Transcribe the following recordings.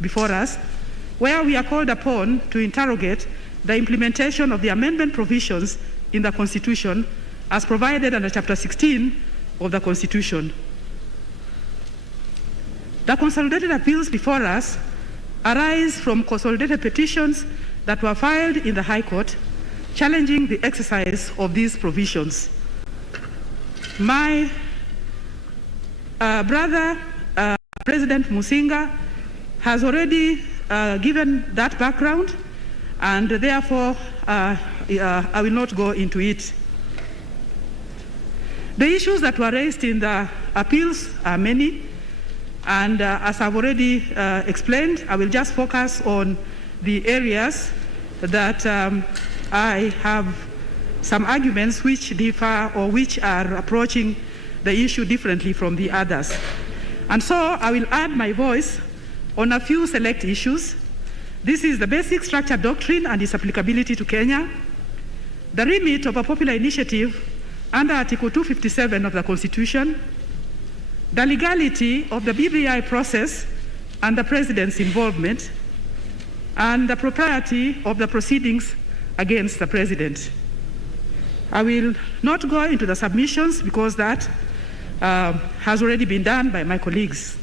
before us, where we are called upon to interrogate the implementation of the amendment provisions in the Constitution as provided under Chapter 16 of the Constitution. The consolidated appeals before us arise from consolidated petitions that were filed in the High Court challenging the exercise of these provisions. My brother, President Musinga, has already given that background, and therefore I will not go into it. The issues that were raised in the appeals are many, and as I've already explained, I will just focus on the areas that I have some arguments which differ or which are approaching the issue differently from the others. And so I will add my voice on a few select issues. This is the basic structure doctrine and its applicability to Kenya, the remit of a popular initiative under Article 257 of the Constitution, the legality of the BBI process and the President's involvement, and the propriety of the proceedings against the President. I will not go into the submissions because that has already been done by my colleagues.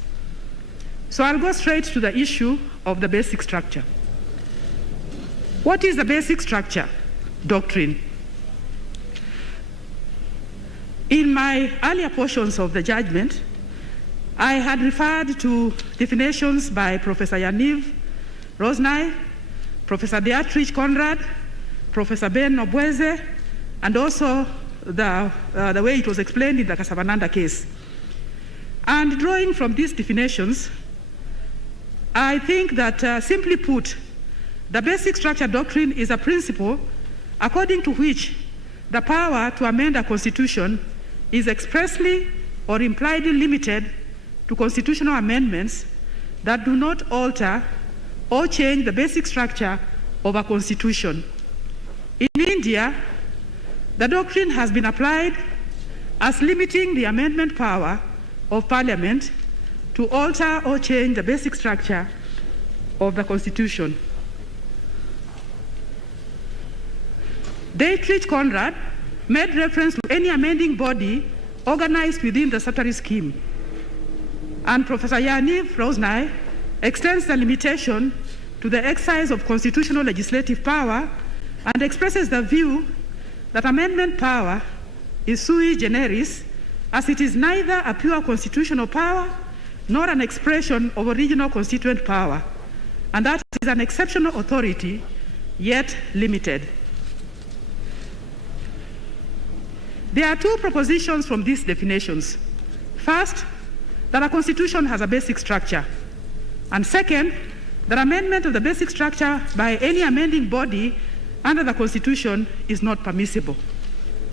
So I'll go straight to the issue of the basic structure. What is the basic structure doctrine? In my earlier portions of the judgment, I had referred to definitions by Professor Yaniv Rosnai, Professor Beatrice Conrad, Professor Ben Obweze, and also the way it was explained in the Kasavananda case. And drawing from these definitions, I think that simply put, the basic structure doctrine is a principle according to which the power to amend a constitution is expressly or impliedly limited to constitutional amendments that do not alter or change the basic structure of a constitution. In India, the doctrine has been applied as limiting the amendment power of Parliament to alter or change the basic structure of the Constitution. Beatrice Conrad made reference to any amending body organized within the statutory scheme. And Professor Yaniv Rosnai extends the limitation to the exercise of constitutional legislative power and expresses the view that amendment power is sui generis, as it is neither a pure constitutional power nor an expression of original constituent power, and that it is an exceptional authority, yet limited. There are two propositions from these definitions. First, that a constitution has a basic structure. And second, that amendment of the basic structure by any amending body under the Constitution is not permissible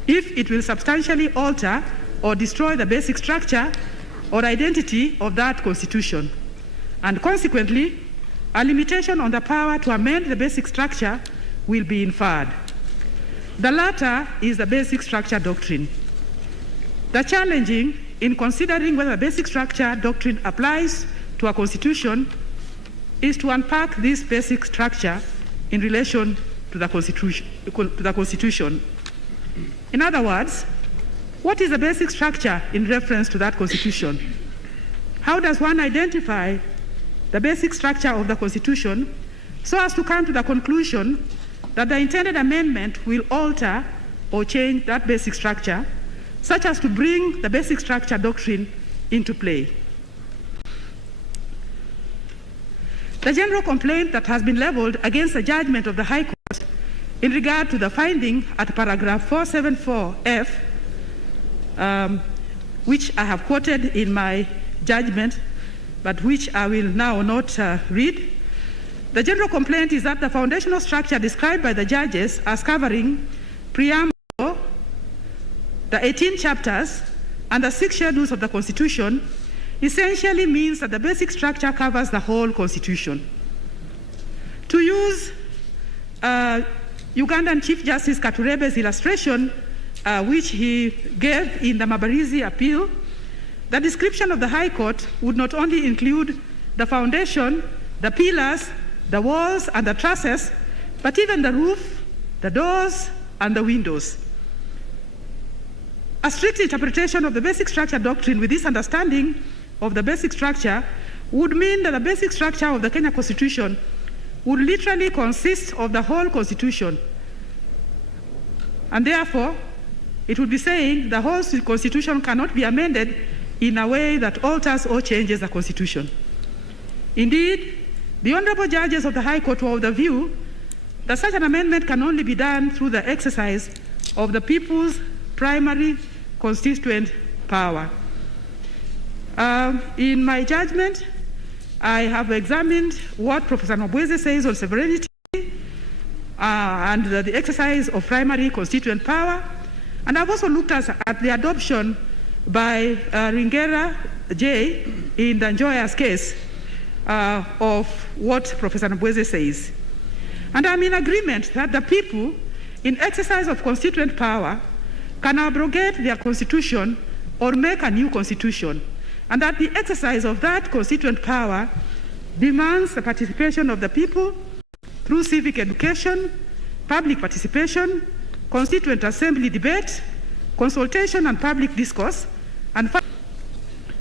if it will substantially alter or destroy the basic structure or identity of that Constitution. And consequently, a limitation on the power to amend the basic structure will be inferred. The latter is the basic structure doctrine. The challenging in considering whether the basic structure doctrine applies to a constitution is to unpack this basic structure in relation to the Constitution. In other words, what is the basic structure in reference to that Constitution? How does one identify the basic structure of the Constitution so as to come to the conclusion that the intended amendment will alter or change that basic structure, such as to bring the basic structure doctrine into play? The general complaint that has been leveled against the judgment of the High Court in regard to the finding at paragraph 474F, which I have quoted in my judgment, but which I will now not read. The general complaint is that the foundational structure described by the judges as covering Preamble, the 18 chapters, and the 6 schedules of the Constitution essentially means that the basic structure covers the whole Constitution. To use Ugandan Chief Justice Katurebe's illustration, which he gave in the Mabarizi appeal, the description of the High Court would not only include the foundation, the pillars, the walls, and the trusses, but even the roof, the doors, and the windows. A strict interpretation of the basic structure doctrine with this understanding of the basic structure would mean that the basic structure of the Kenya Constitution would literally consist of the whole Constitution. And therefore, it would be saying the whole Constitution cannot be amended in a way that alters or changes the Constitution. Indeed, the honorable judges of the High Court were of the view that such an amendment can only be done through the exercise of the people's primary constituent power. In my judgment, I have examined what Professor Nobweze says on sovereignty and the exercise of primary constituent power, and I've also looked at the adoption by Ringera J. in the Njoya's case of what Professor Nobweze says. And I'm in agreement that the people, in exercise of constituent power, can abrogate their constitution or make a new constitution, and that the exercise of that constituent power demands the participation of the people through civic education, public participation, constituent assembly debate, consultation and public discourse, and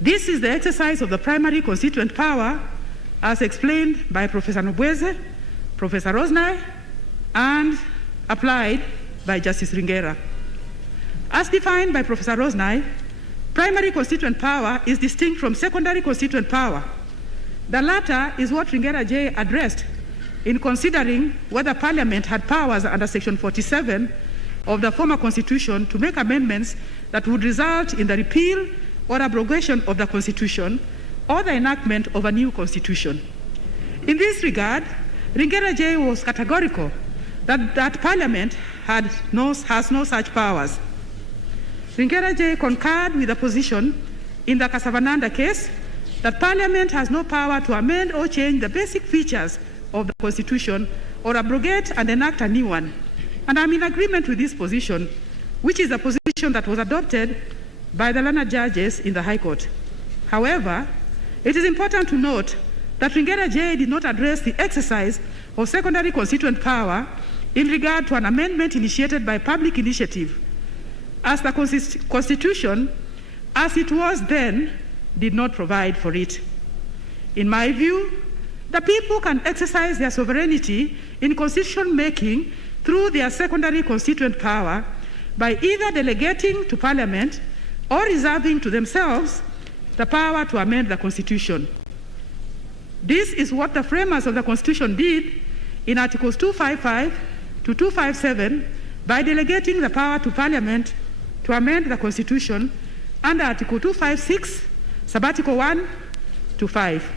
this is the exercise of the primary constituent power as explained by Professor Nobweze, Professor Rosnai, and applied by Justice Ringera. As defined by Professor Rosnai, primary constituent power is distinct from secondary constituent power. The latter is what Ringera J. addressed in considering whether Parliament had powers under Section 47 of the former Constitution to make amendments that would result in the repeal or abrogation of the Constitution or the enactment of a new Constitution. In this regard, Ringera J. was categorical that Parliament has no such powers. Ringera J. concurred with the position in the Kasavananda case that Parliament has no power to amend or change the basic features of the Constitution or abrogate and enact a new one. And I'm in agreement with this position, which is a position that was adopted by the learned judges in the High Court. However, it is important to note that Ringera J. did not address the exercise of secondary constituent power in regard to an amendment initiated by public initiative, as the Constitution, as it was then, did not provide for it. In my view, the people can exercise their sovereignty in constitution making through their secondary constituent power by either delegating to Parliament or reserving to themselves the power to amend the Constitution. This is what the framers of the Constitution did in Articles 255 to 257 by delegating the power to Parliament to amend the Constitution under Article 256, Subarticle 1 to 5,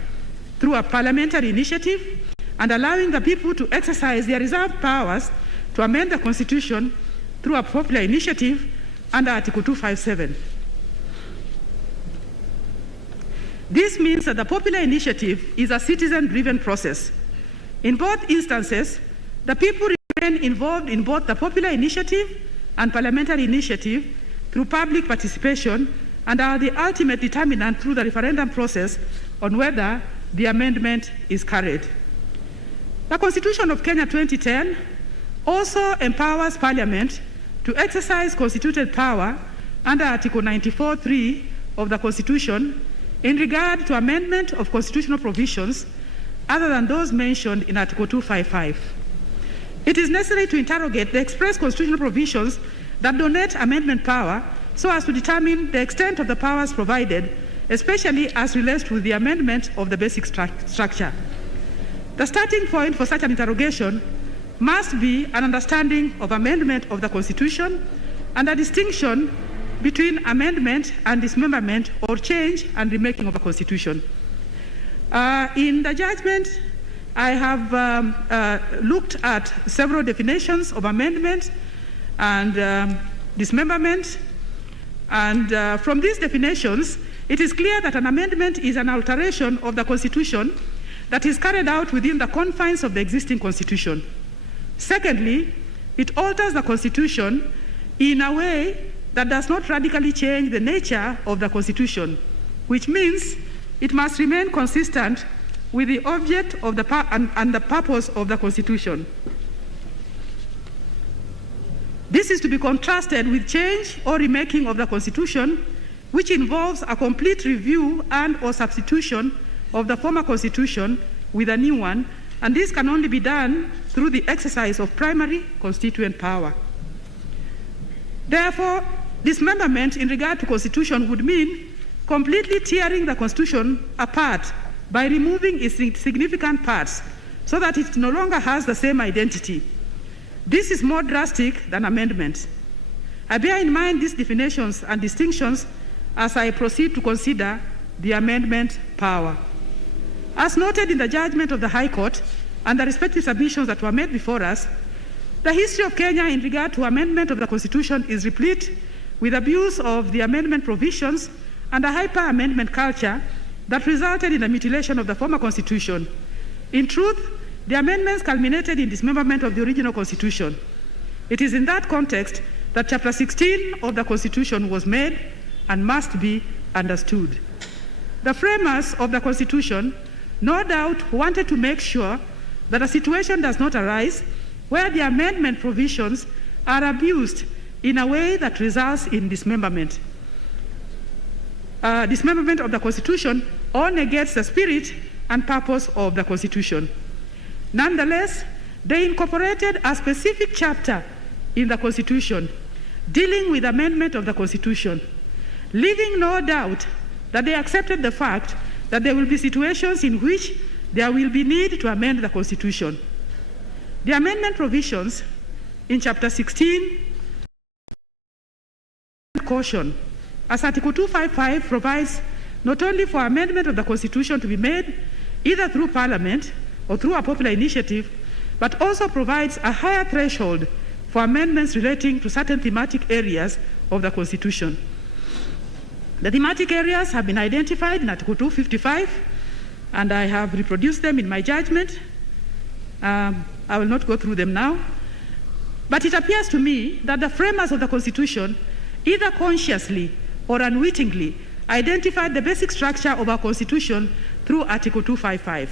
through a parliamentary initiative and allowing the people to exercise their reserved powers to amend the Constitution through a popular initiative under Article 257. This means that the popular initiative is a citizen-driven process. In both instances, the people remain involved in both the popular initiative and parliamentary initiative through public participation and are the ultimate determinant through the referendum process on whether the amendment is carried. The Constitution of Kenya 2010 also empowers Parliament to exercise constituted power under Article 94(3) of the Constitution in regard to amendment of constitutional provisions other than those mentioned in Article 255. It is necessary to interrogate the express constitutional provisions that donate amendment power so as to determine the extent of the powers provided, especially as relates to the amendment of the basic structure. The starting point for such an interrogation must be an understanding of amendment of the Constitution and a distinction between amendment and dismemberment or change and remaking of a Constitution. In the judgment, I have looked at several definitions of amendment and dismemberment, and from these definitions, it is clear that an amendment is an alteration of the Constitution that is carried out within the confines of the existing Constitution. Secondly, it alters the Constitution in a way that does not radically change the nature of the Constitution, which means it must remain consistent with the object of and the purpose of the Constitution. This is to be contrasted with change or remaking of the Constitution, which involves a complete review and or substitution of the former Constitution with a new one, and this can only be done through the exercise of primary constituent power. Therefore, dismemberment in regard to Constitution would mean completely tearing the Constitution apart by removing its significant parts so that it no longer has the same identity. This is more drastic than amendment. I bear in mind these definitions and distinctions as I proceed to consider the amendment power. As noted in the judgment of the High Court and the respective submissions that were made before us, the history of Kenya in regard to amendment of the Constitution is replete with abuse of the amendment provisions and a hyper-amendment culture that resulted in the mutilation of the former Constitution. In truth, the amendments culminated in dismemberment of the original Constitution. It is in that context that Chapter 16 of the Constitution was made and must be understood. The framers of the Constitution no doubt wanted to make sure that a situation does not arise where the amendment provisions are abused in a way that results in dismemberment. Dismemberment of the Constitution or negates the spirit and purpose of the Constitution. Nonetheless, they incorporated a specific chapter in the Constitution dealing with amendment of the Constitution, leaving no doubt that they accepted the fact that there will be situations in which there will be need to amend the Constitution. The amendment provisions in Chapter 16 caution, as Article 255 provides not only for amendment of the Constitution to be made either through Parliament or through a popular initiative, but also provides a higher threshold for amendments relating to certain thematic areas of the Constitution. The thematic areas have been identified in Article 255, and I have reproduced them in my judgment. I will not go through them now. But it appears to me that the framers of the Constitution, either consciously or unwittingly, identified the basic structure of our Constitution through Article 255.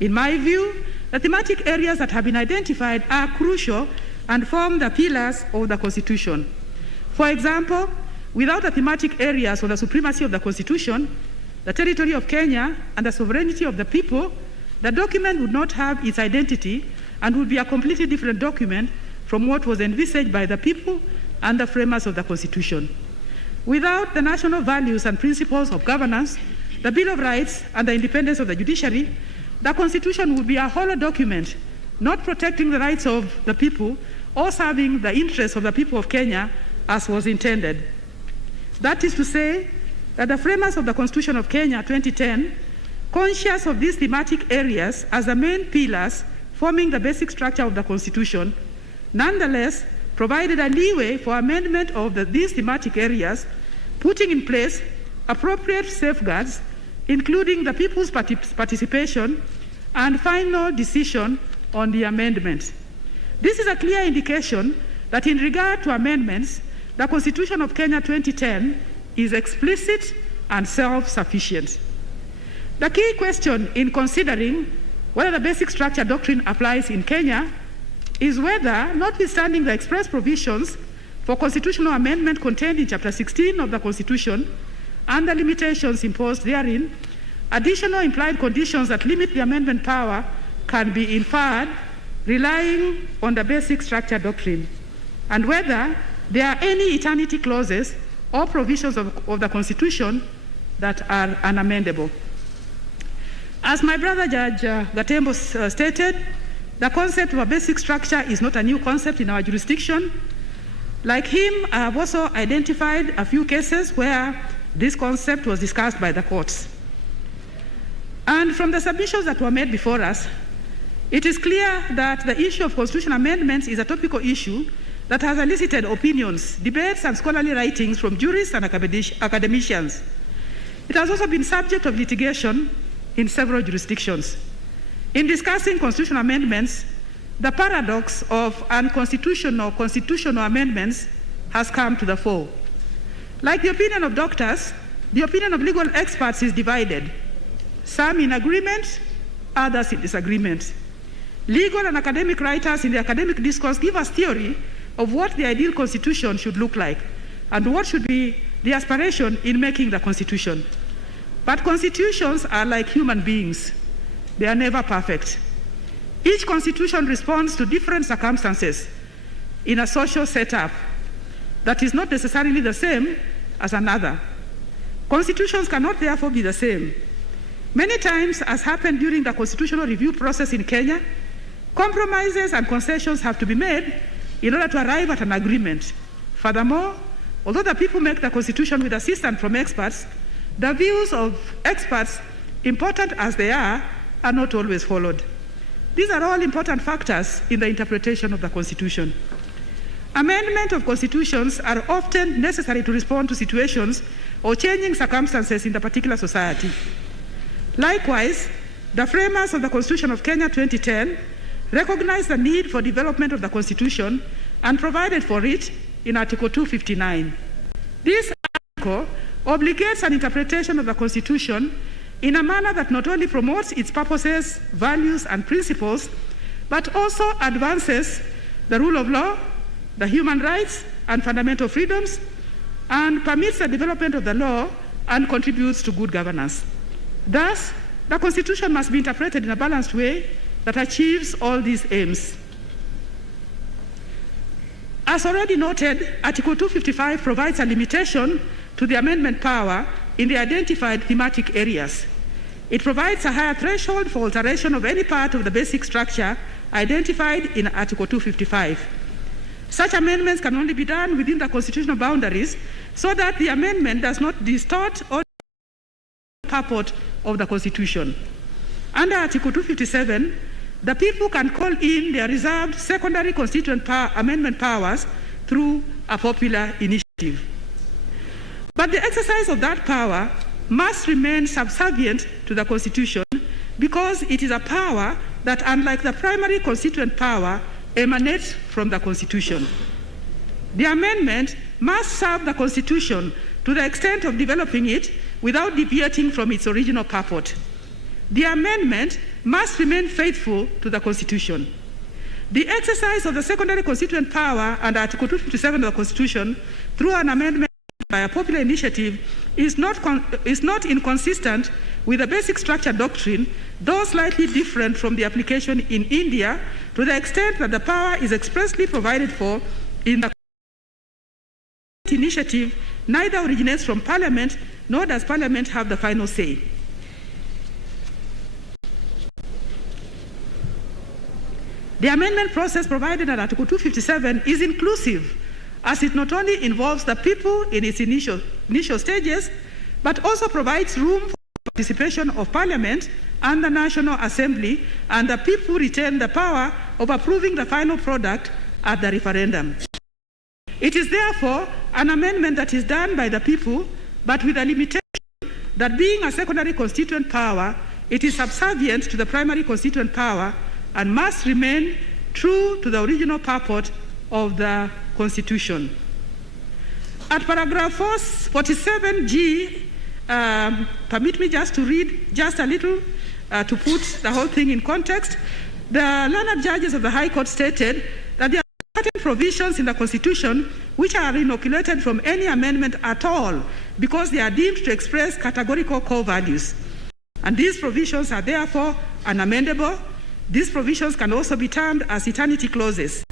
In my view, the thematic areas that have been identified are crucial and form the pillars of the Constitution. For example, without the thematic areas of the supremacy of the Constitution, the territory of Kenya, and the sovereignty of the people, the document would not have its identity and would be a completely different document from what was envisaged by the people and the framers of the Constitution. Without the national values and principles of governance, the Bill of Rights, and the independence of the judiciary, the Constitution would be a hollow document, not protecting the rights of the people or serving the interests of the people of Kenya as was intended. That is to say that the framers of the Constitution of Kenya 2010, conscious of these thematic areas as the main pillars forming the basic structure of the Constitution, nonetheless provided a leeway for amendment of these thematic areas, putting in place appropriate safeguards, including the people's participation and final decision on the amendment. This is a clear indication that in regard to amendments, the Constitution of Kenya 2010 is explicit and self-sufficient. The key question in considering whether the basic structure doctrine applies in Kenya is whether, notwithstanding the express provisions for constitutional amendment contained in Chapter 16 of the Constitution and the limitations imposed therein, additional implied conditions that limit the amendment power can be inferred relying on the basic structure doctrine, and whether there are any eternity clauses or provisions of the Constitution that are unamendable. As my brother Judge Gatembo stated, the concept of a basic structure is not a new concept in our jurisdiction. Like him, I have also identified a few cases where this concept was discussed by the courts. And from the submissions that were made before us, it is clear that the issue of constitutional amendments is a topical issue that has elicited opinions, debates, and scholarly writings from jurists and academicians. It has also been subject of litigation in several jurisdictions. In discussing constitutional amendments, the paradox of unconstitutional constitutional amendments has come to the fore. Like the opinion of doctors, the opinion of legal experts is divided, some in agreement others in disagreement. Legal and academic writers in the academic discourse give us theory of what the ideal constitution should look like and what should be the aspiration in making the constitution. But constitutions are like human beings. They are never perfect. Each constitution responds to different circumstances in a social setup that is not necessarily the same as another. Constitutions cannot therefore be the same. Many times, as happened during the constitutional review process in Kenya, compromises and concessions have to be made in order to arrive at an agreement. Furthermore, although the people make the constitution with assistance from experts, the views of experts, important as they are not always followed. These are all important factors in the interpretation of the Constitution. Amendment of constitutions are often necessary to respond to situations or changing circumstances in the particular society. Likewise, the framers of the Constitution of Kenya 2010 recognized the need for development of the Constitution and provided for it in Article 259. This article obligates an interpretation of the Constitution in a manner that not only promotes its purposes, values, and principles, but also advances the rule of law, the human rights and fundamental freedoms, and permits the development of the law and contributes to good governance. Thus, the Constitution must be interpreted in a balanced way that achieves all these aims. As already noted, Article 255 provides a limitation to the amendment power in the identified thematic areas. It provides a higher threshold for alteration of any part of the basic structure identified in Article 255. Such amendments can only be done within the constitutional boundaries so that the amendment does not distort or purport of the Constitution. Under Article 257, the people can call in their reserved secondary constituent amendment powers through a popular initiative. But the exercise of that power must remain subservient to the Constitution because it is a power that, unlike the primary constituent power, emanates from the Constitution. The amendment must serve the Constitution to the extent of developing it without deviating from its original purport. The amendment must remain faithful to the Constitution. The exercise of the secondary constituent power under Article 257 of the Constitution through an amendment by a popular initiative is not inconsistent with the basic structure doctrine, though slightly different from the application in India to the extent that the power is expressly provided for in the initiative neither originates from Parliament nor does Parliament have the final say. The amendment process provided at Article 257 is inclusive, as it not only involves the people in its initial stages, but also provides room for participation of Parliament and the National Assembly, and the people retain the power of approving the final product at the referendum. It is therefore an amendment that is done by the people, but with a limitation that being a secondary constituent power, it is subservient to the primary constituent power and must remain true to the original purport of the Constitution. At paragraph 47G, permit me just to read just a little to put the whole thing in context. The learned judges of the High Court stated that there are certain provisions in the Constitution which are inoculated from any amendment at all because they are deemed to express categorical core values. And these provisions are therefore unamendable. These provisions can also be termed as eternity clauses.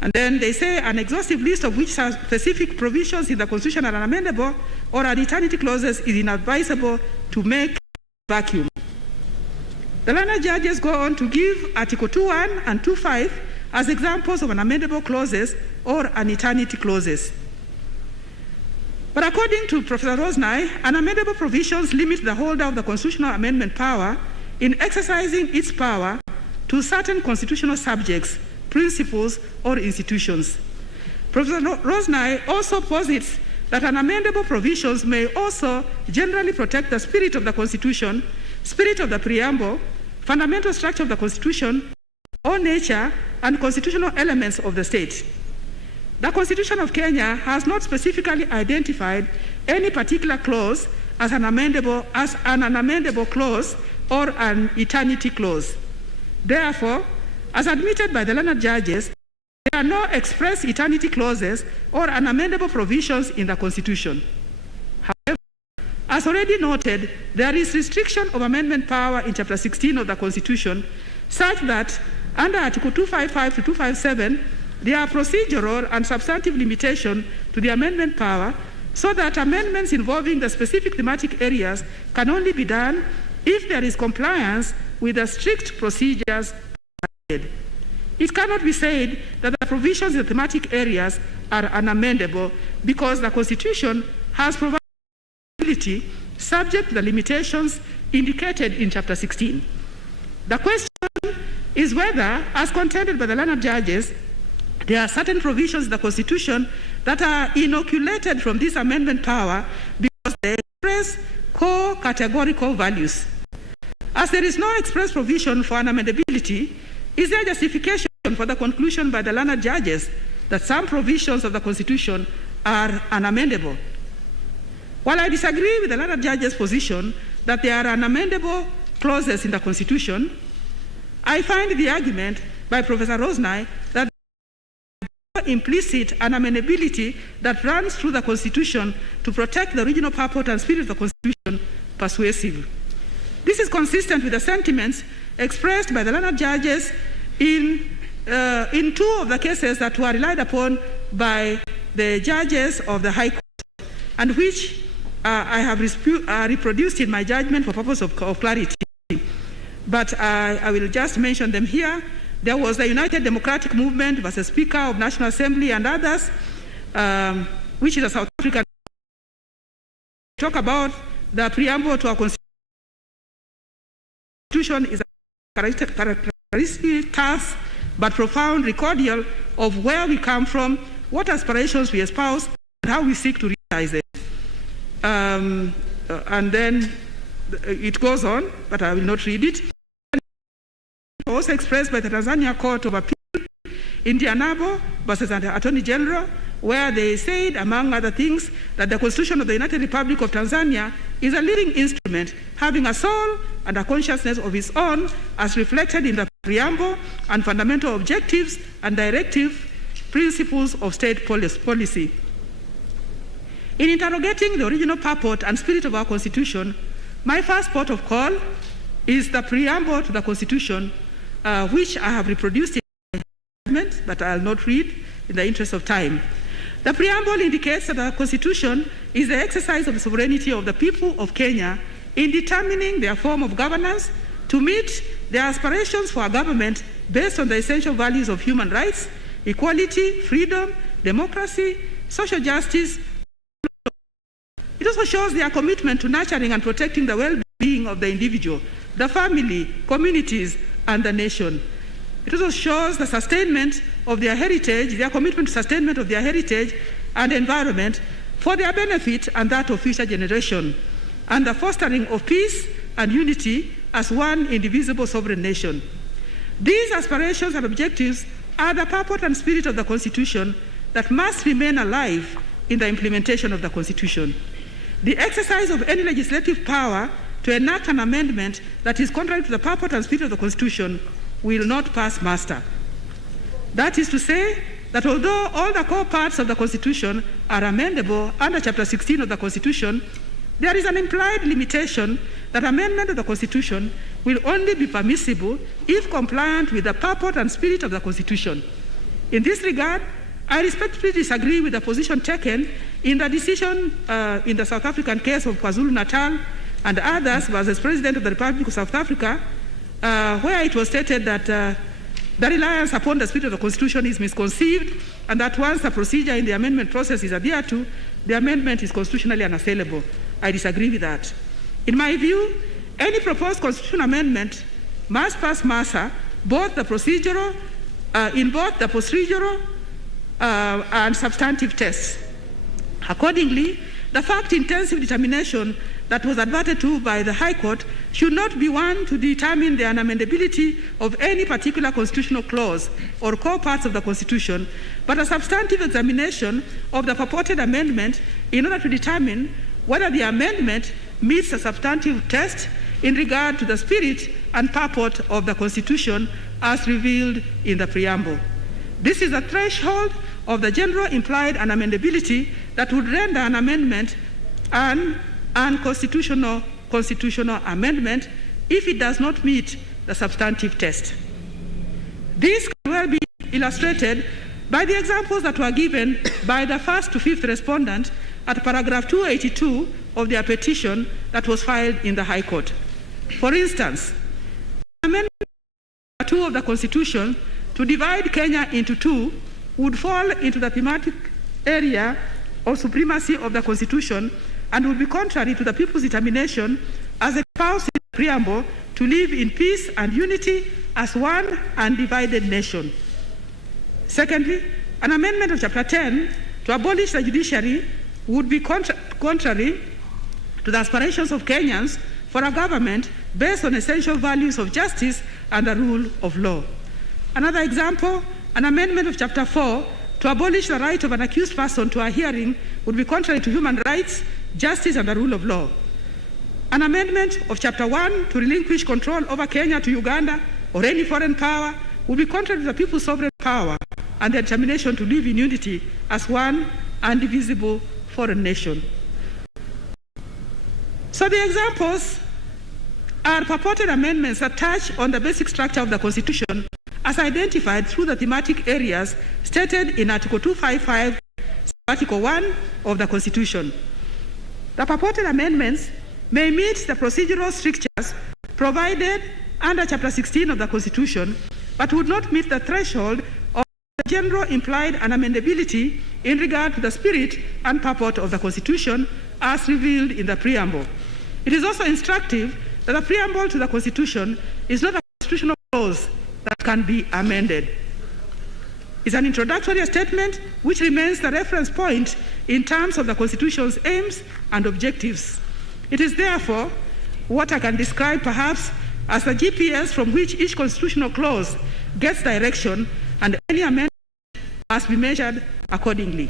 And then they say an exhaustive list of which specific provisions in the Constitution are unamendable or are eternity clauses is inadvisable to make vacuum. The learned judges go on to give Article 2.1 and 2.5 as examples of unamendable clauses or an eternity clauses. But according to Professor Rosnai, unamendable provisions limit the holder of the constitutional amendment power in exercising its power to certain constitutional subjects, principles, or institutions. Professor Rosnai also posits that unamendable provisions may also generally protect the spirit of the Constitution, spirit of the Preamble, fundamental structure of the Constitution, or nature and constitutional elements of the state. The Constitution of Kenya has not specifically identified any particular clause as an unamendable clause or an eternity clause. Therefore, as admitted by the learned judges, there are no express eternity clauses or unamendable provisions in the Constitution. However, as already noted, there is restriction of amendment power in Chapter 16 of the Constitution, such that under Article 255 to 257, there are procedural and substantive limitations to the amendment power, so that amendments involving the specific thematic areas can only be done if there is compliance with the strict procedures provided. It cannot be said that the provisions in the thematic areas are unamendable because the Constitution has provided ability subject to the limitations indicated in Chapter 16. The question is whether, as contended by the learned judges, there are certain provisions in the Constitution that are inoculated from this amendment power because they express core categorical values. As there is no express provision for unamendability, is there justification for the conclusion by the learned judges that some provisions of the Constitution are unamendable? While I disagree with the learned judges' position that there are unamendable clauses in the Constitution, I find the argument by Professor Rosnai that implicit unamendability that runs through the Constitution to protect the original purport and spirit of the Constitution persuasive. This is consistent with the sentiments expressed by the learned judges in two of the cases that were relied upon by the judges of the High Court, and which I have reproduced in my judgment for purpose of clarity. But I will just mention them here. There was the United Democratic Movement versus Speaker of National Assembly and others, which is a South African. Talk about the preamble to our Constitution is a characteristic task but profound recordal of where we come from, what aspirations we espouse, and how we seek to realize them. And then it goes on, but I will not read it. Also expressed by the Tanzania Court of Appeal, Indianabo versus the Attorney General, where they said, among other things, that the Constitution of the United Republic of Tanzania is a living instrument having a soul and a consciousness of its own, as reflected in the preamble and fundamental objectives and directive principles of state policy. In interrogating the original purport and spirit of our Constitution, my first port of call is the preamble to the Constitution, which I have reproduced in my statement, but I'll not read in the interest of time. The preamble indicates that the Constitution is the exercise of the sovereignty of the people of Kenya in determining their form of governance to meet their aspirations for a government based on the essential values of human rights, equality, freedom, democracy, social justice. It also shows their commitment to nurturing and protecting the well-being of the individual, the family, communities, and the nation. It also shows the sustainment of their heritage, their commitment to sustainment of their heritage and environment for their benefit and that of future generations, and the fostering of peace and unity as one indivisible sovereign nation. These aspirations and objectives are the purport and spirit of the Constitution that must remain alive in the implementation of the Constitution. The exercise of any legislative power to enact an amendment that is contrary to the purport and spirit of the Constitution will not pass muster. That is to say that although all the core parts of the Constitution are amendable under Chapter 16 of the Constitution, there is an implied limitation that amendment of the Constitution will only be permissible if compliant with the purport and spirit of the Constitution. In this regard, I respectfully disagree with the position taken in the decision in the South African case of KwaZulu-Natal and others versus President of the Republic of South Africa, where it was stated that the reliance upon the spirit of the Constitution is misconceived, and that once the procedure in the amendment process is adhered to, the amendment is constitutionally unassailable. I disagree with that. In my view, any proposed constitutional amendment must pass muster both the procedural, in both the procedural and substantive tests. Accordingly, the fact-intensive determination that was adverted to by the High Court should not be one to determine the unamendability of any particular constitutional clause or core parts of the Constitution, but a substantive examination of the purported amendment in order to determine whether the amendment meets a substantive test in regard to the spirit and purport of the Constitution as revealed in the Preamble. This is a threshold of the general implied unamendability that would render an amendment an unconstitutional constitutional amendment if it does not meet the substantive test. This can well be illustrated by the examples that were given by the first to fifth respondent at paragraph 282 of their petition that was filed in the High Court. For instance, Amendment 2 of the Constitution to divide Kenya into two would fall into the thematic area of supremacy of the Constitution and would be contrary to the people's determination as espoused in the Preamble to live in peace and unity as one undivided nation. Secondly, an amendment of Chapter 10 to abolish the judiciary would be contrary to the aspirations of Kenyans for a government based on essential values of justice and the rule of law. Another example, an amendment of Chapter 4 to abolish the right of an accused person to a hearing would be contrary to human rights, justice, and the rule of law. An amendment of Chapter 1 to relinquish control over Kenya to Uganda or any foreign power would be contrary to the people's sovereign power and their determination to live in unity as one indivisible foreign nation. So the examples are purported amendments that touch on the basic structure of the Constitution as identified through the thematic areas stated in Article 255, Article 1 of the Constitution. The purported amendments may meet the procedural strictures provided under Chapter 16 of the Constitution, but would not meet the threshold of the general implied unamendability in regard to the spirit and purport of the Constitution as revealed in the Preamble. It is also instructive that the Preamble to the Constitution is not a constitutional clause that can be amended. It's an introductory statement which remains the reference point in terms of the Constitution's aims and objectives. It is therefore what I can describe perhaps as the GPS from which each constitutional clause gets direction, and any amendment must be measured accordingly.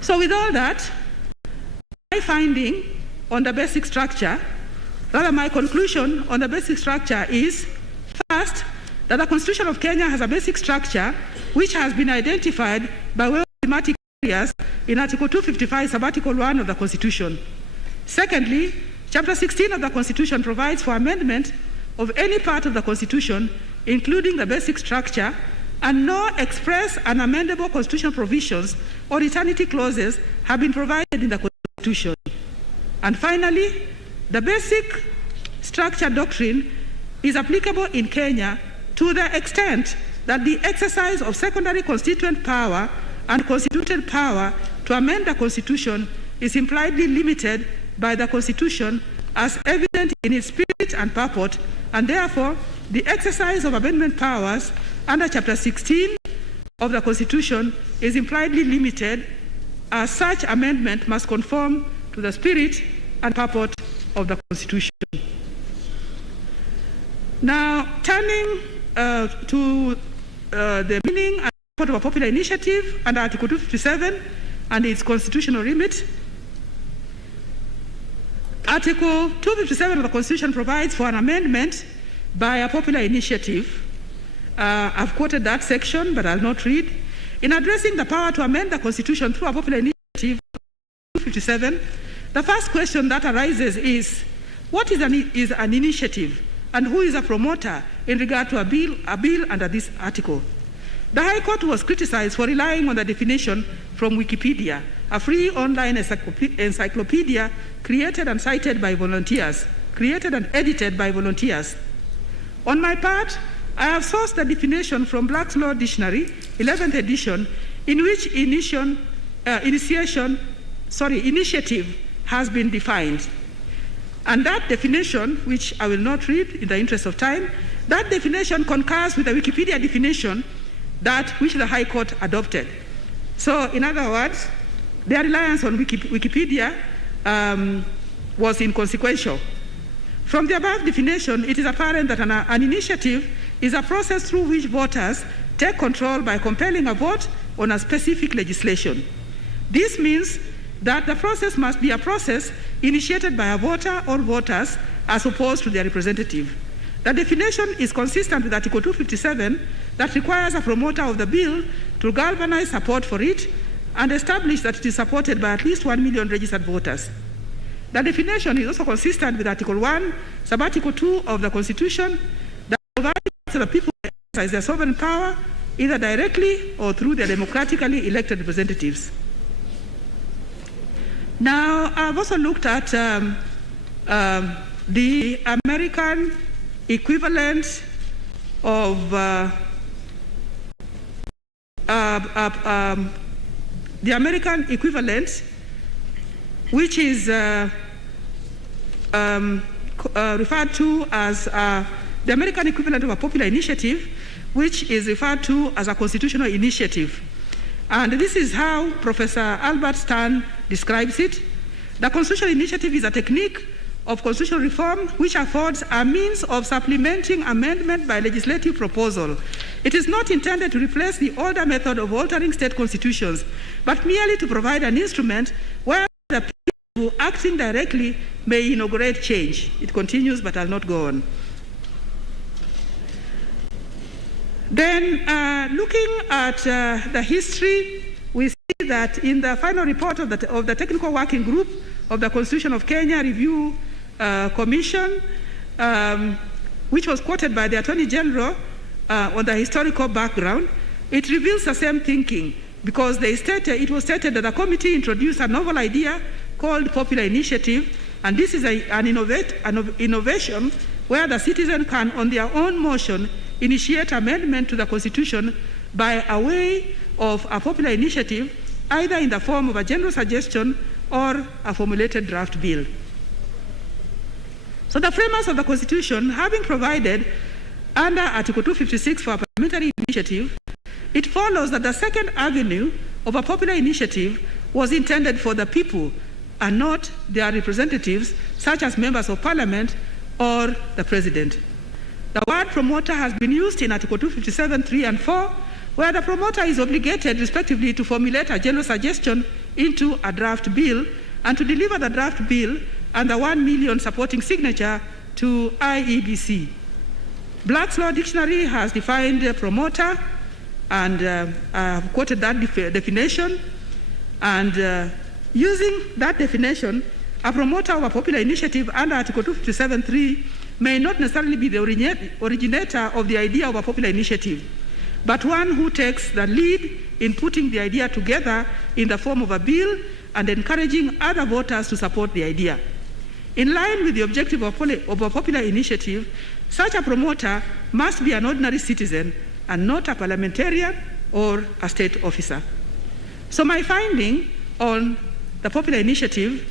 So with all that, my finding on the basic structure, rather my conclusion on the basic structure is, first, that the Constitution of Kenya has a basic structure which has been identified by way of thematic areas in Article 255, Subarticle 1 of the Constitution. Secondly, Chapter 16 of the Constitution provides for amendment of any part of the Constitution, including the basic structure, and no express and amendable constitutional provisions or eternity clauses have been provided in the Constitution. And finally, the basic structure doctrine is applicable in Kenya to the extent that the exercise of secondary constituent power and constituted power to amend the Constitution is impliedly limited by the Constitution as evident in its spirit and purport, and therefore the exercise of amendment powers under Chapter 16 of the Constitution is impliedly limited, as such amendment must conform to the spirit and purport of the Constitution. Now, turning to the meaning and purport of a popular initiative under Article 257 and its constitutional remit, Article 257 of the Constitution provides for an amendment by a popular initiative. I've quoted that section, but I'll not read. In addressing the power to amend the Constitution through a popular initiative, 257, the first question that arises is, what is an initiative, and who is a promoter in regard to a bill under this article? The High Court was criticized for relying on the definition from Wikipedia, a free online encyclopedia created and cited by volunteers, created and edited by volunteers. On my part, I have sourced the definition from Black's Law Dictionary, 11th edition, in which initiative has been defined. And that definition, which I will not read in the interest of time, that definition concurs with the Wikipedia definition which the High Court adopted. So, in other words, their reliance on Wikipedia was inconsequential. From the above definition, it is apparent that an initiative is a process through which voters take control by compelling a vote on a specific legislation. This means that the process must be a process initiated by a voter or voters as opposed to their representative. The definition is consistent with Article 257 that requires a promoter of the bill to galvanize support for it and establish that it is supported by at least 1 million registered voters. The definition is also consistent with Article 1, Sub-Article 2 of the Constitution that provides that the people exercise their sovereign power either directly or through their democratically elected representatives. Now, I've also looked at the American equivalent of which is referred to as the American equivalent of a popular initiative, which is referred to as a constitutional initiative. And this is how Professor Albert Stern describes it. The constitutional initiative is a technique of constitutional reform which affords a means of supplementing amendment by legislative proposal. It is not intended to replace the older method of altering state constitutions, but merely to provide an instrument where the people acting directly may inaugurate change. It continues, but I'll not go on. Then, looking at the history, we see that in the final report of the Technical Working Group of the Constitution of Kenya Review Commission, which was quoted by the Attorney General on the historical background, it reveals the same thinking, because it was stated that the committee introduced a novel idea called popular initiative, and this is an innovation where the citizen can, on their own motion, initiate amendment to the Constitution by a way of a popular initiative, either in the form of a general suggestion or a formulated draft bill. So the framers of the Constitution, having provided under Article 256 for a parliamentary initiative, it follows that the second avenue of a popular initiative was intended for the people and not their representatives, such as members of parliament or the president. The word promoter has been used in Article 257, 3 and 4, where the promoter is obligated, respectively, to formulate a general suggestion into a draft bill and to deliver the draft bill and the 1 million supporting signature to IEBC. Black's Law Dictionary has defined a promoter, and I have quoted that definition. And using that definition, a promoter of a popular initiative under Article 257.3 may not necessarily be the originator of the idea of a popular initiative, but one who takes the lead in putting the idea together in the form of a bill and encouraging other voters to support the idea. In line with the objective of a popular initiative, such a promoter must be an ordinary citizen and not a parliamentarian or a state officer. So my finding on the popular initiative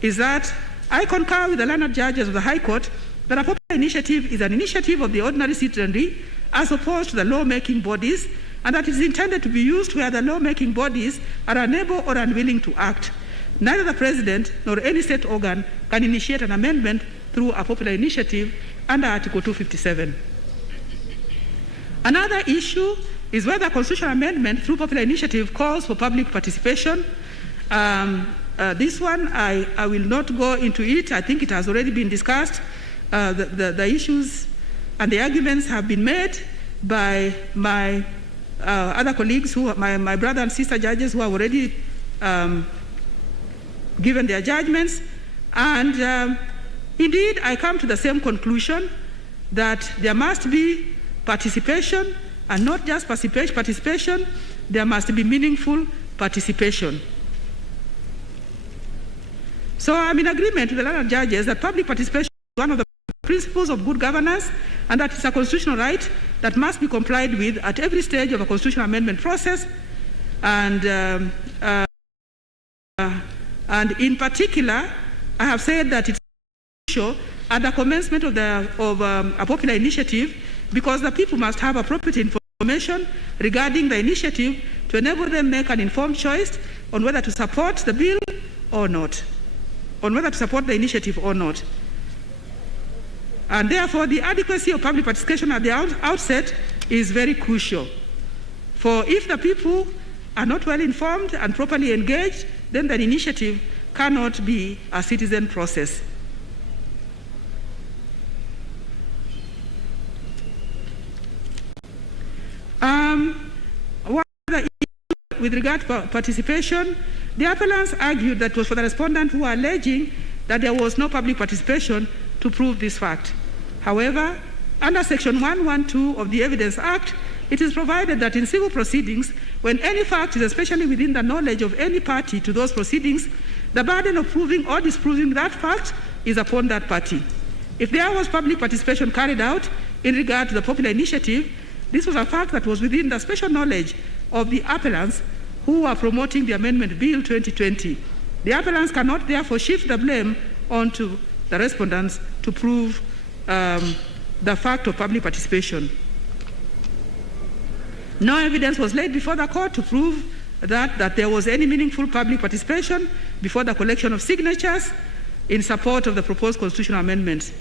is that I concur with the learned judges of the High Court that a popular initiative is an initiative of the ordinary citizenry as opposed to the lawmaking bodies, and that it is intended to be used where the lawmaking bodies are unable or unwilling to act. Neither the President nor any state organ can initiate an amendment through a popular initiative under Article 257. Another issue is whether constitutional amendment through popular initiative calls for public participation. This one, I will not go into it. I think it has already been discussed. The issues and the arguments have been made by my other colleagues, my brother and sister judges who have already given their judgments. And indeed, I come to the same conclusion that there must be participation, and not just participation, there must be meaningful participation. So I'm in agreement with the learned judges that public participation is one of the principles of good governance, and that it's a constitutional right that must be complied with at every stage of a constitutional amendment process. And in particular, I have said that it's crucial at the commencement of a popular initiative, because the people must have appropriate information regarding the initiative to enable them make an informed choice on whether to support the bill or not, on whether to support the initiative or not. And therefore, the adequacy of public participation at the outset is very crucial. For if the people are not well informed and properly engaged, then the initiative cannot be a citizen process. With regard to participation, the appellants argued that it was for the respondent who were alleging that there was no public participation to prove this fact. However, under Section 112 of the Evidence Act, it is provided that in civil proceedings, when any fact is especially within the knowledge of any party to those proceedings, the burden of proving or disproving that fact is upon that party. If there was public participation carried out in regard to the popular initiative, this was a fact that was within the special knowledge of the appellants who are promoting the Amendment Bill 2020. The appellants cannot therefore shift the blame onto the respondents to prove the fact of public participation. No evidence was laid before the court to prove that there was any meaningful public participation before the collection of signatures in support of the proposed constitutional amendments.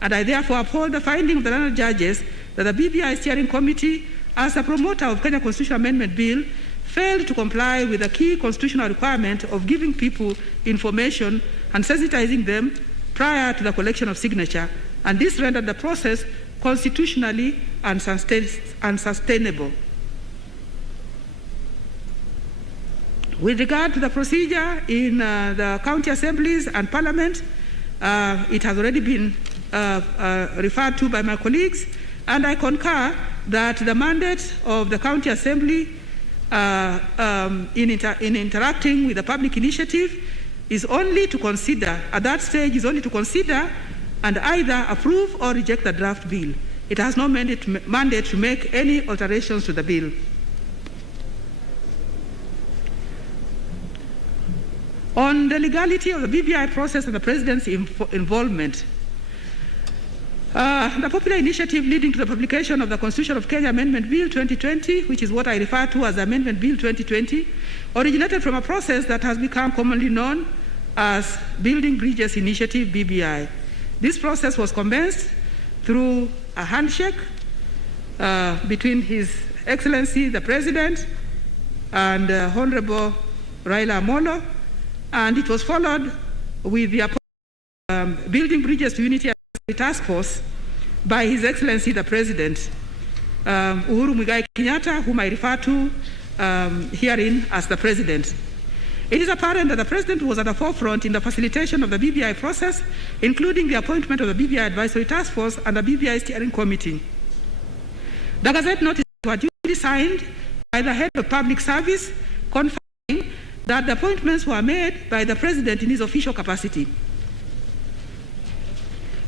And I therefore uphold the finding of the learned judges that the BBI Steering Committee, as a promoter of Kenya Constitutional Amendment Bill, failed to comply with the key constitutional requirement of giving people information and sensitizing them prior to the collection of signature, and this rendered the process constitutionally unsustainable. With regard to the procedure in the county assemblies and parliament, it has already been referred to by my colleagues, and I concur that the mandate of the county assembly in interacting with the public initiative is only to consider, at that stage, is only to consider and either approve or reject the draft bill. It has no mandate to make any alterations to the bill. On the legality of the BBI process and the President's involvement, the popular initiative leading to the publication of the Constitution of Kenya Amendment Bill 2020, which is what I refer to as Amendment Bill 2020, originated from a process that has become commonly known as Building Bridges Initiative, BBI. This process was commenced through a handshake between His Excellency the President and Honorable Raila Amolo, and it was followed with the Building Bridges to Unity Task Force by His Excellency the President, Uhuru Muigai Kenyatta, whom I refer to herein as the President. It is apparent that the President was at the forefront in the facilitation of the BBI process, including the appointment of the BBI Advisory Task Force and the BBI Steering Committee. The Gazette notices were duly signed by the Head of Public Service, confirming that the appointments were made by the President in his official capacity.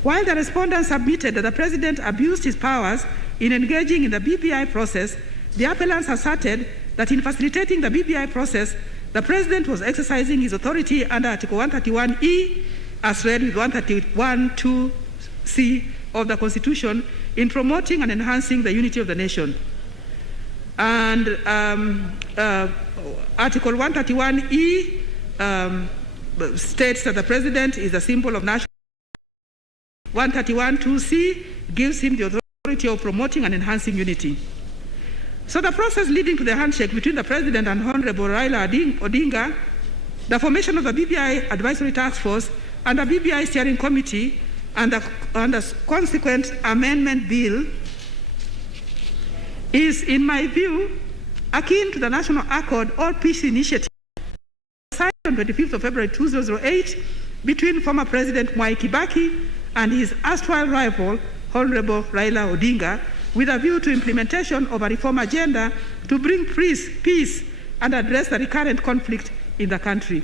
While the respondents submitted that the President abused his powers in engaging in the BBI process, the appellants asserted that in facilitating the BBI process, the President was exercising his authority under Article 131E, as read with 131(2)(c) of the Constitution, in promoting and enhancing the unity of the nation. And Article 131E states that the President is a symbol of national. 131(2)(c) gives him the authority of promoting and enhancing unity. So the process leading to the handshake between the President and Honorable Raila Odinga, the formation of the BBI Advisory Task Force and the BBI Steering Committee, and the consequent amendment bill is, in my view, akin to the National Accord or Peace Initiative signed on 25th of February 2008 between former President Mwai Kibaki and his erstwhile rival, Honorable Raila Odinga, with a view to implementation of a reform agenda to bring peace and address the recurrent conflict in the country.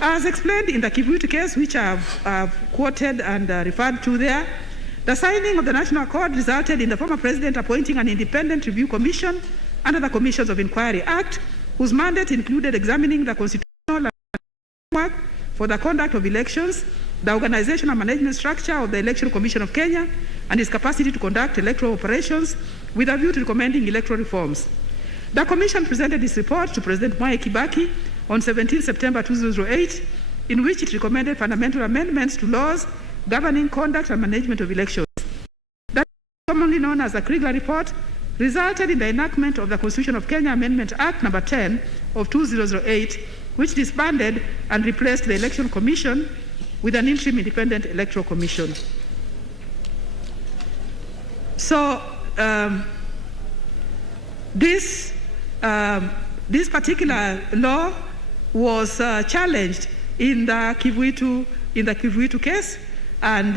As explained in the Kivuitu case, which I have quoted and referred to there, the signing of the National Accord resulted in the former President appointing an independent review commission under the Commissions of Inquiry Act, whose mandate included examining the constitutional framework for the conduct of elections, the organization and management structure of the Election Commission of Kenya, and its capacity to conduct electoral operations with a view to recommending electoral reforms. The Commission presented its report to President Mwai Kibaki on 17 September 2008, in which it recommended fundamental amendments to laws governing conduct and management of elections. That, commonly known as the Kriegler Report, resulted in the enactment of the Constitution of Kenya Amendment Act No. 10 of 2008, which disbanded and replaced the Election Commission with an interim independent electoral commission. So this particular law was challenged in the Kivuitu case, and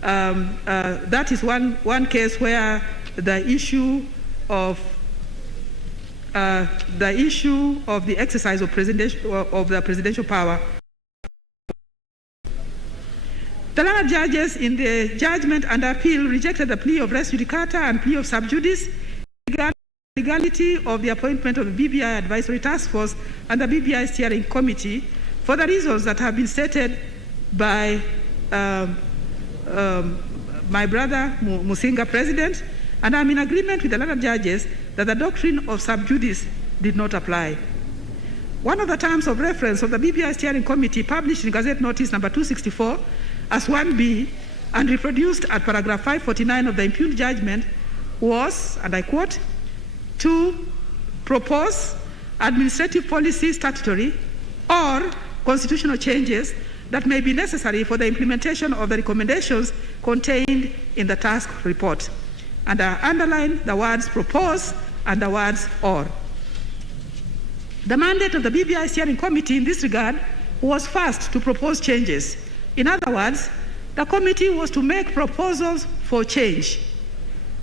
that is one case where the issue of the exercise of the presidential power. The learned judges in the judgment and appeal rejected the plea of res judicata and plea of sub judice regarding the legality of the appointment of the BBI Advisory Task Force and the BBI Steering Committee for the reasons that have been stated by my brother Musinga, President, and I'm in agreement with the learned judges that the doctrine of sub judice did not apply. One of the terms of reference of the BBI Steering Committee published in Gazette Notice number 264 as 1B and reproduced at paragraph 549 of the impugned judgment was, and I quote, to propose administrative policy, statutory or constitutional changes that may be necessary for the implementation of the recommendations contained in the task report. And I underline the words propose and the words or. The mandate of the BBI Steering Committee in this regard was first to propose changes. In other words, the committee was to make proposals for change.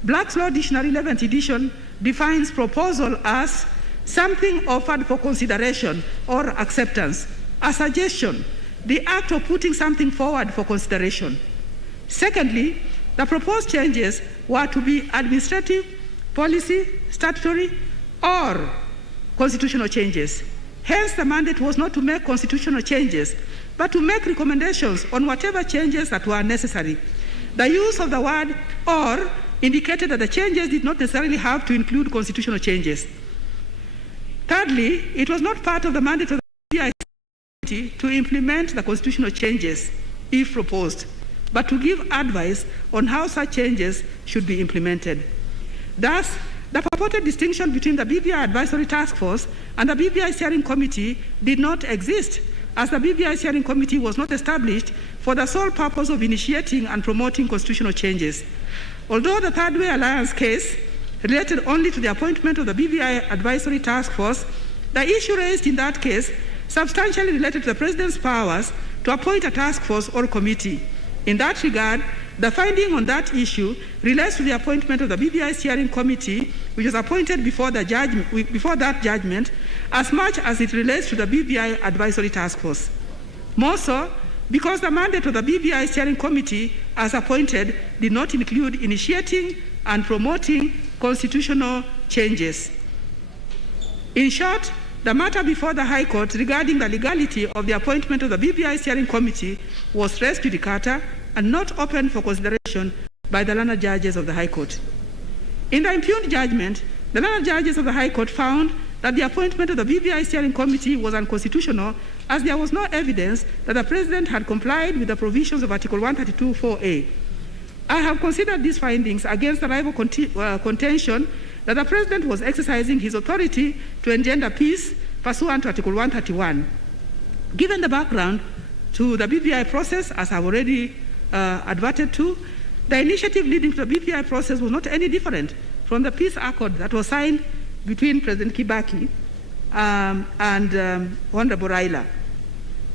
Black's Law Dictionary 11th edition defines proposal as something offered for consideration or acceptance, a suggestion, the act of putting something forward for consideration. Secondly, the proposed changes were to be administrative, policy, statutory, or constitutional changes. Hence, the mandate was not to make constitutional changes, but to make recommendations on whatever changes that were necessary. The use of the word or indicated that the changes did not necessarily have to include constitutional changes. Thirdly, it was not part of the mandate of the BBI Committee to implement the constitutional changes, if proposed, but to give advice on how such changes should be implemented. Thus, the purported distinction between the BBI Advisory Task Force and the BBI Steering Committee did not exist, as the BBI Steering Committee was not established for the sole purpose of initiating and promoting constitutional changes. Although the Third Way Alliance case related only to the appointment of the BBI Advisory Task Force, the issue raised in that case substantially related to the President's powers to appoint a task force or committee. In that regard, the finding on that issue relates to the appointment of the BBI Steering Committee, which was appointed before that judgment, as much as it relates to the BBI Advisory Task Force. More so, because the mandate of the BBI Steering Committee, as appointed, did not include initiating and promoting constitutional changes. In short, the matter before the High Court regarding the legality of the appointment of the BBI Steering Committee was res judicata and not open for consideration by the learned judges of the High Court. In the impugned judgment, the learned judges of the High Court found that the appointment of the BBI Steering Committee was unconstitutional, as there was no evidence that the President had complied with the provisions of Article 132(4)(a). I have considered these findings against the rival contention that the President was exercising his authority to engender peace pursuant to Article 131. Given the background to the BBI process, as I've already adverted to, the initiative leading to the BBI process was not any different from the peace accord that was signed between President Kibaki and Honorable Raila.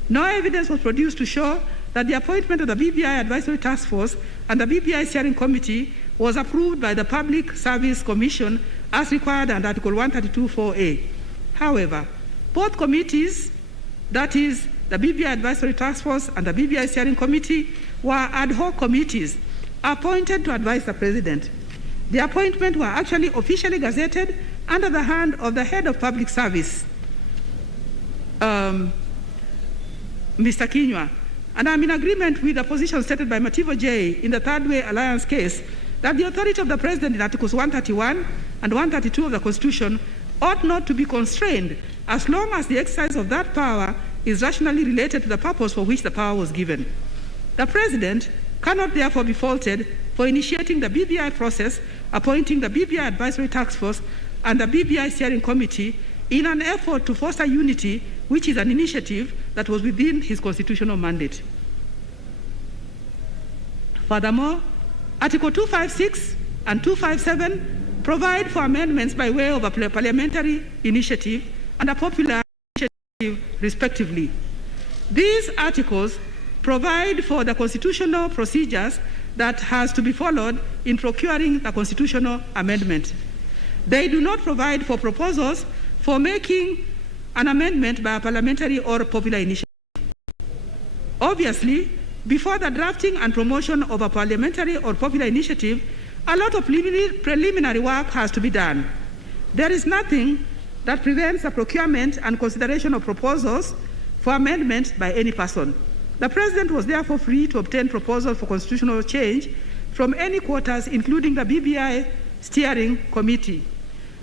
No evidence was produced to show that the appointment of the BBI Advisory Task Force and the BBI Steering Committee was approved by the Public Service Commission as required under Article 132(4)(a). However, both committees, that is, the BBI Advisory Task Force and the BBI Steering Committee, were ad hoc committees appointed to advise the President. The appointments were actually officially gazetted under the hand of the Head of Public Service, Mr. Kinyua. And I'm in agreement with the position stated by Mativo J. in the Third Way Alliance case that the authority of the President in Articles 131 and 132 of the Constitution ought not to be constrained as long as the exercise of that power is rationally related to the purpose for which the power was given. The President cannot therefore be faulted for initiating the BBI process, appointing the BBI Advisory Task Force and the BBI Steering Committee in an effort to foster unity which is an initiative that was within his constitutional mandate. Furthermore, Article 256 and 257 provide for amendments by way of a parliamentary initiative and a popular initiative, respectively. These articles provide for the constitutional procedures that has to be followed in procuring a constitutional amendment. They do not provide for proposals for making an amendment by a parliamentary or popular initiative. Obviously, before the drafting and promotion of a parliamentary or popular initiative, a lot of preliminary work has to be done. There is nothing that prevents the procurement and consideration of proposals for amendment by any person. The President was therefore free to obtain proposals for constitutional change from any quarters, including the BBI Steering Committee.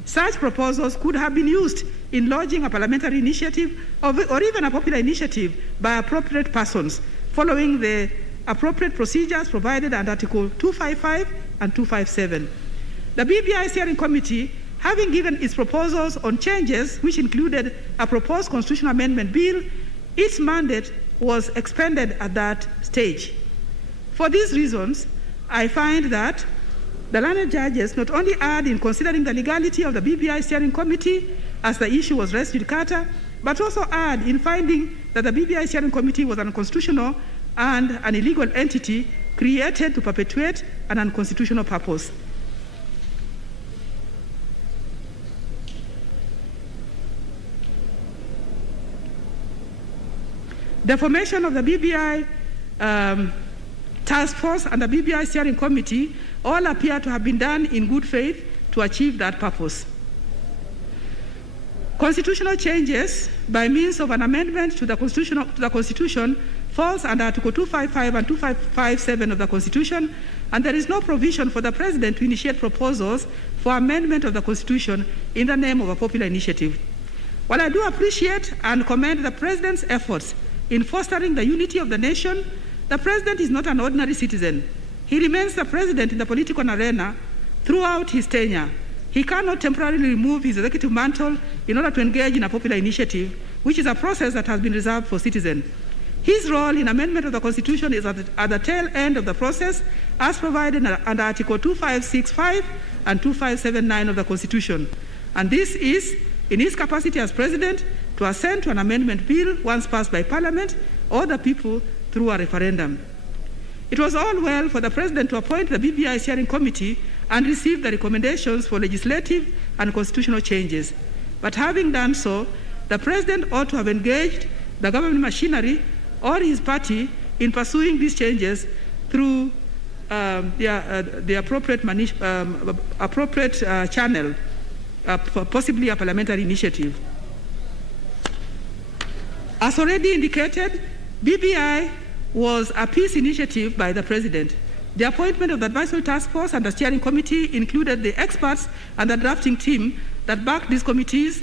Such proposals could have been used in lodging a parliamentary initiative or even a popular initiative by appropriate persons, following the appropriate procedures provided under Article 255 and 257. The BBI Steering Committee, having given its proposals on changes, which included a proposed constitutional amendment bill, its mandate was expended at that stage. For these reasons, I find that the learned judges not only erred in considering the legality of the BBI Steering Committee as the issue was res judicata, but also erred in finding that the BBI Steering Committee was unconstitutional and an illegal entity created to perpetuate an unconstitutional purpose. The formation of the BBI Task Force and the BBI Steering Committee all appear to have been done in good faith to achieve that purpose. Constitutional changes by means of an amendment to the Constitution falls under Article 255 and 257 of the Constitution, and there is no provision for the President to initiate proposals for amendment of the Constitution in the name of a popular initiative. While I do appreciate and commend the President's efforts in fostering the unity of the nation, the President is not an ordinary citizen. He remains the President in the political arena throughout his tenure. He cannot temporarily remove his executive mantle in order to engage in a popular initiative, which is a process that has been reserved for citizens. His role in amendment of the Constitution is at the tail end of the process, as provided under Article 2565 and 2579 of the Constitution. And this is in his capacity as President to assent to an amendment bill once passed by Parliament or the people through a referendum. It was all well for the President to appoint the BBI Steering Committee and receive the recommendations for legislative and constitutional changes. But having done so, the President ought to have engaged the government machinery or his party in pursuing these changes through the appropriate channel, possibly a parliamentary initiative. As already indicated, BBI was a peace initiative by the President. The appointment of the Advisory Task Force and the Steering Committee included the experts and the drafting team that backed these committees,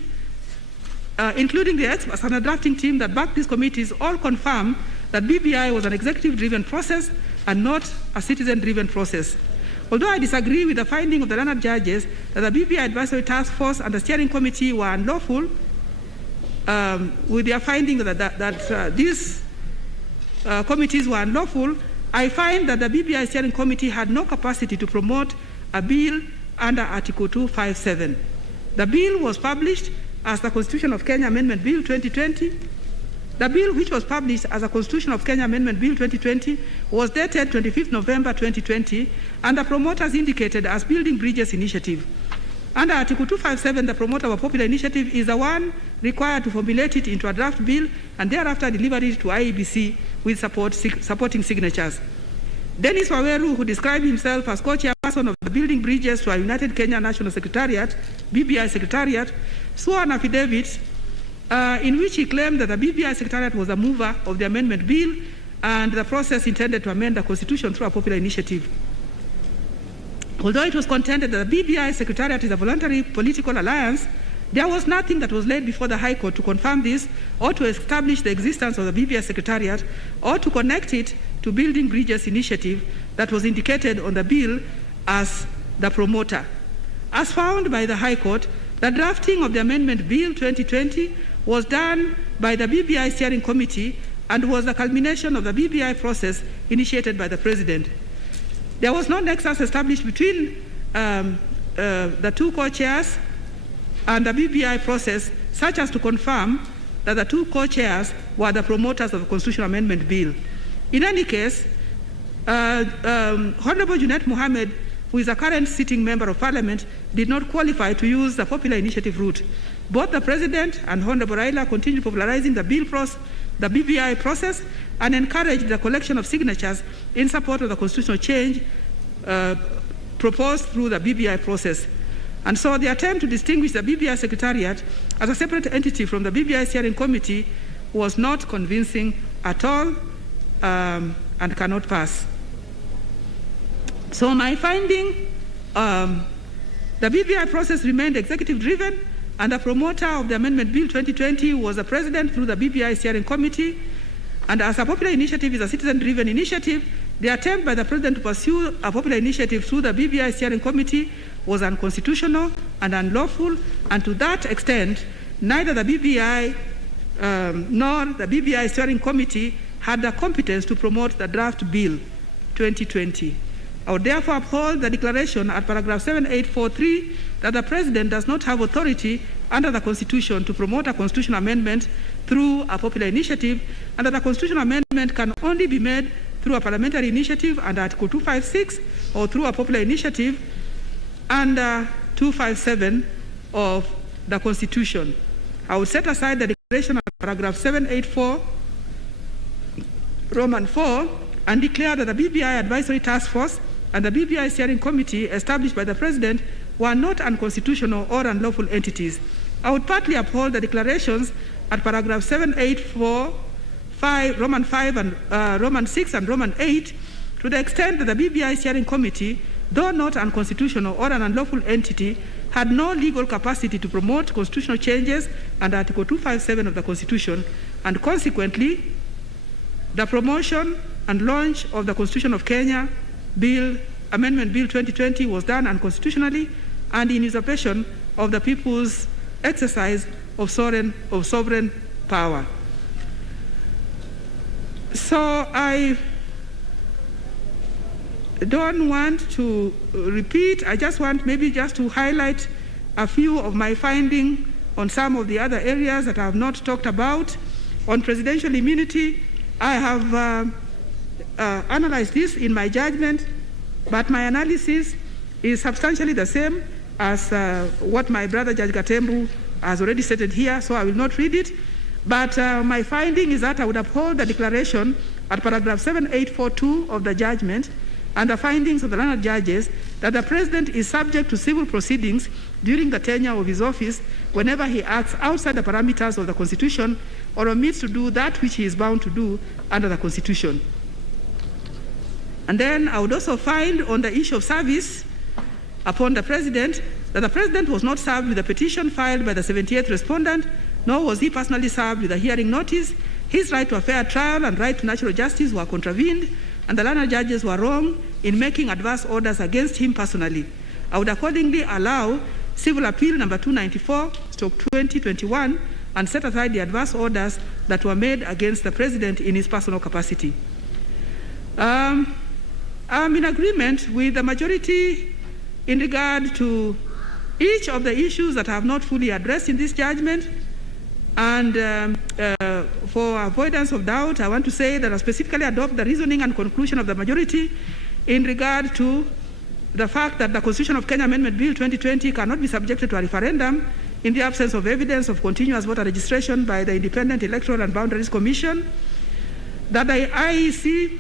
including the experts and the drafting team that backed these committees, all confirm that BBI was an executive-driven process and not a citizen-driven process. Although I disagree with the finding of the learned judges that the BBI Advisory Task Force and the Steering Committee were unlawful, with their finding that these committees were unlawful, I find that the BBI Steering Committee had no capacity to promote a bill under Article 257. The bill was published as the Constitution of Kenya Amendment Bill 2020. The bill, which was published as a Constitution of Kenya Amendment Bill 2020, was dated 25th November 2020, and the promoters indicated as Building Bridges Initiative. Under Article 257, the promoter of a popular initiative is the one required to formulate it into a draft bill and thereafter deliver it to IEBC with supporting signatures. Dennis Waweru, who described himself as co-chairperson of the Building Bridges to a United Kenya National Secretariat, BBI Secretariat, swore an affidavit in which he claimed that the BBI Secretariat was a mover of the amendment bill and the process intended to amend the Constitution through a popular initiative. Although it was contended that the BBI Secretariat is a voluntary political alliance, there was nothing that was laid before the High Court to confirm this or to establish the existence of the BBI Secretariat or to connect it to Building Bridges Initiative that was indicated on the bill as the promoter. As found by the High Court, the drafting of the Amendment Bill 2020 was done by the BBI Steering Committee and was the culmination of the BBI process initiated by the President. There was no nexus established between the two co-chairs and the BBI process, such as to confirm that the two co-chairs were the promoters of the Constitutional Amendment Bill. In any case, Honorable Junet Mohammed, who is a current sitting member of Parliament, did not qualify to use the popular initiative route. Both the President and Honorable Raila continued popularizing the BBI process and encouraged the collection of signatures in support of the constitutional change proposed through the BBI process. And so the attempt to distinguish the BBI Secretariat as a separate entity from the BBI Steering Committee was not convincing at all and cannot pass. So my finding, the BBI process remained executive-driven, and the promoter of the Amendment Bill 2020 was the President through the BBI Steering Committee. And as a popular initiative is a citizen-driven initiative, the attempt by the President to pursue a popular initiative through the BBI Steering Committee was unconstitutional and unlawful, and to that extent, neither the BBI nor the BBI Steering Committee had the competence to promote the draft Bill 2020. I would therefore uphold the declaration at paragraph 7843 that the President does not have authority under the Constitution to promote a constitutional amendment through a popular initiative, and that a constitutional amendment can only be made through a parliamentary initiative under Article 256 or through a popular initiative under 257 of the Constitution. I would set aside the declaration of paragraph 784 Roman 4 and declare that the BBI Advisory Task Force and the BBI Steering Committee established by the President were not unconstitutional or unlawful entities. I would partly uphold the declarations at paragraph 784 Roman 5 and Roman 6 and Roman 8 to the extent that the BBI Steering Committee, though not unconstitutional or an unlawful entity, had no legal capacity to promote constitutional changes under Article 257 of the Constitution, and consequently, the promotion and launch of the Constitution of Kenya Amendment Bill 2020 was done unconstitutionally and in usurpation of the people's exercise of sovereign power. So I don't want to repeat. I just want maybe just to highlight a few of my findings on some of the other areas that I have not talked about. On presidential immunity, I have analyzed this in my judgment, but my analysis is substantially the same as what my brother Judge Gatembu has already stated here, so I will not read it. But my finding is that I would uphold the declaration at paragraph 7842 of the judgment and the findings of the learned judges that the President is subject to civil proceedings during the tenure of his office whenever he acts outside the parameters of the Constitution or omits to do that which he is bound to do under the Constitution. And then I would also find on the issue of service upon the President that the President was not served with a petition filed by the 78th respondent, nor was he personally served with a hearing notice. His right to a fair trial and right to natural justice were contravened, and the learned judges were wrong in making adverse orders against him personally. I would accordingly allow Civil Appeal number 294/2021 and set aside the adverse orders that were made against the President in his personal capacity. I'm in agreement with the majority in regard to each of the issues that I have not fully addressed in this judgment. And for avoidance of doubt, I want to say that I specifically adopt the reasoning and conclusion of the majority in regard to the fact that the Constitution of Kenya Amendment Bill 2020 cannot be subjected to a referendum in the absence of evidence of continuous voter registration by the Independent Electoral and Boundaries Commission, that the IEC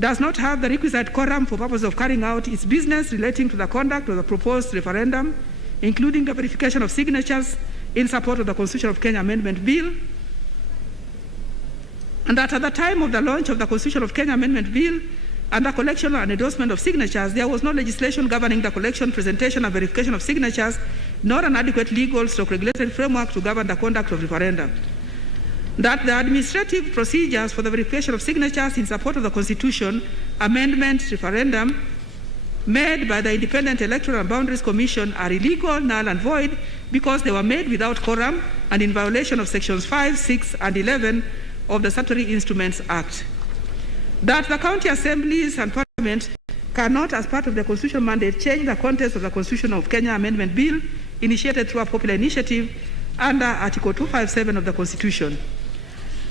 does not have the requisite quorum for purpose of carrying out its business relating to the conduct of the proposed referendum, including the verification of signatures in support of the Constitution of Kenya Amendment Bill, and that at the time of the launch of the Constitution of Kenya Amendment Bill and the collection and endorsement of signatures, there was no legislation governing the collection, presentation, and verification of signatures, nor an adequate legal regulatory framework to govern the conduct of referendum. That the administrative procedures for the verification of signatures in support of the Constitution Amendment referendum made by the Independent Electoral and Boundaries Commission are illegal, null and void because they were made without quorum and in violation of sections 5, 6, and 11 of the Statutory Instruments Act. That the county assemblies and parliament cannot, as part of the constitutional mandate, change the contents of the Constitution of Kenya Amendment Bill initiated through a popular initiative under Article 257 of the Constitution.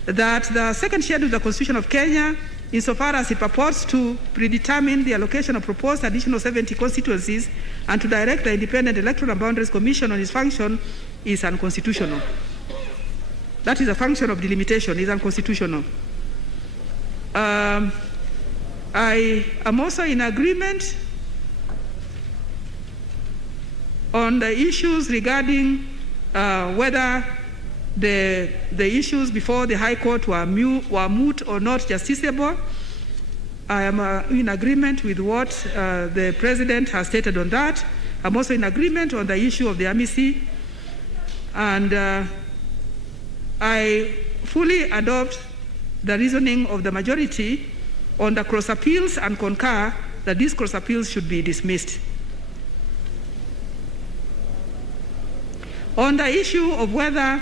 That the second schedule of the Constitution of Kenya, insofar as it purports to predetermine the allocation of proposed additional 70 constituencies and to direct the Independent Electoral and Boundaries Commission on its function, is unconstitutional. That is a function of delimitation, is unconstitutional. I am also in agreement on the issues regarding whether the issues before the High Court were moot or not justiciable. I am in agreement with what the President has stated on that. I'm also in agreement on the issue of the MEC, and I fully adopt the reasoning of the majority on the cross appeals and concur that these cross appeals should be dismissed. On the issue of whether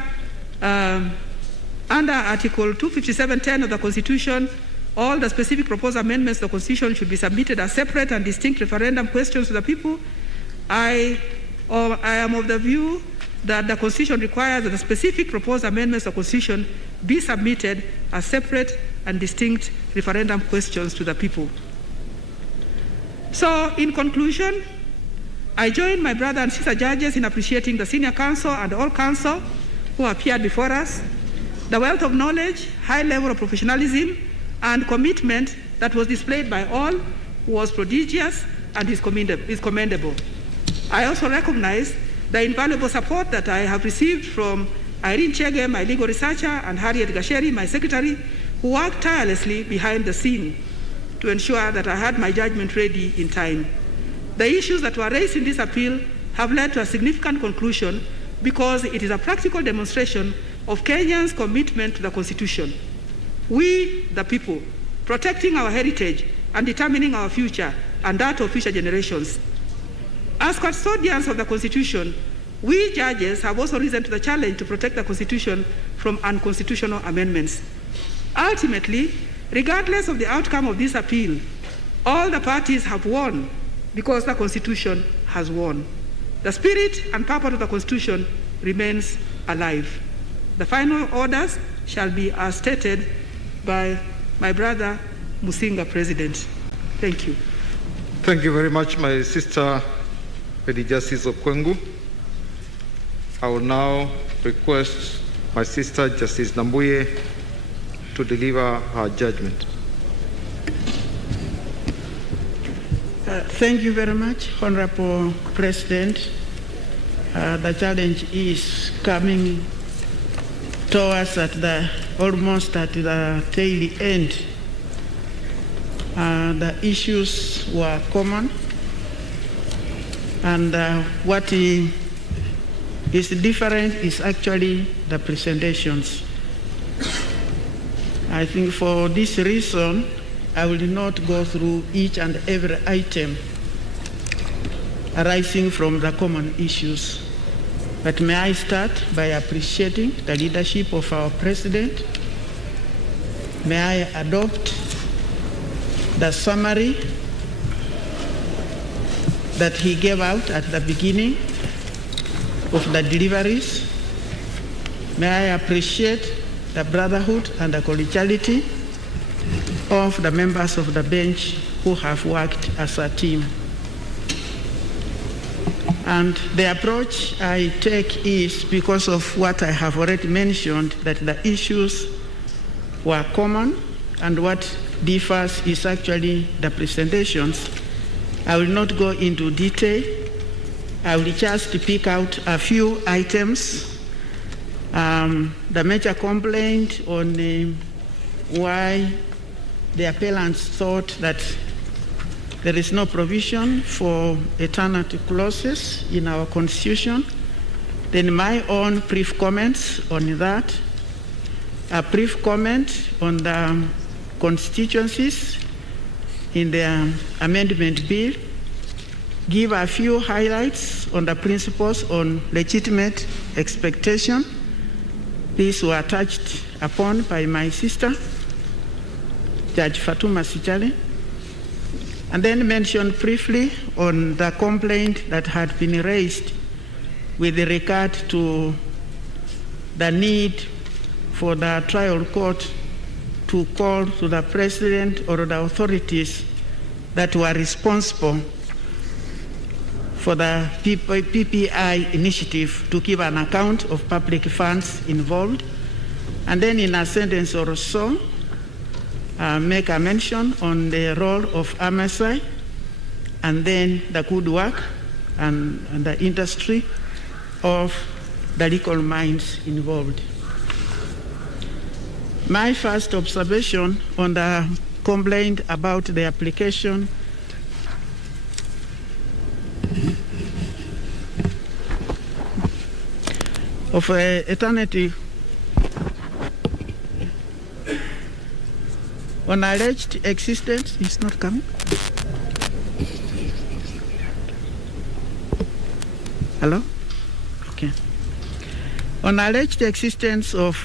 under Article 257.10 of the Constitution, all the specific proposed amendments to the Constitution should be submitted as separate and distinct referendum questions to the people, I am of the view that the Constitution requires that the specific proposed amendments to the Constitution be submitted as separate and distinct referendum questions to the people. So, in conclusion, I join my brother and sister judges in appreciating the senior counsel and all counsel who appeared before us. The wealth of knowledge, high level of professionalism, and commitment that was displayed by all was prodigious and is commendable. I also recognize the invaluable support that I have received from Irene Chege, my legal researcher, and Harriet Gasheri, my secretary, who worked tirelessly behind the scene to ensure that I had my judgment ready in time. The issues that were raised in this appeal have led to a significant conclusion because it is a practical demonstration of Kenyans' commitment to the Constitution. We, the people, protecting our heritage and determining our future and that of future generations. As custodians of the Constitution, we judges have also risen to the challenge to protect the Constitution from unconstitutional amendments. Ultimately, regardless of the outcome of this appeal, all the parties have won because the Constitution has won. The spirit and purpose of the Constitution remains alive. The final orders shall be as stated by my brother Musinga, President. Thank you. Thank you very much, my sister, Lady Justice Okwengu. I will now request my sister, Justice Nambuye, to deliver her judgment. Thank you very much, Honorable President. The challenge is coming towards almost at the tail end. The issues were common, and what is different is actually the presentations. I think for this reason, I will not go through each and every item arising from the common issues. But may I start by appreciating the leadership of our President. May I adopt the summary that he gave out at the beginning of the deliveries. May I appreciate the brotherhood and the collegiality of the members of the bench who have worked as a team. And the approach I take is because of what I have already mentioned, that the issues were common, and what differs is actually the presentations. I will not go into detail. I will just pick out a few items. The major complaint on why the appellants thought that there is no provision for eternity clauses in our Constitution. Then my own brief comments on that. A brief comment on the constituencies in the amendment bill. give a few highlights on the principles on legitimate expectation. These were touched upon by my sister, Judge Fatuma Sichale, and then mention briefly on the complaint that had been raised with regard to the need for the trial court to call to the president or the authorities that were responsible for the BBI initiative to give an account of public funds involved. And then in a sentence or so, make a mention on the role of MSI and then the good work and the industry of the legal minds involved. My first observation on the complaint about the application of eternity on alleged existence is not coming. Hello? Okay. On alleged existence of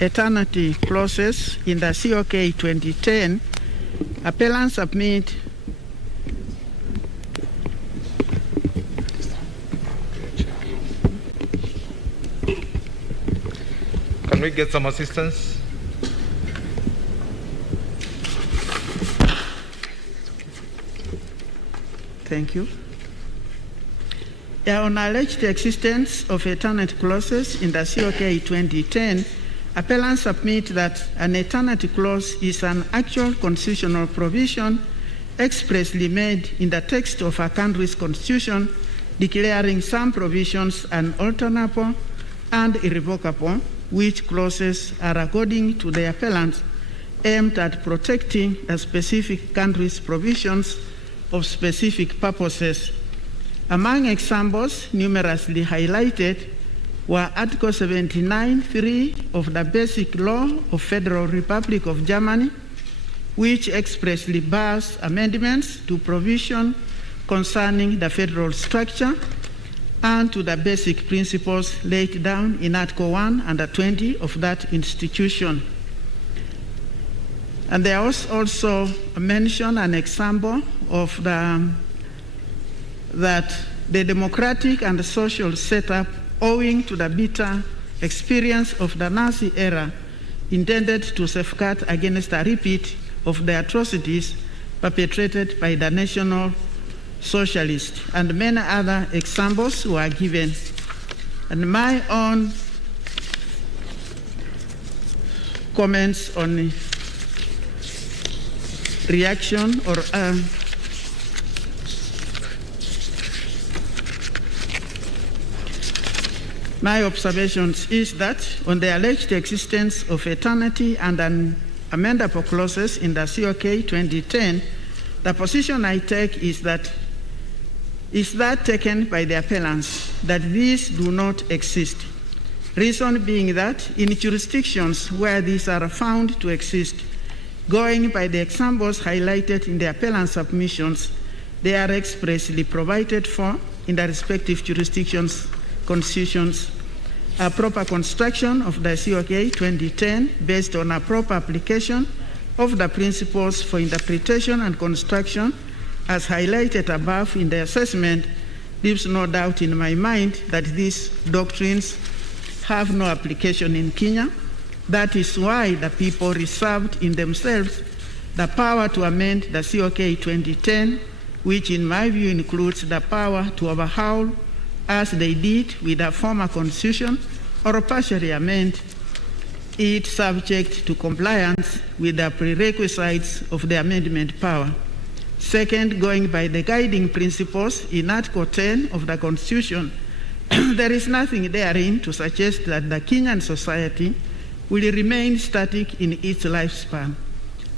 eternity clauses in the COK 2010, appellants submit Can we get some assistance? Thank you. On alleged existence of eternity clauses in the COK 2010, appellants submit that an eternity clause is an actual constitutional provision expressly made in the text of a country's constitution declaring some provisions unalterable and irrevocable, which clauses are, according to the appellants, aimed at protecting a specific country's provisions of specific purposes. Among examples numerously highlighted were Article 79(3) of the Basic Law of Federal Republic of Germany, which expressly bars amendments to provision concerning the federal structure and to the basic principles laid down in Article 1 and 20 of that institution. And there was also mentioned an example of that the democratic and social setup, owing to the bitter experience of the Nazi era, intended to safeguard against a repeat of the atrocities perpetrated by the National Socialists, and many other examples were given. And my own comments on reaction or my observations is that on the alleged existence of eternity and amendable clauses in the COK 2010, the position I take is that taken by the appellants, that these do not exist. Reason being that in jurisdictions where these are found to exist, going by the examples highlighted in the appellant submissions, they are expressly provided for in the respective jurisdictions' constitutions. A proper construction of the COK 2010 based on a proper application of the principles for interpretation and construction as highlighted above in the assessment leaves no doubt in my mind that these doctrines have no application in Kenya. That is why the people reserved in themselves the power to amend the COK 2010, which in my view includes the power to overhaul, as they did with the former constitution, or partially amend it subject to compliance with the prerequisites of the amendment power. Second, going by the guiding principles in Article 10 of the Constitution, there is nothing therein to suggest that the Kenyan society will remain static in its lifespan,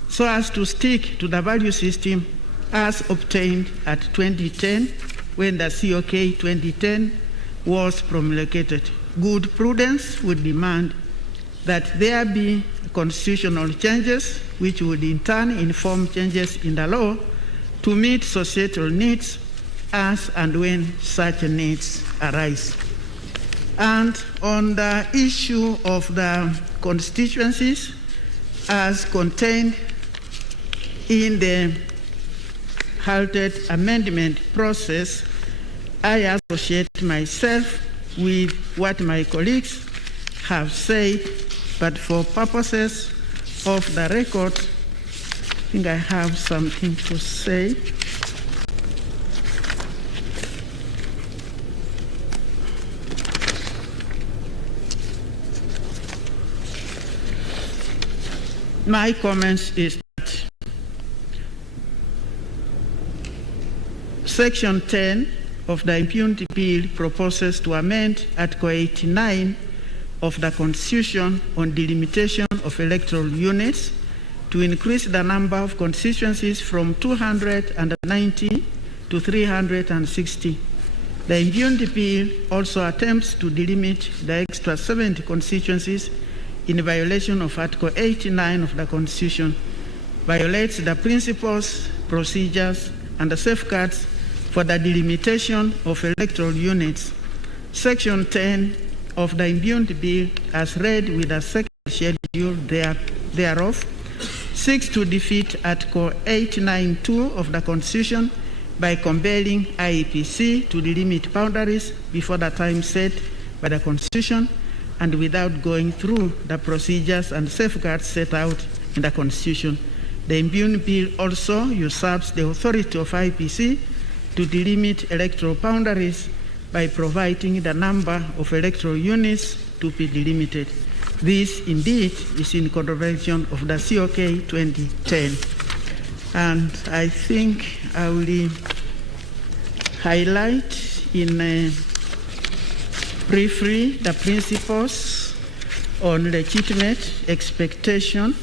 so as to stick to the value system as obtained at 2010 when the COK 2010 was promulgated. Good prudence would demand that there be constitutional changes which would in turn inform changes in the law to meet societal needs as and when such needs arise. And on the issue of the constituencies as contained in the halted amendment process, I associate myself with what my colleagues have said, but for purposes of the record, I think I have something to say. My comments is that Section 10 of the Impunity Bill proposes to amend Article 89 of the Constitution on delimitation of electoral units to increase the number of constituencies from 290 to 360. The Impunity Bill also attempts to delimit the extra 70 constituencies in violation of Article 89 of the Constitution, violates the principles, procedures, and the safeguards for the delimitation of electoral units. Section 10 of the Impunity Bill, as read with the second schedule thereof, seeks to defeat Article 892 of the Constitution by compelling IEPC to delimit boundaries before the time set by the Constitution and without going through the procedures and safeguards set out in the Constitution. The Impunity Bill also usurps the authority of IEPC to delimit electoral boundaries by providing the number of electoral units to be delimited. This indeed is in contravention of the COK 2010. And I think I will highlight in briefly the principles on legitimate expectation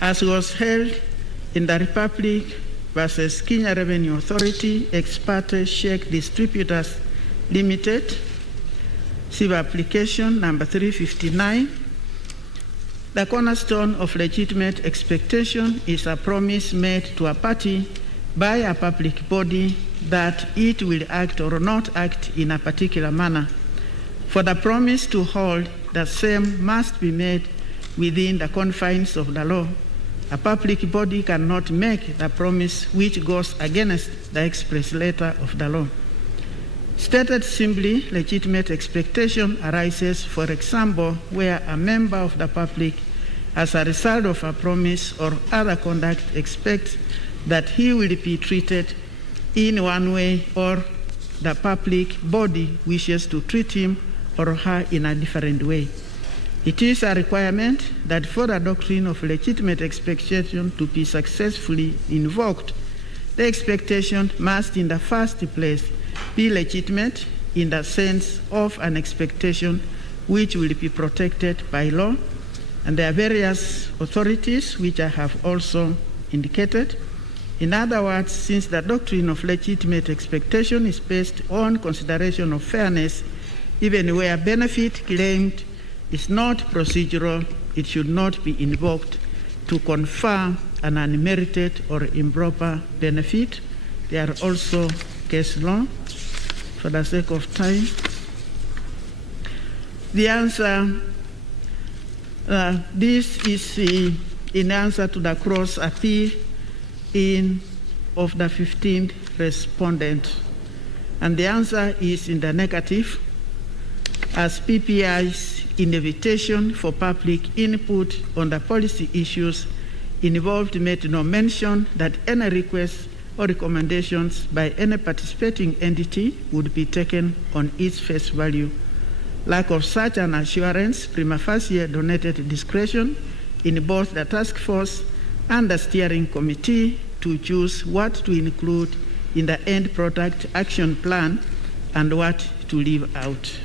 as was held in the Republic versus Kenya Revenue Authority ex parte check distributors limited, civil application number 359. The cornerstone of legitimate expectation is a promise made to a party by a public body that it will act or not act in a particular manner. For the promise to hold, the same must be made within the confines of the law. A public body cannot make the promise which goes against the express letter of the law. Stated simply, legitimate expectation arises, for example, where a member of the public, as a result of a promise or other conduct, expects that he will be treated in one way or the public body wishes to treat him or her in a different way. It is a requirement that for the doctrine of legitimate expectation to be successfully invoked, the expectation must in the first place be legitimate in the sense of an expectation which will be protected by law, and there are various authorities which I have also indicated. In other words, since the doctrine of legitimate expectation is based on consideration of fairness, even where benefit claimed is not procedural, it should not be invoked to confer an unmerited or improper benefit. There are also case law. For the sake of time, the answer, this is in answer to the cross appeal of the 15th respondent. And the answer is in the negative, as PPI's invitation for public input on the policy issues involved made no mention that any requests or recommendations by any participating entity would be taken on its face value. Lack of such an assurance prima facie donated discretion in both the task force and the steering committee to choose what to include in the end product action plan and what to leave out.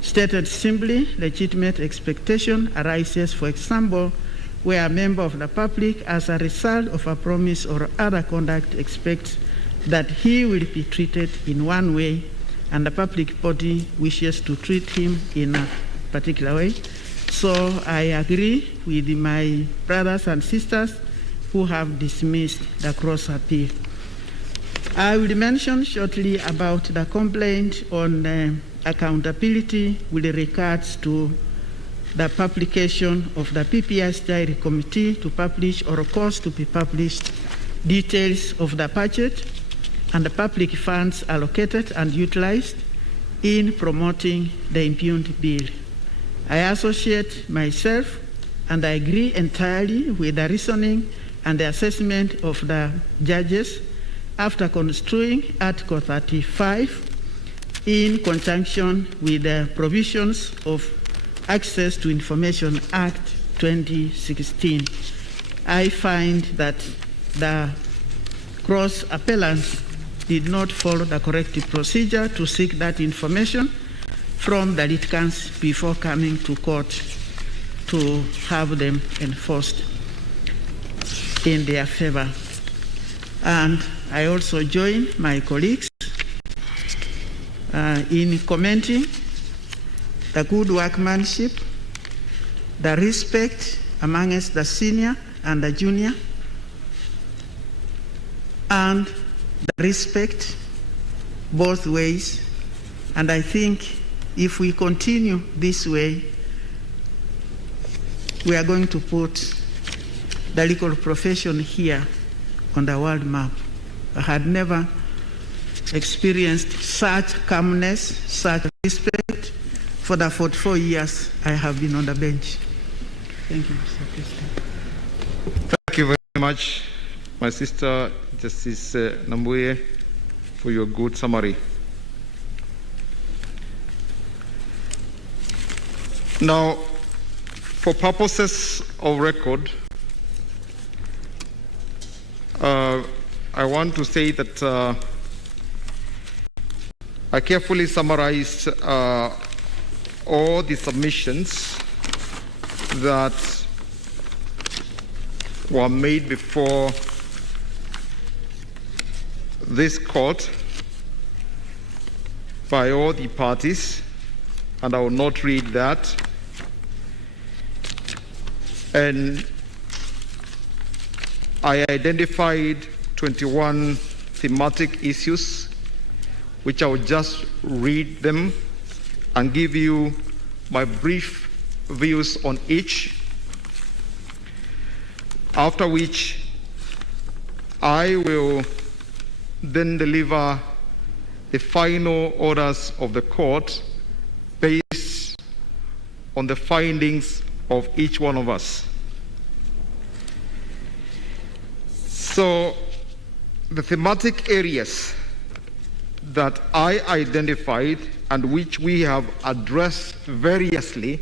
Stated simply, legitimate expectation arises, for example, where a member of the public, as a result of a promise or other conduct, expects that he will be treated in one way and the public body wishes to treat him in a particular way. So I agree with my brothers and sisters who have dismissed the cross appeal. I will mention shortly about the complaint on accountability with regards to the publication of the PPI's Diary Committee to publish or cause to be published details of the budget and the public funds allocated and utilized in promoting the impugned bill. I associate myself and I agree entirely with the reasoning and the assessment of the judges after construing Article 35 in conjunction with the provisions of Access to Information Act 2016. I find that the cross appellants did not follow the correct procedure to seek that information from the litigants before coming to court to have them enforced in their favor. And I also join my colleagues in commenting the good workmanship, the respect amongst the senior and the junior, and the respect both ways. And I think if we continue this way, we are going to put the legal profession here on the world map. I had never experienced such calmness, such respect for the 44 years I have been on the bench. Thank you, Mr. President. Thank you very much, my sister Justice Nambuye, for your good summary. Now, for purposes of record, I want to say that I carefully summarized all the submissions that were made before this court by all the parties, and I will not read that. And I identified 21 thematic issues, which I will just read them and give you my brief views on each, after which I will then deliver the final orders of the court based on the findings of each one of us. So, the thematic areas that I identified and which we have addressed variously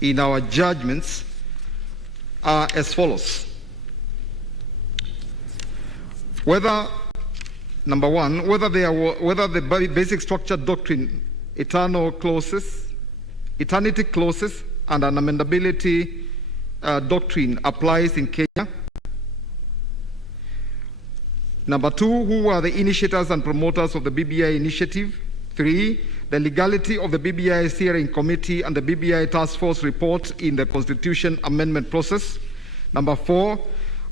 in our judgments are as follows. Whether, number one, whether the basic structure doctrine, eternity clauses, and an amendability doctrine applies in Kenya. Number two, who are the initiators and promoters of the BBI initiative? 3, the legality of the BBI steering committee and the BBI task force report in the constitution amendment process. Number 4,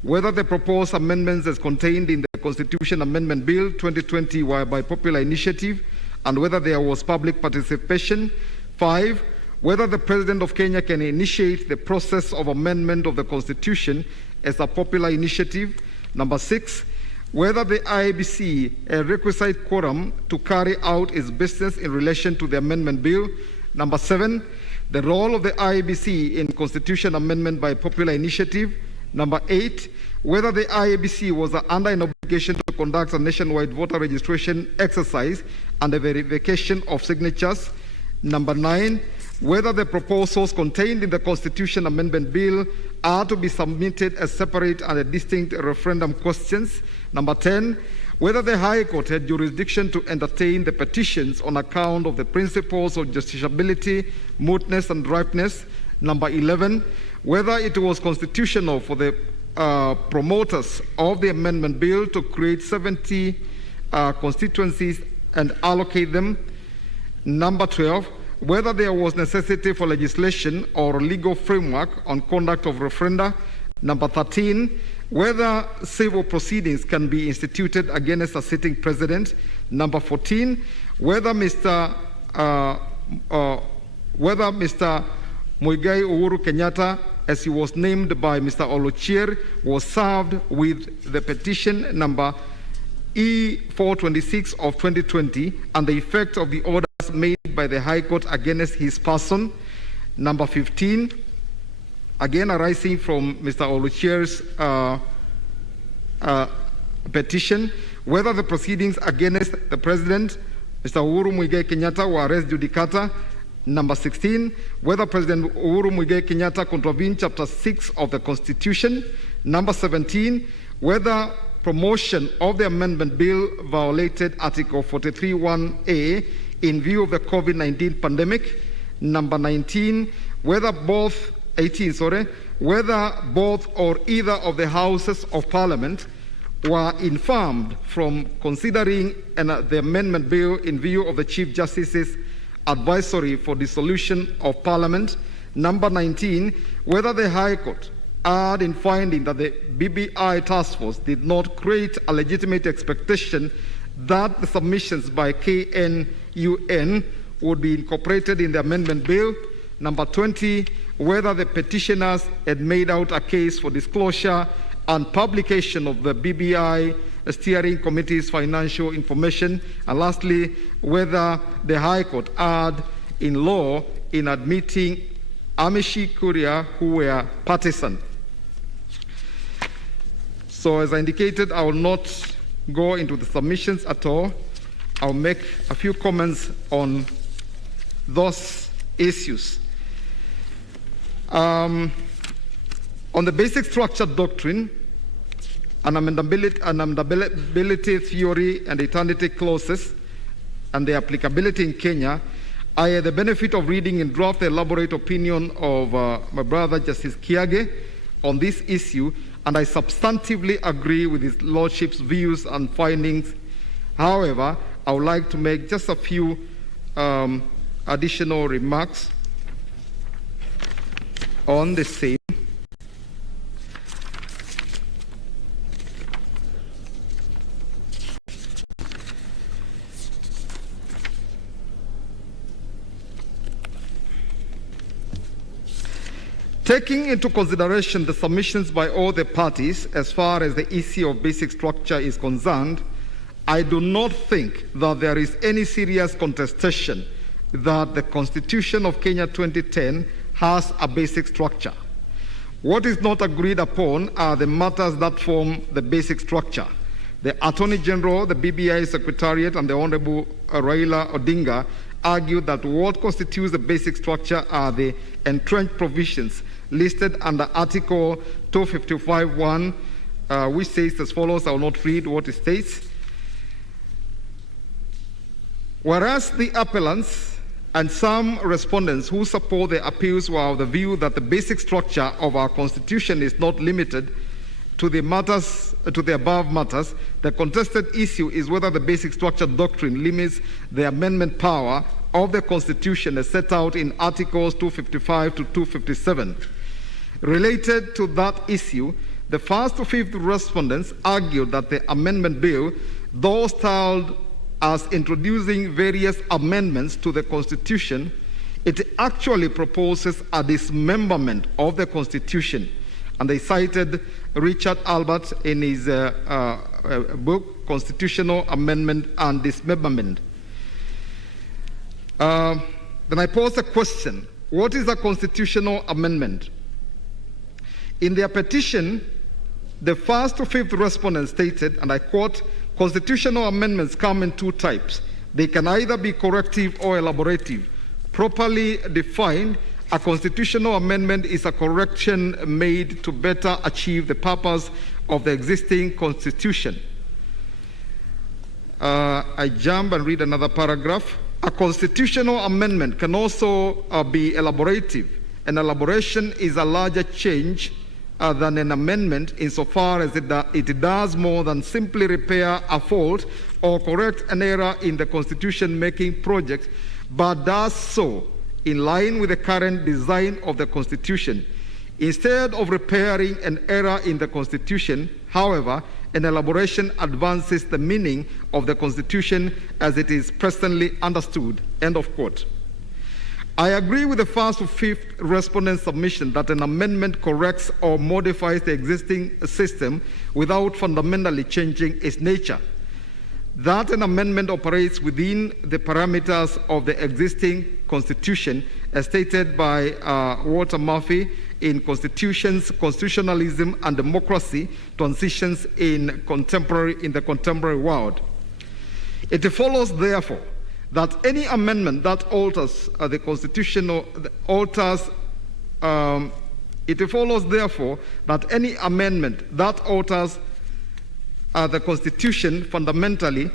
whether the proposed amendments as contained in the Constitution Amendment Bill 2020 were by popular initiative and whether there was public participation. 5, whether the President of Kenya can initiate the process of amendment of the Constitution as a popular initiative. Number 6, whether the IEBC a requisite quorum to carry out its business in relation to the amendment bill. Number 7, the role of the IEBC in Constitution amendment by popular initiative. Number 8, whether the IEBC was under an obligation to conduct a nationwide voter registration exercise and the verification of signatures. Number 9, whether the proposals contained in the Constitution Amendment Bill are to be submitted as separate and distinct referendum questions. Number 10, whether the High Court had jurisdiction to entertain the petitions on account of the principles of justiciability, mootness, and ripeness. Number 11, whether it was constitutional for the promoters of the Amendment Bill to create 70 constituencies and allocate them. Number 12, whether there was necessity for legislation or legal framework on conduct of referenda. Number 13, whether civil proceedings can be instituted against a sitting president. Number 14, whether Mr. Muigai Uhuru Kenyatta, as he was named by Mr. Oluchier, was served with the petition number E426 of 2020 and the effect of the orders made by the High Court against his person. Number 15, again arising from Mr. Oluchier's petition, whether the proceedings against the President, Mr. Uhuru Muigai Kenyatta, were res judicata. Number 16, whether President Uhuru Muigai Kenyatta contravened Chapter 6 of the Constitution. Number 17, whether promotion of the amendment bill violated Article 43(1)(a) in view of the COVID-19 pandemic. Number 18, whether both or either of the Houses of Parliament were infirmed from considering the amendment bill in view of the Chief Justice's advisory for dissolution of Parliament. Number 19, whether the High Court erred in finding that the BBI task force did not create a legitimate expectation that the submissions by KNUN would be incorporated in the amendment bill. Number 20, whether the petitioners had made out a case for disclosure and publication of the BBI Steering Committee's financial information. And lastly, whether the High Court erred in law in admitting Amishi Kuria who were partisan. So as I indicated, I will not go into the submissions at all. I'll make a few comments on those issues. On the basic structure doctrine, an amendability theory and eternity clauses and their applicability in Kenya, I had the benefit of reading in draft the elaborate opinion of my brother Justice Kiage on this issue, and I substantively agree with his lordship's views and findings. However, I would like to make just a few additional remarks on the same. Taking into consideration the submissions by all the parties as far as the issue of basic structure is concerned, I do not think that there is any serious contestation that the Constitution of Kenya 2010 has a basic structure. What is not agreed upon are the matters that form the basic structure. The Attorney General, the BBI Secretariat, and the Honorable Raila Odinga argued that what constitutes the basic structure are the entrenched provisions listed under Article 255(1), which says as follows. I will not read what it states. Whereas the appellants and some respondents who support the appeals were of the view that the basic structure of our Constitution is not limited to the above matters, the contested issue is whether the basic structure doctrine limits the amendment power of the Constitution as set out in Articles 255 to 257. Related to that issue, the first to fifth respondents argued that the amendment bill, though styled as introducing various amendments to the Constitution, it actually proposes a dismemberment of the Constitution. And they cited Richard Albert in his book, Constitutional Amendment and Dismemberment. Then I posed a question: what is a constitutional amendment? In their petition, the first to fifth respondents stated, and I quote, "Constitutional amendments come in two types. They can either be corrective or elaborative. Properly defined, a constitutional amendment is a correction made to better achieve the purpose of the existing constitution." I jump and read another paragraph. A constitutional amendment can also be elaborative. An elaboration is a larger change than an amendment insofar as it does more than simply repair a fault or correct an error in the constitution-making project, but does so in line with the current design of the Constitution. Instead of repairing an error in the Constitution, however, an elaboration advances the meaning of the Constitution as it is presently understood. End of quote. I agree with the first to fifth respondent's submission that an amendment corrects or modifies the existing system without fundamentally changing its nature. That an amendment operates within the parameters of the existing Constitution, as stated by Walter Murphy in Constitutions, Constitutionalism and Democracy, Transitions in the Contemporary World. It follows, therefore, that any amendment that alters the Constitution it follows, therefore, that any amendment that alters the Constitution fundamentally,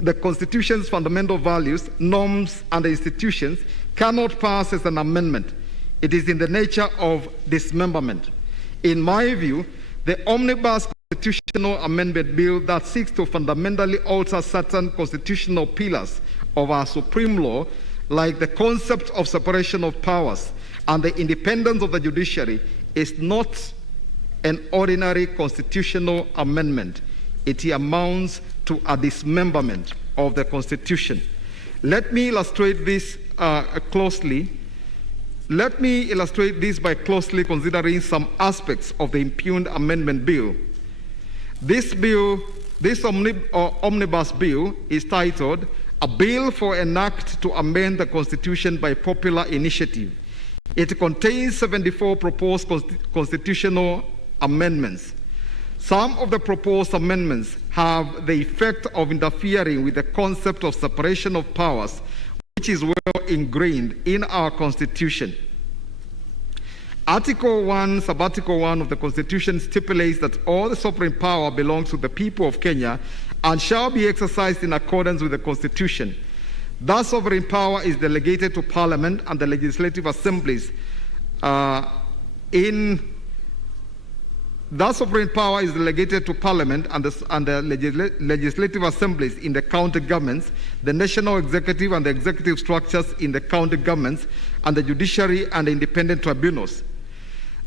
the Constitution's fundamental values, norms, and institutions cannot pass as an amendment. It is in the nature of dismemberment. In my view, the omnibus constitutional amendment bill that seeks to fundamentally alter certain constitutional pillars of our supreme law, like the concept of separation of powers and the independence of the judiciary, is not an ordinary constitutional amendment. It amounts to a dismemberment of the Constitution. Let me illustrate this closely. Let me illustrate this by closely considering some aspects of the impugned amendment bill. This omnibus bill is titled "A Bill for an Act to Amend the Constitution by Popular Initiative." It contains 74 proposed constitutional amendments. Some of the proposed amendments have the effect of interfering with the concept of separation of powers, which is well ingrained in our Constitution. Article 1, Subarticle 1 of the Constitution stipulates that all the sovereign power belongs to the people of Kenya and shall be exercised in accordance with the Constitution. Thus, sovereign power is delegated to Parliament and the legislative assemblies Thus, sovereign power is delegated to Parliament and the legislative assemblies in the county governments, the national executive and the executive structures in the county governments, and the judiciary and the independent tribunals.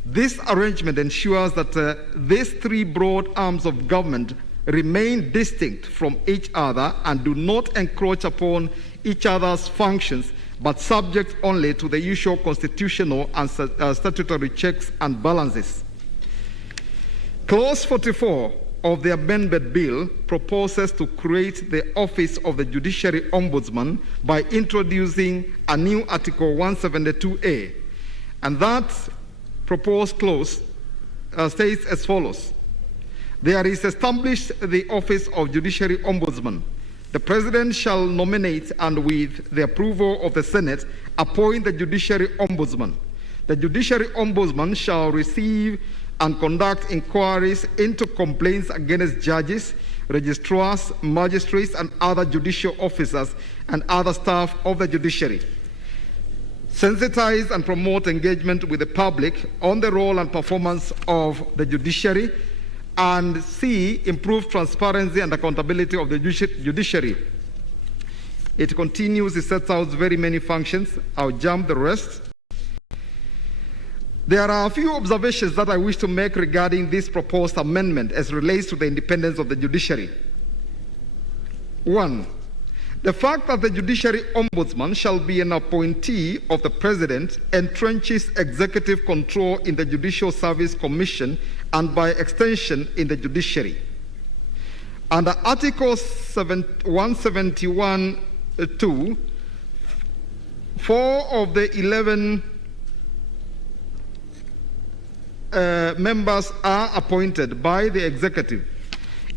This arrangement ensures that these three broad arms of government remain distinct from each other and do not encroach upon each other's functions, but subject only to the usual constitutional and statutory checks and balances. Clause 44 of the amendment bill proposes to create the office of the Judiciary Ombudsman by introducing a new Article 172A, and that proposed clause states as follows: there is established the office of Judiciary Ombudsman. The President shall nominate and, with the approval of the Senate, appoint the Judiciary Ombudsman. The Judiciary Ombudsman shall receive and conduct inquiries into complaints against judges, registrars, magistrates, and other judicial officers and other staff of the judiciary. Sensitize and promote engagement with the public on the role and performance of the judiciary, and C, improve transparency and accountability of the judiciary. It continues, it sets out very many functions. I'll jump the rest. There are a few observations that I wish to make regarding this proposed amendment as relates to the independence of the judiciary. 1. The fact that the Judiciary Ombudsman shall be an appointee of the President entrenches executive control in the Judicial Service Commission and by extension in the judiciary. Under Article 171(2), 4 of the 11 members are appointed by the executive.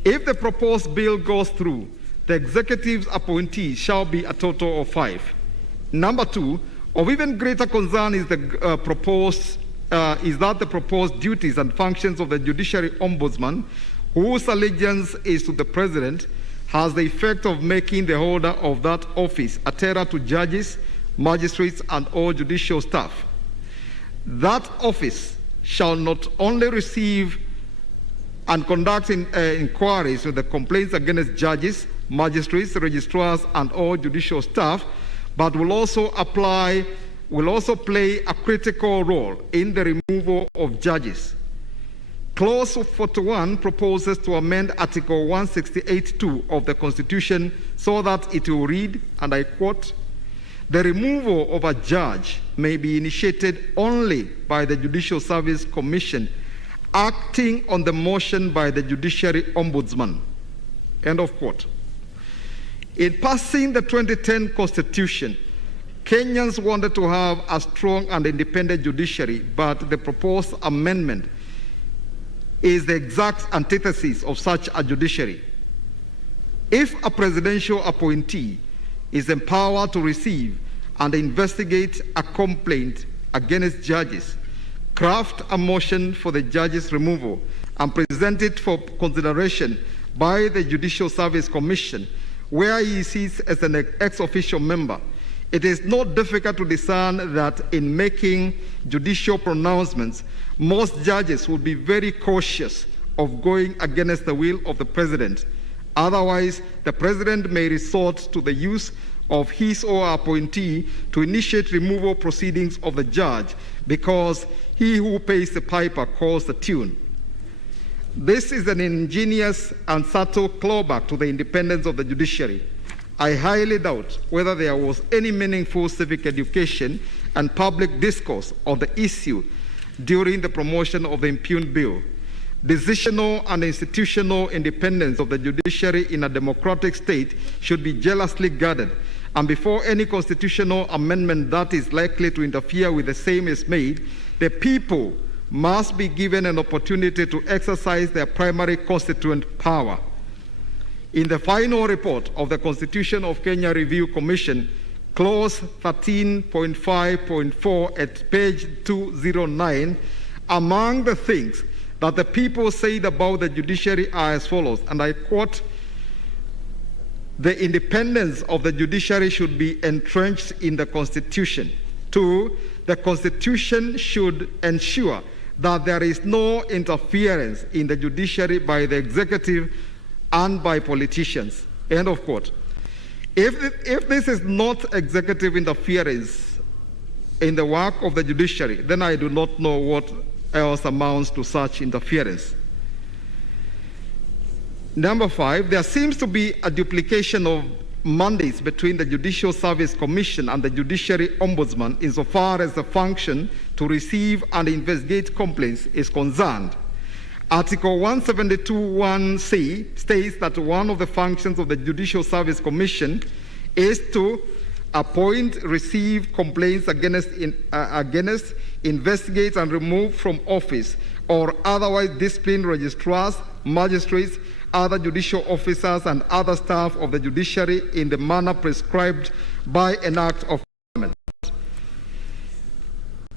If the proposed bill goes through, the executive's appointees shall be a total of 5. Number 2, of even greater concern is the proposed duties and functions of the Judiciary Ombudsman, whose allegiance is to the President, has the effect of making the holder of that office a terror to judges, magistrates, and all judicial staff. That office shall not only receive and conduct inquiries with the complaints against judges, magistrates, registrars, and all judicial staff, but will also apply will also play a critical role in the removal of judges. Clause 41 proposes to amend Article 168(2) of the Constitution so that it will read, and I quote, "The removal of a judge may be initiated only by the Judicial Service Commission acting on the motion by the Judiciary Ombudsman." End of quote. In passing the 2010 Constitution, Kenyans wanted to have a strong and independent judiciary, but the proposed amendment is the exact antithesis of such a judiciary. If a presidential appointee is empowered to receive and investigate a complaint against judges, craft a motion for the judge's removal, and present it for consideration by the Judicial Service Commission, where he sits as an ex officio member, it is not difficult to discern that in making judicial pronouncements, most judges would be very cautious of going against the will of the president. Otherwise, the president may resort to the use of his or her appointee to initiate removal proceedings of the judge, because he who pays the piper calls the tune. This is an ingenious and subtle clawback to the independence of the judiciary. I highly doubt whether there was any meaningful civic education and public discourse on the issue during the promotion of the impugned bill. Decisional and institutional independence of the judiciary in a democratic state should be jealously guarded, and before any constitutional amendment that is likely to interfere with the same is made, the people must be given an opportunity to exercise their primary constituent power. In the final report of the Constitution of Kenya Review Commission, clause 13.5.4 at page 209, among the things that the people said about the judiciary are as follows, and I quote, "The independence of the judiciary should be entrenched in the Constitution. 2, the Constitution should ensure that there is no interference in the judiciary by the executive and by politicians." End of quote. If this is not executive interference in the work of the judiciary, then I do not know what else amounts to such interference. Number 5, there seems to be a duplication of mandates between the Judicial Service Commission and the Judiciary Ombudsman insofar as the function to receive and investigate complaints is concerned. Article 172(1)(c) states that one of the functions of the Judicial Service Commission is to appoint, receive complaints against, investigate and remove from office or otherwise discipline registrars, magistrates, other judicial officers and other staff of the judiciary in the manner prescribed by an act of Parliament.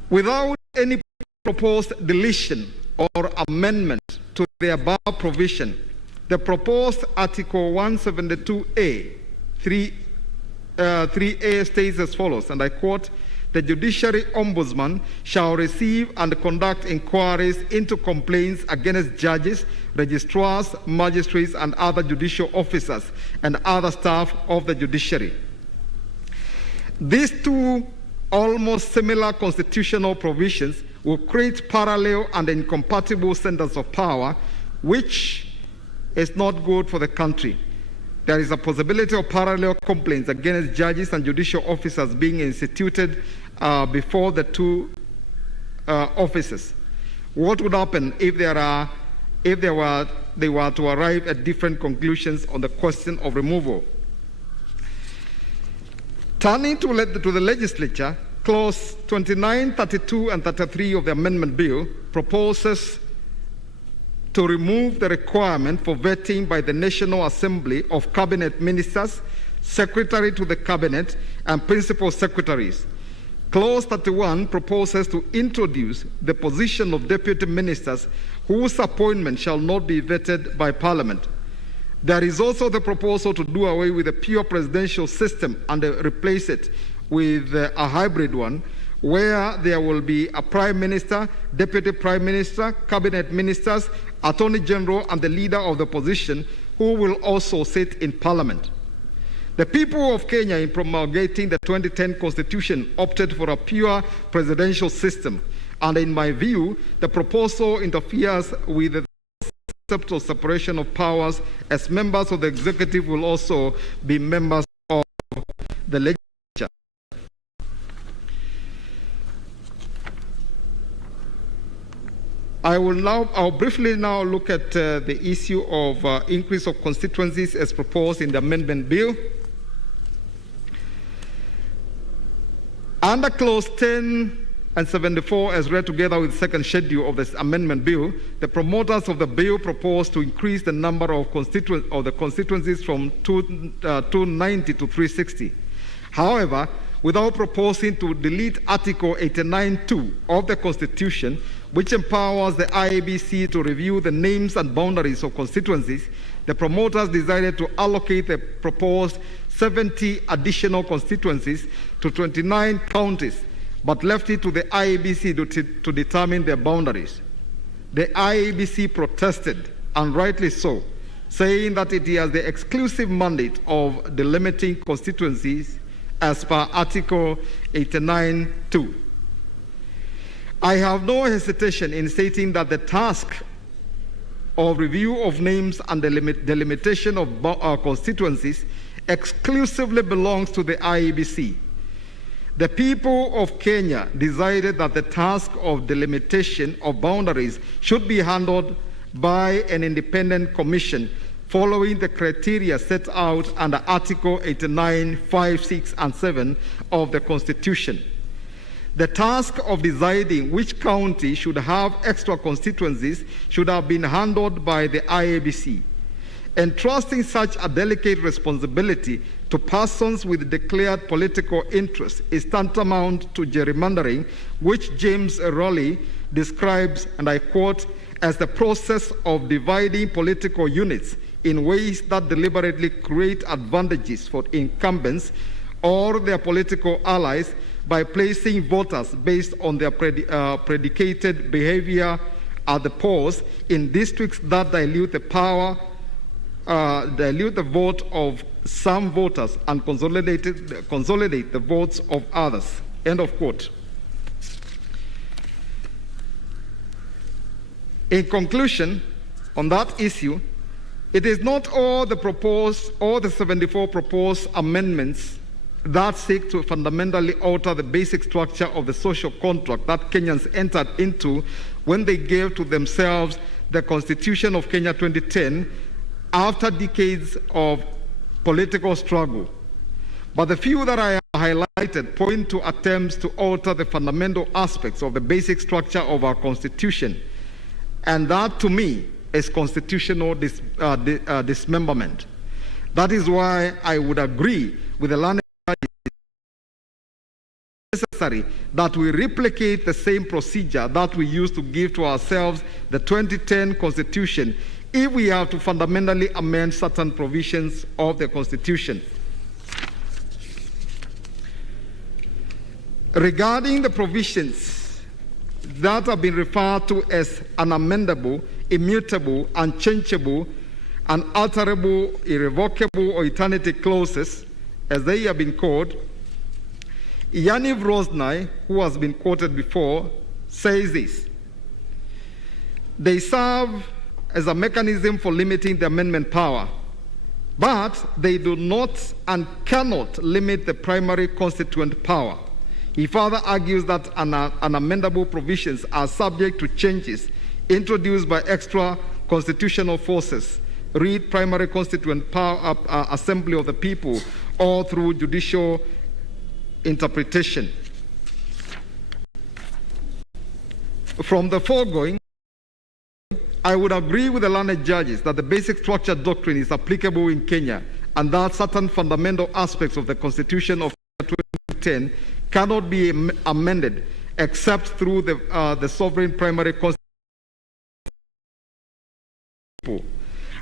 Without any proposed deletion or amendment to the above provision, the proposed Article 172A 3A states as follows, and I quote, "The Judiciary Ombudsman shall receive and conduct inquiries into complaints against judges, registrars, magistrates, and other judicial officers and other staff of the judiciary." These two almost similar constitutional provisions will create parallel and incompatible centers of power, which is not good for the country. There is a possibility of parallel complaints against judges and judicial officers being instituted before the two offices. What would happen if they were to arrive at different conclusions on the question of removal? Turning to the legislature, clause 29, 32, and 33 of the amendment bill proposes to remove the requirement for vetting by the National Assembly of Cabinet Ministers, Secretary to the Cabinet, and Principal Secretaries. Clause 31 proposes to introduce the position of Deputy Ministers whose appointment shall not be vetted by Parliament. There is also the proposal to do away with the pure presidential system and replace it with a hybrid one, where there will be a Prime Minister, Deputy Prime Minister, Cabinet Ministers, Attorney General, and the leader of the opposition, who will also sit in Parliament. The people of Kenya, in promulgating the 2010 Constitution, opted for a pure presidential system. And in my view, the proposal interferes with the concept of separation of powers, as members of the executive will also be members of the legislature. I'll briefly now look at the issue of increase of constituencies as proposed in the amendment bill. Under clause 10 and 74, as read together with the second schedule of this amendment bill, the promoters of the bill propose to increase the number of constituencies from 290 to 360. However, without proposing to delete Article 89(2) of the Constitution, which empowers the IEBC to review the names and boundaries of constituencies, the promoters decided to allocate the proposed 70 additional constituencies to 29 counties, but left it to the IEBC to determine their boundaries. The IEBC protested, and rightly so, saying that it has the exclusive mandate of delimiting constituencies as per Article 89(2). I have no hesitation in stating that the task of review of names and the delimitation of constituencies exclusively belongs to the IEBC. The people of Kenya decided that the task of delimitation of boundaries should be handled by an independent commission following the criteria set out under Article 89, 5, 6, and 7 of the Constitution. The task of deciding which county should have extra constituencies should have been handled by the IEBC. Entrusting such a delicate responsibility to persons with declared political interest is tantamount to gerrymandering, which James Rowley describes, and I quote, as the process of dividing political units in ways that deliberately create advantages for incumbents or their political allies by placing voters based on their predicated behavior at the polls in districts that dilute the power, dilute the vote of some voters and consolidate the votes of others. End of quote. In conclusion, on that issue, it is not all the 74 proposed amendments that seek to fundamentally alter the basic structure of the social contract that Kenyans entered into when they gave to themselves the Constitution of Kenya 2010 after decades of political struggle. But the few that I highlighted point to attempts to alter the fundamental aspects of the basic structure of our Constitution, and that to me is constitutional dismemberment. That is why I would agree with the learned necessary that we replicate the same procedure that we used to give to ourselves the 2010 Constitution if we have to fundamentally amend certain provisions of the Constitution. Regarding the provisions that have been referred to as unamendable, immutable, unchangeable, unalterable, irrevocable, or eternity clauses, as they have been called, Yaniv Rosnai, who has been quoted before, says this: they serve as a mechanism for limiting the amendment power, but they do not and cannot limit the primary constituent power. He further argues that unamendable provisions are subject to changes introduced by extra constitutional forces, read primary constituent power assembly of the people, or through judicial interpretation. From the foregoing, I would agree with the learned judges that the basic structure doctrine is applicable in Kenya, and that certain fundamental aspects of the Constitution of 2010 cannot be amended except through the sovereign primary constitution.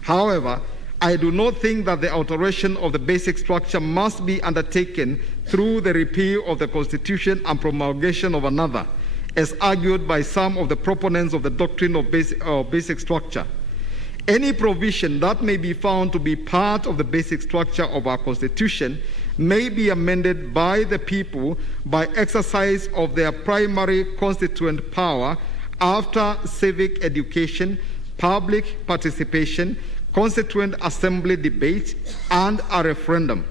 However, I do not think that the alteration of the basic structure must be undertaken through the repeal of the Constitution and promulgation of another, as argued by some of the proponents of the doctrine of basic structure. Any provision that may be found to be part of the basic structure of our Constitution may be amended by the people by exercise of their primary constituent power after civic education, public participation, constituent assembly debate, and a referendum.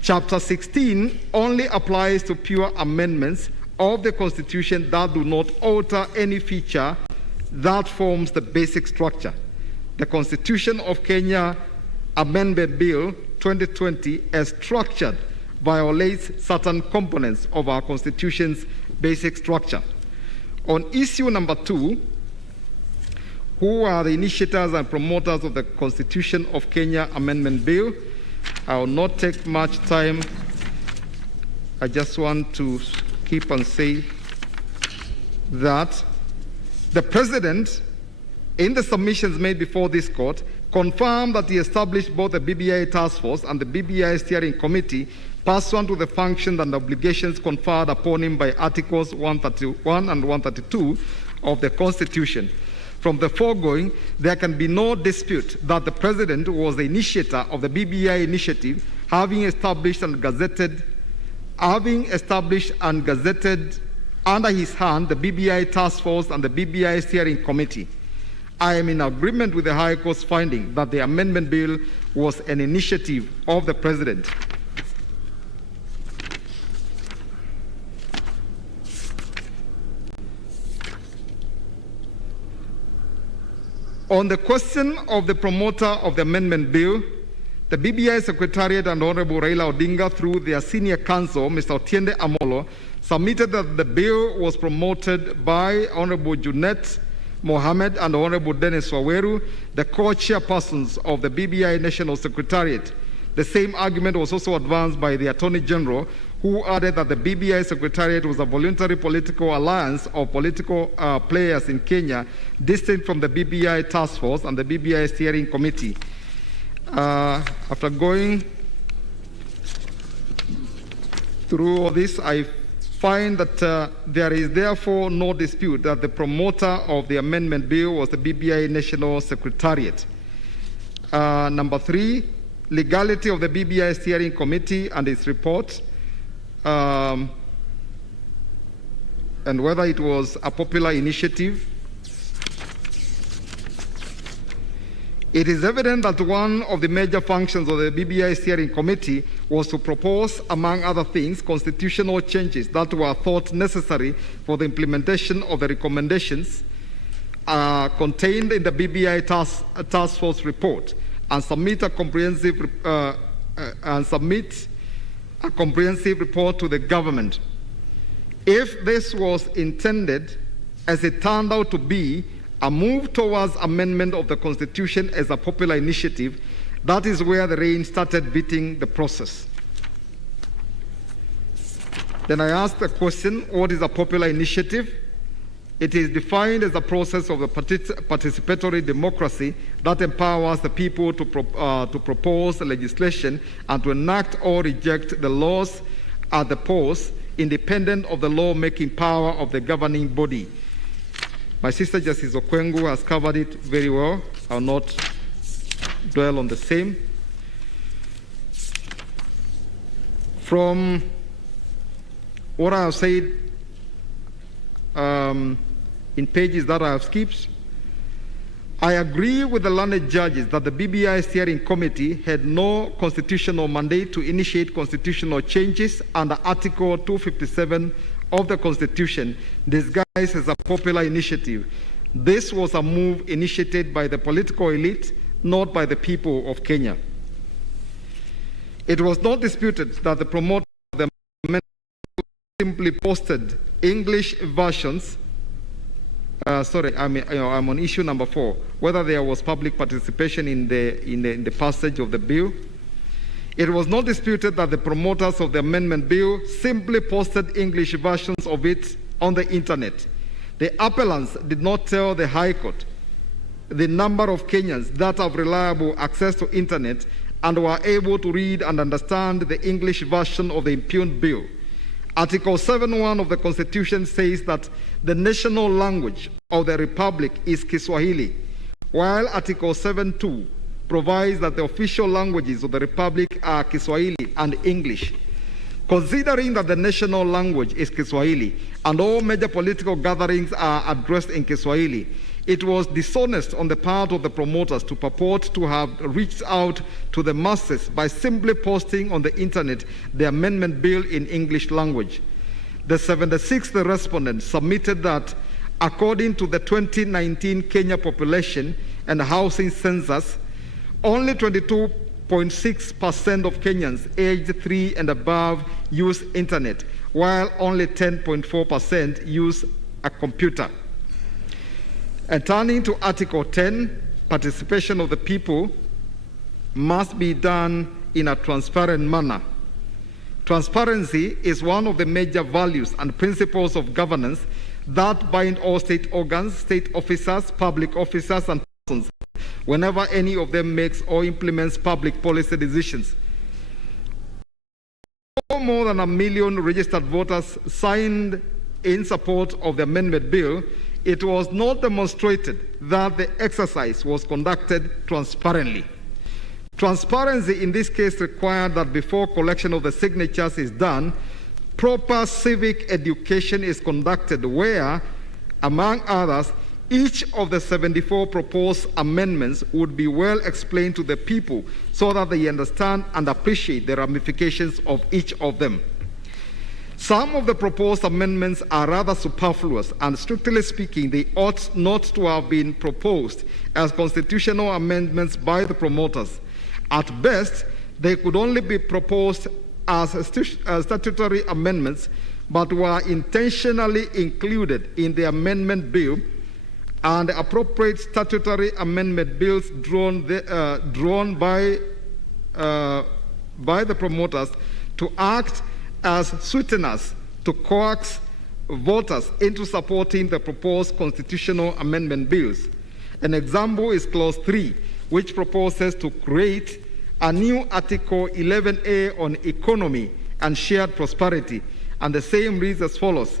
Chapter 16 only applies to pure amendments of the Constitution that do not alter any feature that forms the basic structure. The Constitution of Kenya Amendment Bill 2020, as structured, violates certain components of our Constitution's basic structure. On issue number 2, who are the initiators and promoters of the Constitution of Kenya Amendment Bill? I will not take much time. I just want to keep and say that the President, in the submissions made before this court, confirmed that he established both the BBI Task Force and the BBI Steering Committee pursuant to the functions and obligations conferred upon him by Articles 131 and 132 of the Constitution. From the foregoing, there can be no dispute that the President was the initiator of the BBI initiative, having established and gazetted under his hand the BBI Task Force and the BBI Steering Committee. I am in agreement with the High Court's finding that the amendment bill was an initiative of the President. On the question of the promoter of the amendment bill, the BBI Secretariat and Honorable Raila Odinga, through their senior counsel, Mr. Otiende Amolo, submitted that the bill was promoted by Honorable Junet Mohammed and Honorable Dennis Waweru, the co-chairpersons of the BBI National Secretariat. The same argument was also advanced by the Attorney General, who added that the BBI Secretariat was a voluntary political alliance of political players in Kenya, distinct from the BBI Task Force and the BBI Steering Committee. After going through all this, I find that there is therefore no dispute that the promoter of the amendment bill was the BBI National Secretariat. Number 3, legality of the BBI Steering Committee and its report, and whether it was a popular initiative. It is evident that one of the major functions of the BBI Steering Committee was to propose, among other things, constitutional changes that were thought necessary for the implementation of the recommendations contained in the BBI Task Force report, and submit a comprehensive report to the government. If this was intended, as it turned out to be, a move towards amendment of the Constitution as a popular initiative, that is where the rain started beating the process. Then I asked the question, what is a popular initiative? It is defined as a process of a participatory democracy that empowers the people to propose legislation and to enact or reject the laws at the polls, independent of the law-making power of the governing body. My sister Justice Okwengu has covered it very well. I will not dwell on the same. From what I have said in pages that I have skipped, I agree with the learned judges that the BBI Steering Committee had no constitutional mandate to initiate constitutional changes under Article 257 of the Constitution, disguised as a popular initiative. This was a move initiated by the political elite, not by the people of Kenya. It was not disputed that the promoter of the amendment simply posted English versions. I'm on issue number 4, whether there was public participation in the passage of the bill. It was not disputed that the promoters of the amendment bill simply posted English versions of it on the internet. The appellants did not tell the High Court the number of Kenyans that have reliable access to internet and were able to read and understand the English version of the impugned bill. Article 7.1 of the Constitution says that the national language of the Republic is Kiswahili, while Article 7.2 provides that the official languages of the Republic are Kiswahili and English. Considering that the national language is Kiswahili and all major political gatherings are addressed in Kiswahili, it was dishonest on the part of the promoters to purport to have reached out to the masses by simply posting on the internet the amendment bill in English language. The 76th respondent submitted that according to the 2019 Kenya population and housing census, only 22.6% of Kenyans aged 3 and above use internet, while only 10.4% use a computer. And turning to Article 10, participation of the people must be done in a transparent manner. Transparency is one of the major values and principles of governance that bind all state organs, state officers, public officers, and persons whenever any of them makes or implements public policy decisions. More than 1 million registered voters signed in support of the amendment bill. It was not demonstrated that the exercise was conducted transparently. Transparency in this case required that before collection of the signatures is done, proper civic education is conducted where, among others, each of the 74 proposed amendments would be well explained to the people so that they understand and appreciate the ramifications of each of them. Some of the proposed amendments are rather superfluous, and strictly speaking, they ought not to have been proposed as constitutional amendments by the promoters. At best, they could only be proposed as statutory amendments, but were intentionally included in the amendment bill, and appropriate statutory amendment bills drawn by the promoters to act as sweeteners to coax voters into supporting the proposed constitutional amendment bills. An example is Clause 3, which proposes to create a new Article 11A on economy and shared prosperity, and the same reads as follows: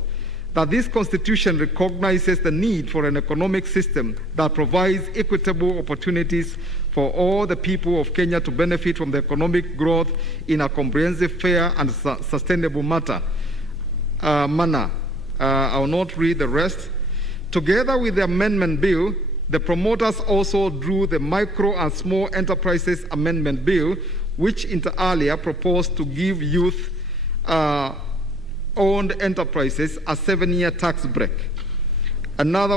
that this constitution recognizes the need for an economic system that provides equitable opportunities for all the people of Kenya to benefit from the economic growth in a comprehensive, fair, and sustainable manner. I will not read the rest. Together with the amendment bill, the promoters also drew the Micro and Small Enterprises Amendment Bill, which inter alia proposed to give youth owned enterprises a 7-year tax break. Another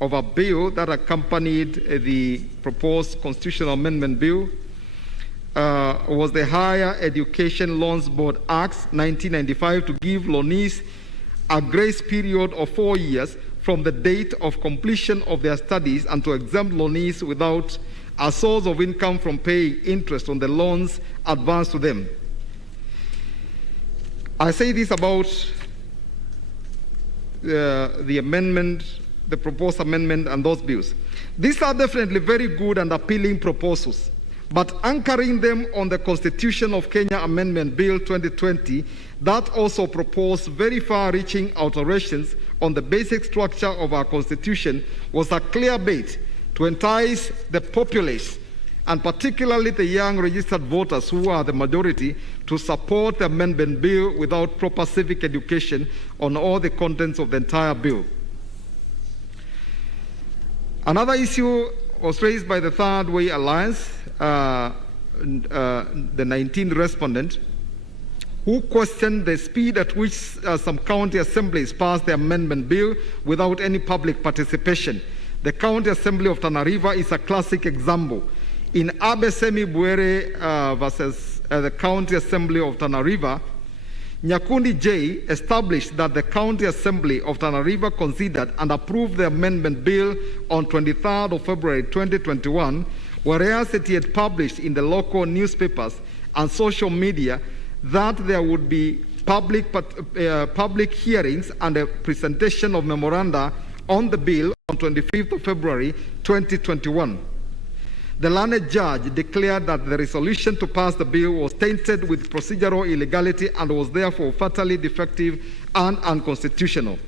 of a bill that accompanied the proposed constitutional amendment bill was the Higher Education Loans Board Act 1995 to give loanees a grace period of 4 years from the date of completion of their studies and to exempt loanees without a source of income from paying interest on the loans advanced to them. I say this about the amendment, the proposed amendment, and those bills. These are definitely very good and appealing proposals, but anchoring them on the Constitution of Kenya Amendment Bill 2020, that also proposed very far-reaching alterations on the basic structure of our Constitution, was a clear bait to entice the populace, and particularly the young registered voters who are the majority, to support the amendment bill without proper civic education on all the contents of the entire bill. Another issue was raised by the Third Way Alliance, the 19th respondent, who questioned the speed at which some county assemblies passed the amendment bill without any public participation. The County Assembly of Tana River is a classic example. In Abesemi Buere versus the County Assembly of Tana River, Nyakundi J established that the County Assembly of Tana River considered and approved the amendment bill on 23rd of February 2021, whereas it had published in the local newspapers and social media that there would be public hearings and a presentation of memoranda on the bill on 25th of February 2021. The learned judge declared that the resolution to pass the bill was tainted with procedural illegality and was therefore fatally defective and unconstitutional.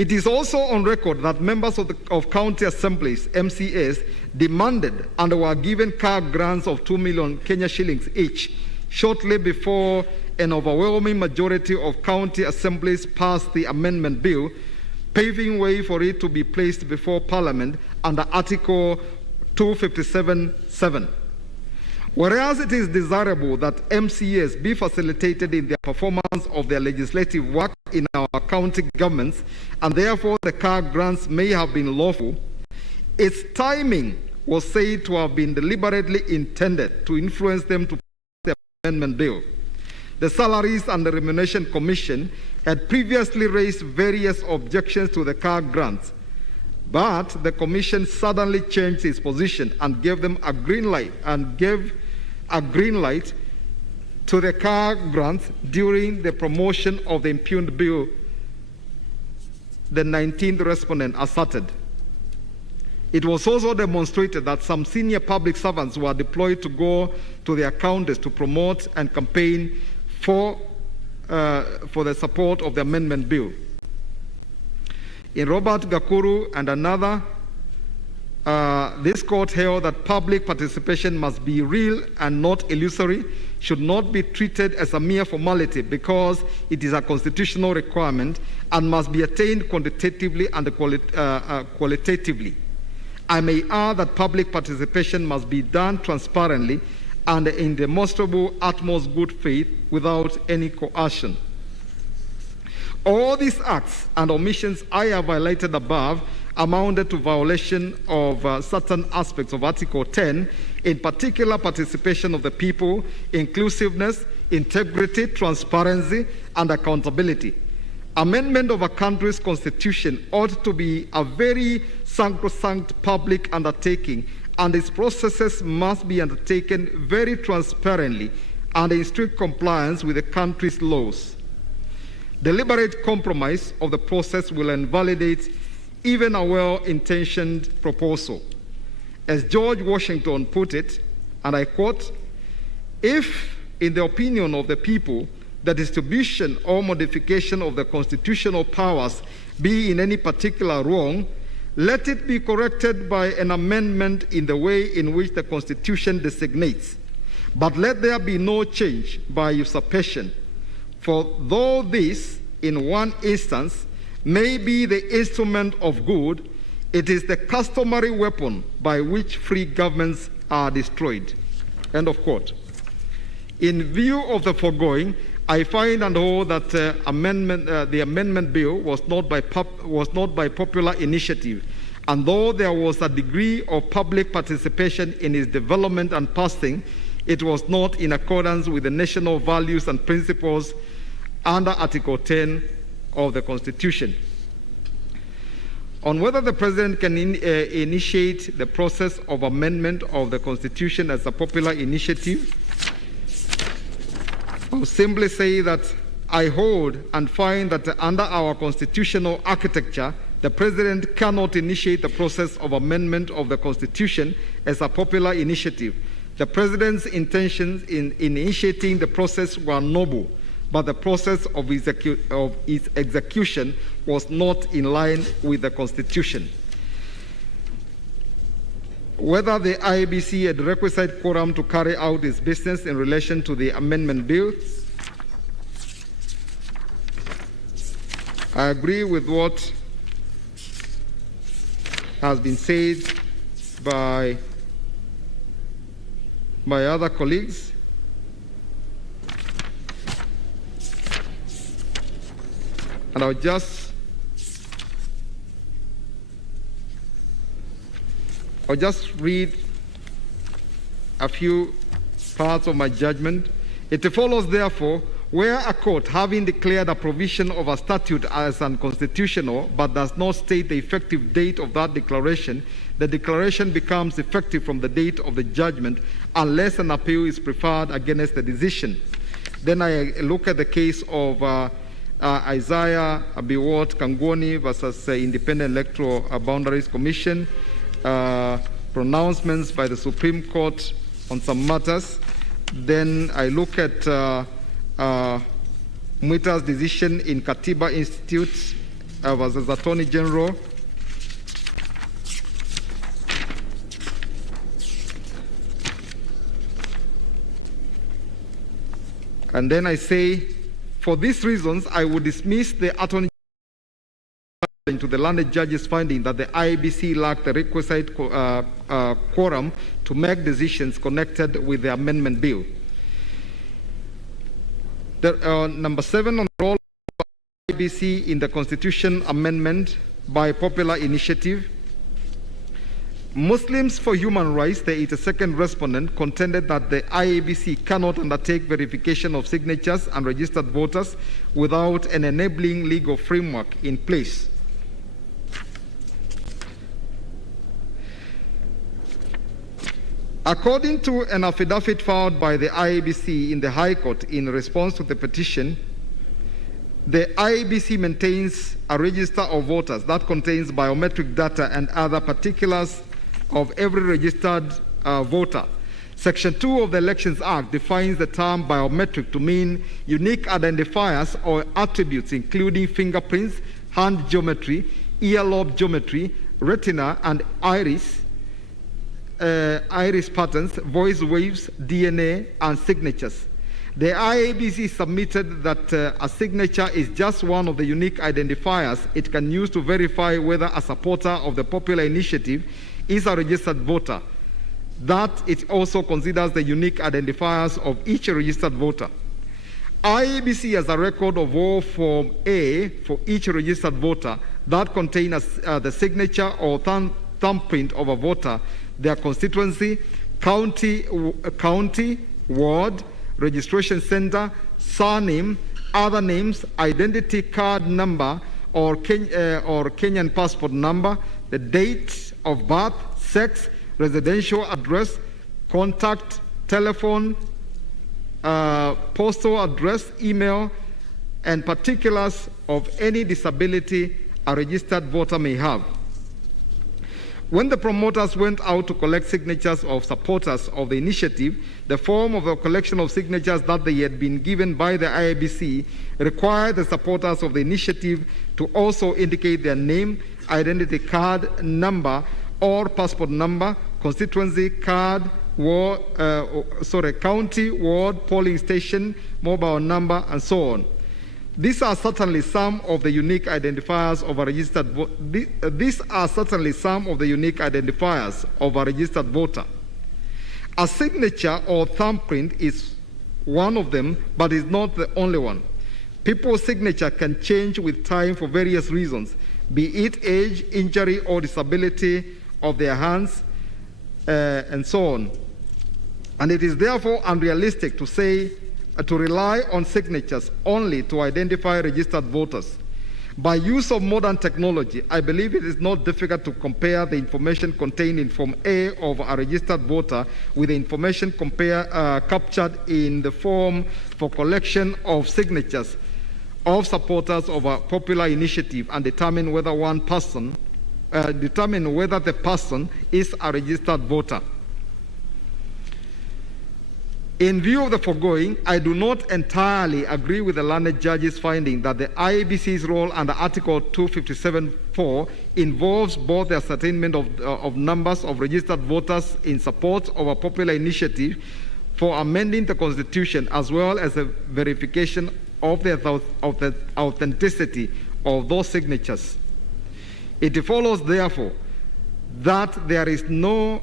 It is also on record that members of county assemblies, MCAs, demanded and were given car grants of 2 million Kenya shillings each shortly before an overwhelming majority of county assemblies passed the amendment bill, paving way for it to be placed before Parliament under Article 257(7). Whereas it is desirable that MCAs be facilitated in their performance of their legislative work in our county governments, and therefore the car grants may have been lawful, its timing was said to have been deliberately intended to influence them to pass the amendment bill. The Salaries and the Remuneration Commission had previously raised various objections to the car grants, but the Commission suddenly changed its position and gave them a green light to the car grants during the promotion of the impugned bill, the 19th respondent asserted. It was also demonstrated that some senior public servants were deployed to go to their counties to promote and campaign for the support of the amendment bill. In Robert Gakuru and another, this court held that public participation must be real and not illusory, should not be treated as a mere formality because it is a constitutional requirement and must be attained quantitatively and qualitatively. I may add that public participation must be done transparently and in demonstrable utmost good faith without any coercion. All these acts and omissions I have highlighted above amounted to violation of certain aspects of Article 10, in particular participation of the people, inclusiveness, integrity, transparency, and accountability. Amendment of a country's constitution ought to be a very sacrosanct public undertaking, and its processes must be undertaken very transparently and in strict compliance with the country's laws. Deliberate compromise of the process will invalidate even a well-intentioned proposal. As George Washington put it, and I quote, "If, in the opinion of the people, the distribution or modification of the constitutional powers be in any particular wrong, let it be corrected by an amendment in the way in which the Constitution designates. But let there be no change by usurpation. For though this, in one instance, may be the instrument of good, it is the customary weapon by which free governments are destroyed." End of quote. In view of the foregoing, I find and hold that the amendment bill was not by popular initiative, and though there was a degree of public participation in its development and passing, it was not in accordance with the national values and principles under Article 10 of the Constitution. On whether the President can initiate the process of amendment of the Constitution as a popular initiative, I will simply say that I hold and find that under our constitutional architecture, the President cannot initiate the process of amendment of the Constitution as a popular initiative. The President's intentions in initiating the process were noble, but the process of its execution was not in line with the Constitution. Whether the IEBC had requisite quorum to carry out its business in relation to the amendment bill, I agree with what has been said by my other colleagues. And I'll just read a few parts of my judgment. It follows, therefore, where a court, having declared a provision of a statute as unconstitutional but does not state the effective date of that declaration, the declaration becomes effective from the date of the judgment unless an appeal is preferred against the decision. Then I look at the case of Isaiah Abiwot Kangoni versus Independent Electoral Boundaries Commission, pronouncements by the Supreme Court on some matters. Then I look at Mwita's decision in Katiba Institute versus Attorney General. And then I say, for these reasons, I would dismiss the Attorney General to the learned judge's finding that the IEBC lacked the requisite quorum to make decisions connected with the amendment bill. Number 7, on the role of the IEBC in the Constitution amendment by popular initiative. Muslims for Human Rights, the 82nd respondent, contended that the IEBC cannot undertake verification of signatures and registered voters without an enabling legal framework in place. According to an affidavit filed by the IEBC in the High Court in response to the petition, the IEBC maintains a register of voters that contains biometric data and other particulars of every registered voter. Section 2 of the Elections Act defines the term biometric to mean unique identifiers or attributes including fingerprints, hand geometry, earlobe geometry, retina and iris patterns, voice waves, DNA, and signatures. The IEBC submitted that a signature is just one of the unique identifiers it can use to verify whether a supporter of the popular initiative is a registered voter, that it also considers the unique identifiers of each registered voter. IEBC has a record of all Form A for each registered voter that contains the signature or thumbprint of a voter, their constituency, county, ward, registration center, surname, other names, identity card number or Kenyan passport number, the date of birth, sex, residential address, contact, telephone, postal address, email, and particulars of any disability a registered voter may have. When the promoters went out to collect signatures of supporters of the initiative, the form of the collection of signatures that they had been given by the IEBC required the supporters of the initiative to also indicate their name, identity card number or passport number, constituency card, county, ward, polling station, mobile number, and so on. These are certainly some of the unique identifiers of a registered voter. These are certainly some of the unique identifiers of a registered voter. A signature or thumbprint is one of them, but is not the only one. People's signature can change with time for various reasons, be it age, injury, or disability of their hands, and so on. And it is therefore unrealistic to rely on signatures only to identify registered voters. By use of modern technology, I believe it is not difficult to compare the information contained in Form A of a registered voter with the information captured in the form for collection of signatures of supporters of a popular initiative and determine whether the person is a registered voter. In view of the foregoing, I do not entirely agree with the learned judge's finding that the IEBC's role under Article 257(4) involves both the ascertainment of numbers of registered voters in support of a popular initiative for amending the Constitution, as well as the verification of the authenticity of those signatures. It follows, therefore, that there is no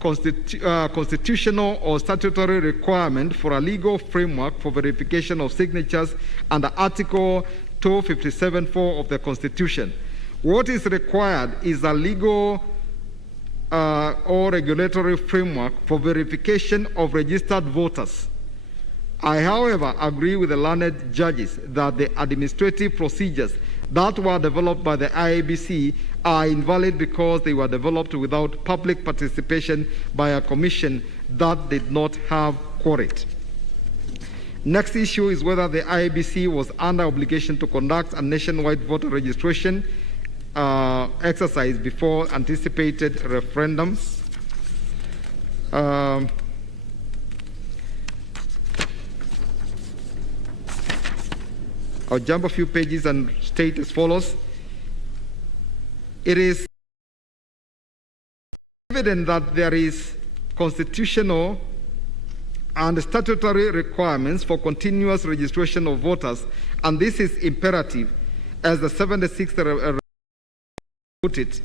constitutional or statutory requirement for a legal framework for verification of signatures under Article 257(4) of the Constitution. What is required is a legal or regulatory framework for verification of registered voters. I, however, agree with the learned judges that the administrative procedures that were developed by the IEBC are invalid because they were developed without public participation by a commission that did not have quorum. Next issue is whether the IEBC was under obligation to conduct a nationwide voter registration exercise before anticipated referendums. I'll jump a few pages and state as follows. It is evident that there is constitutional and statutory requirements for continuous registration of voters, and this is imperative, as the 76th put it.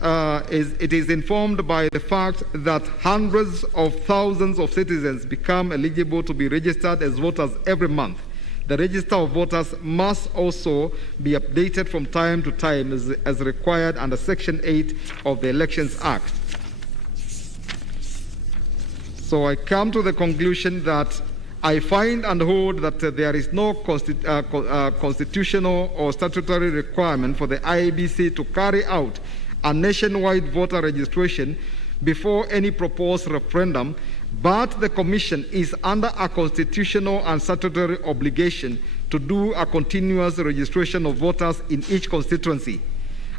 It is informed by the fact that hundreds of thousands of citizens become eligible to be registered as voters every month. The register of voters must also be updated from time to time as required under Section 8 of the Elections Act. So I come to the conclusion that I find and hold that there is no constitutional or statutory requirement for the IEBC to carry out a nationwide voter registration before any proposed referendum, but the Commission is under a constitutional and statutory obligation to do a continuous registration of voters in each constituency.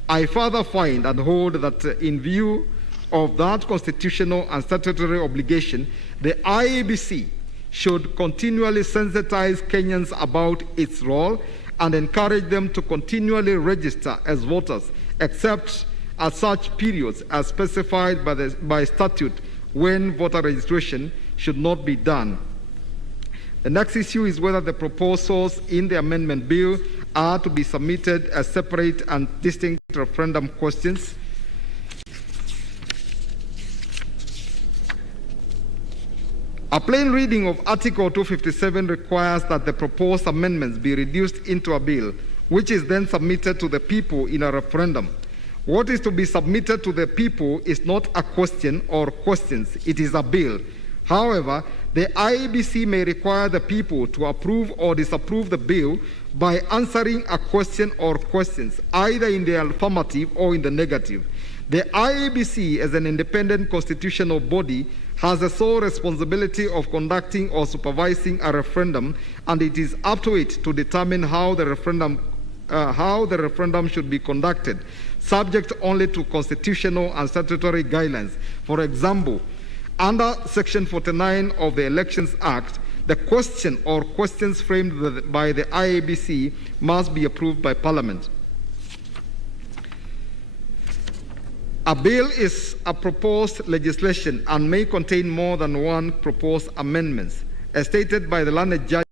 I further find and hold that in view of that constitutional and statutory obligation, the IEBC should continually sensitize Kenyans about its role and encourage them to continually register as voters, except at such periods as specified by statute when voter registration should not be done. The next issue is whether the proposals in the amendment bill are to be submitted as separate and distinct referendum questions. A plain reading of Article 257 requires that the proposed amendments be reduced into a bill, which is then submitted to the people in a referendum. What is to be submitted to the people is not a question or questions, it is a bill. However, the IEBC may require the people to approve or disapprove the bill by answering a question or questions, either in the affirmative or in the negative. The IEBC, as an independent constitutional body, has the sole responsibility of conducting or supervising a referendum, and it is up to it to determine how the referendum should be conducted, subject only to constitutional and statutory guidelines. For example, under Section 49 of the Elections Act, the question or questions framed by the IEBC must be approved by Parliament. A bill is a proposed legislation and may contain more than one proposed amendments. As stated by the learned judge,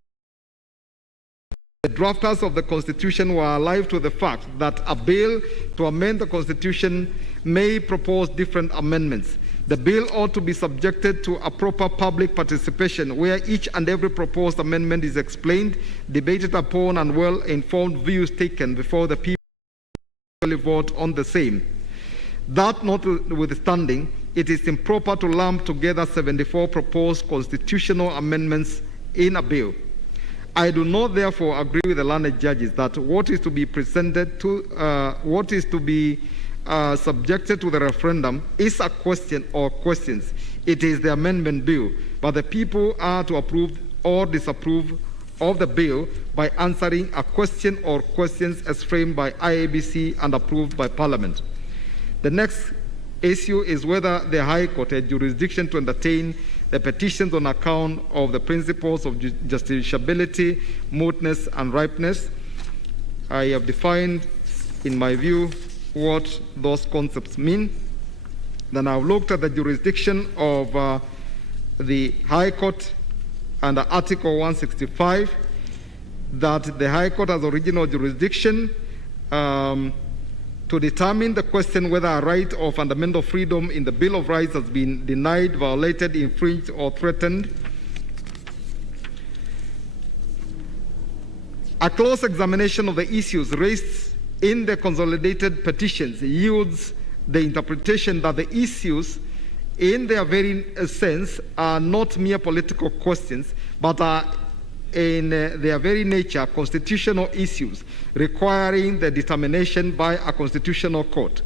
the drafters of the Constitution were alive to the fact that a bill to amend the Constitution may propose different amendments. The bill ought to be subjected to a proper public participation where each and every proposed amendment is explained, debated upon, and well-informed views taken before the people vote on the same. That notwithstanding, it is improper to lump together 74 proposed constitutional amendments in a bill. I do not therefore agree with the learned judges that what is to be subjected to the referendum is a question or questions. It is the amendment bill, but the people are to approve or disapprove of the bill by answering a question or questions as framed by IEBC and approved by Parliament. The next issue is whether the High Court had jurisdiction to entertain the petitions on account of the principles of justiciability, mootness, and ripeness. I have defined, in my view, what those concepts mean. Then I've looked at the jurisdiction of the High Court under Article 165, that the High Court has original jurisdiction to determine the question whether a right or fundamental freedom in the Bill of Rights has been denied, violated, infringed, or threatened. A close examination of the issues raised in the consolidated petitions yields the interpretation that the issues in their very sense are not mere political questions, but are in their very nature constitutional issues requiring the determination by a constitutional court.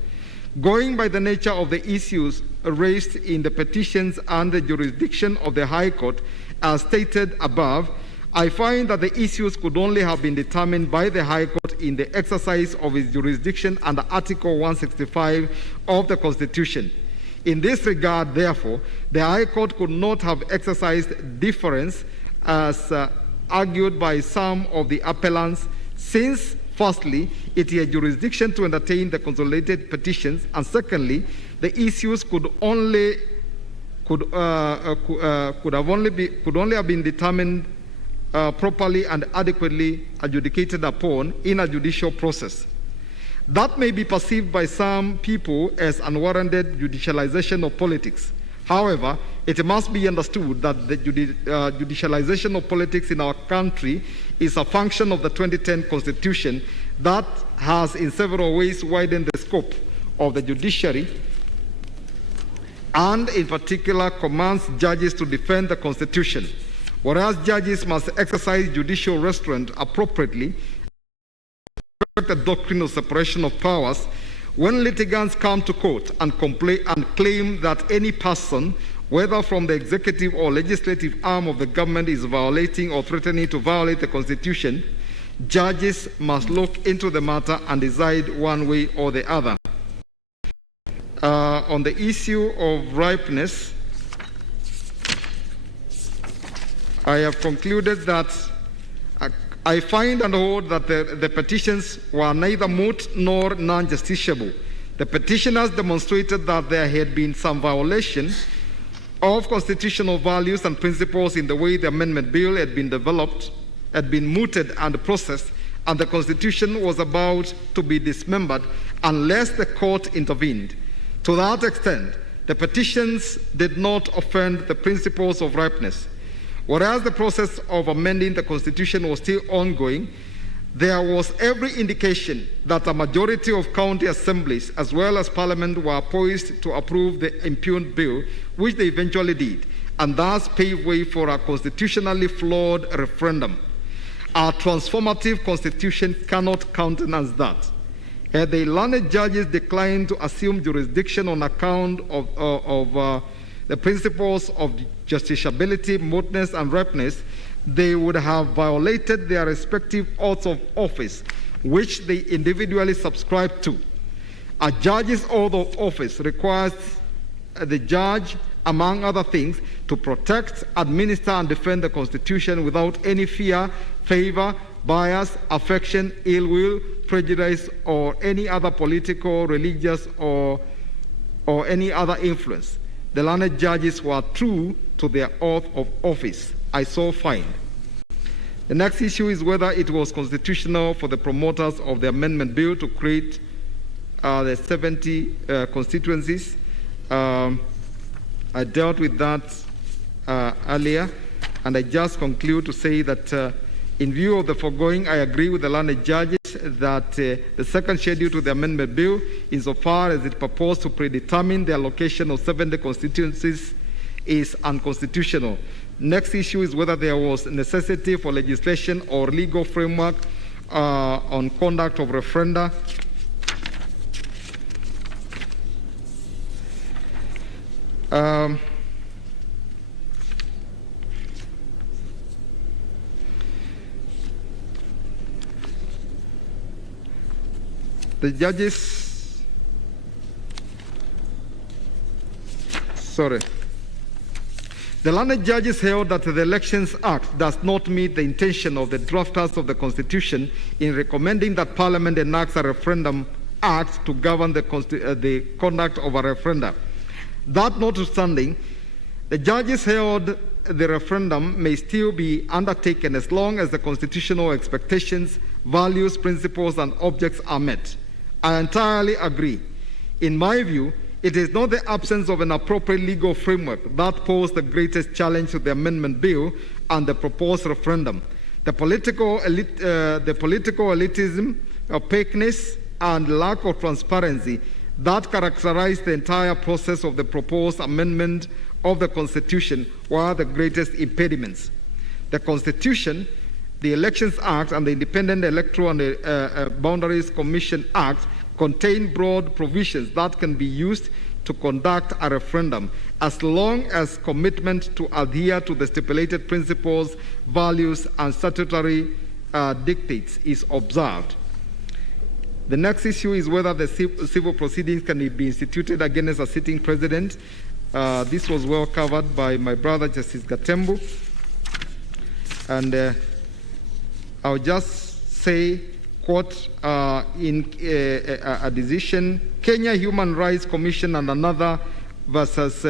Going by the nature of the issues raised in the petitions and the jurisdiction of the High Court, as stated above, I find that the issues could only have been determined by the High Court in the exercise of its jurisdiction under Article 165 of the Constitution. In this regard, therefore, the High Court could not have exercised deference as argued by some of the appellants, since, firstly, it had jurisdiction to entertain the consolidated petitions, and secondly, the issues could only have been determined properly and adequately adjudicated upon in a judicial process. That may be perceived by some people as unwarranted judicialization of politics. However, it must be understood that the judicialization of politics in our country is a function of the 2010 Constitution that has in several ways widened the scope of the judiciary and in particular commands judges to defend the Constitution. Whereas judges must exercise judicial restraint appropriately, the doctrine of separation of powers, when litigants come to court and claim that any person, whether from the executive or legislative arm of the government, is violating or threatening to violate the Constitution, judges must look into the matter and decide one way or the other. On the issue of ripeness, I have concluded that I find and hold that the petitions were neither moot nor non-justiciable. The petitioners demonstrated that there had been some violation of constitutional values and principles in the way the amendment bill had been developed, had been mooted and processed, and the Constitution was about to be dismembered unless the court intervened. To that extent, the petitions did not offend the principles of ripeness. Whereas the process of amending the Constitution was still ongoing, there was every indication that a majority of county assemblies as well as Parliament were poised to approve the impugned bill, which they eventually did, and thus paved way for a constitutionally flawed referendum. Our transformative Constitution cannot countenance that. Had the learned judges declined to assume jurisdiction on account of the principles of justiciability, mootness, and ripeness, they would have violated their respective oaths of office, which they individually subscribed to. A judge's oath of office requires the judge, among other things, to protect, administer, and defend the Constitution without any fear, favor, bias, affection, ill will, prejudice, or any other political, religious, or any other influence. The learned judges were true to their oath of office. I so find. The next issue is whether it was constitutional for the promoters of the amendment bill to create the 70 constituencies. I dealt with that earlier, and I just conclude to say that in view of the foregoing, I agree with the learned judges that the second schedule to the amendment bill, insofar as it proposed to predetermine the allocation of 70 constituencies, is unconstitutional. Next issue is whether there was necessity for legislation or legal framework on conduct of referenda. The judges, the learned judges held that the Elections Act does not meet the intention of the drafters of the Constitution in recommending that Parliament enacts a referendum act to govern the conduct of a referendum. That notwithstanding, the judges held the referendum may still be undertaken as long as the constitutional expectations, values, principles, and objects are met. I entirely agree. In my view, it is not the absence of an appropriate legal framework that posed the greatest challenge to the amendment bill and the proposed referendum. The political elitism, opaqueness, and lack of transparency that characterized the entire process of the proposed amendment of the Constitution were the greatest impediments. The Constitution, the Elections Act, and the Independent Electoral and Boundaries Commission Act contain broad provisions that can be used to conduct a referendum as long as commitment to adhere to the stipulated principles, values, and statutory dictates is observed. The next issue is whether the civil proceedings can be instituted against a sitting president. This was well covered by my brother, Justice Gatembu. And I'll just say, quote, in a decision, Kenya Human Rights Commission and another versus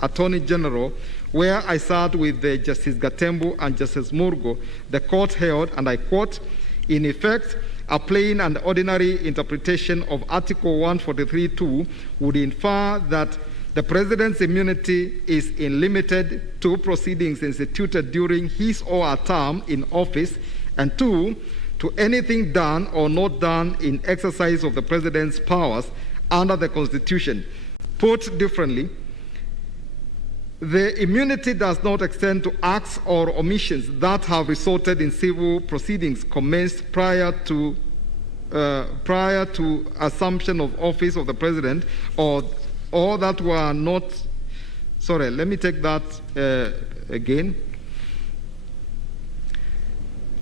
Attorney General, where I sat with Justice Gatembu and Justice Murgo, the court held, and I quote, in effect, a plain and ordinary interpretation of Article 143(2) would infer that the President's immunity is limited to proceedings instituted during his or her term in office, and 2, to anything done or not done in exercise of the President's powers under the Constitution. Put differently, the immunity does not extend to acts or omissions that have resulted in civil proceedings commenced prior to assumption of office of the President, or that were not. Sorry, let me take that again.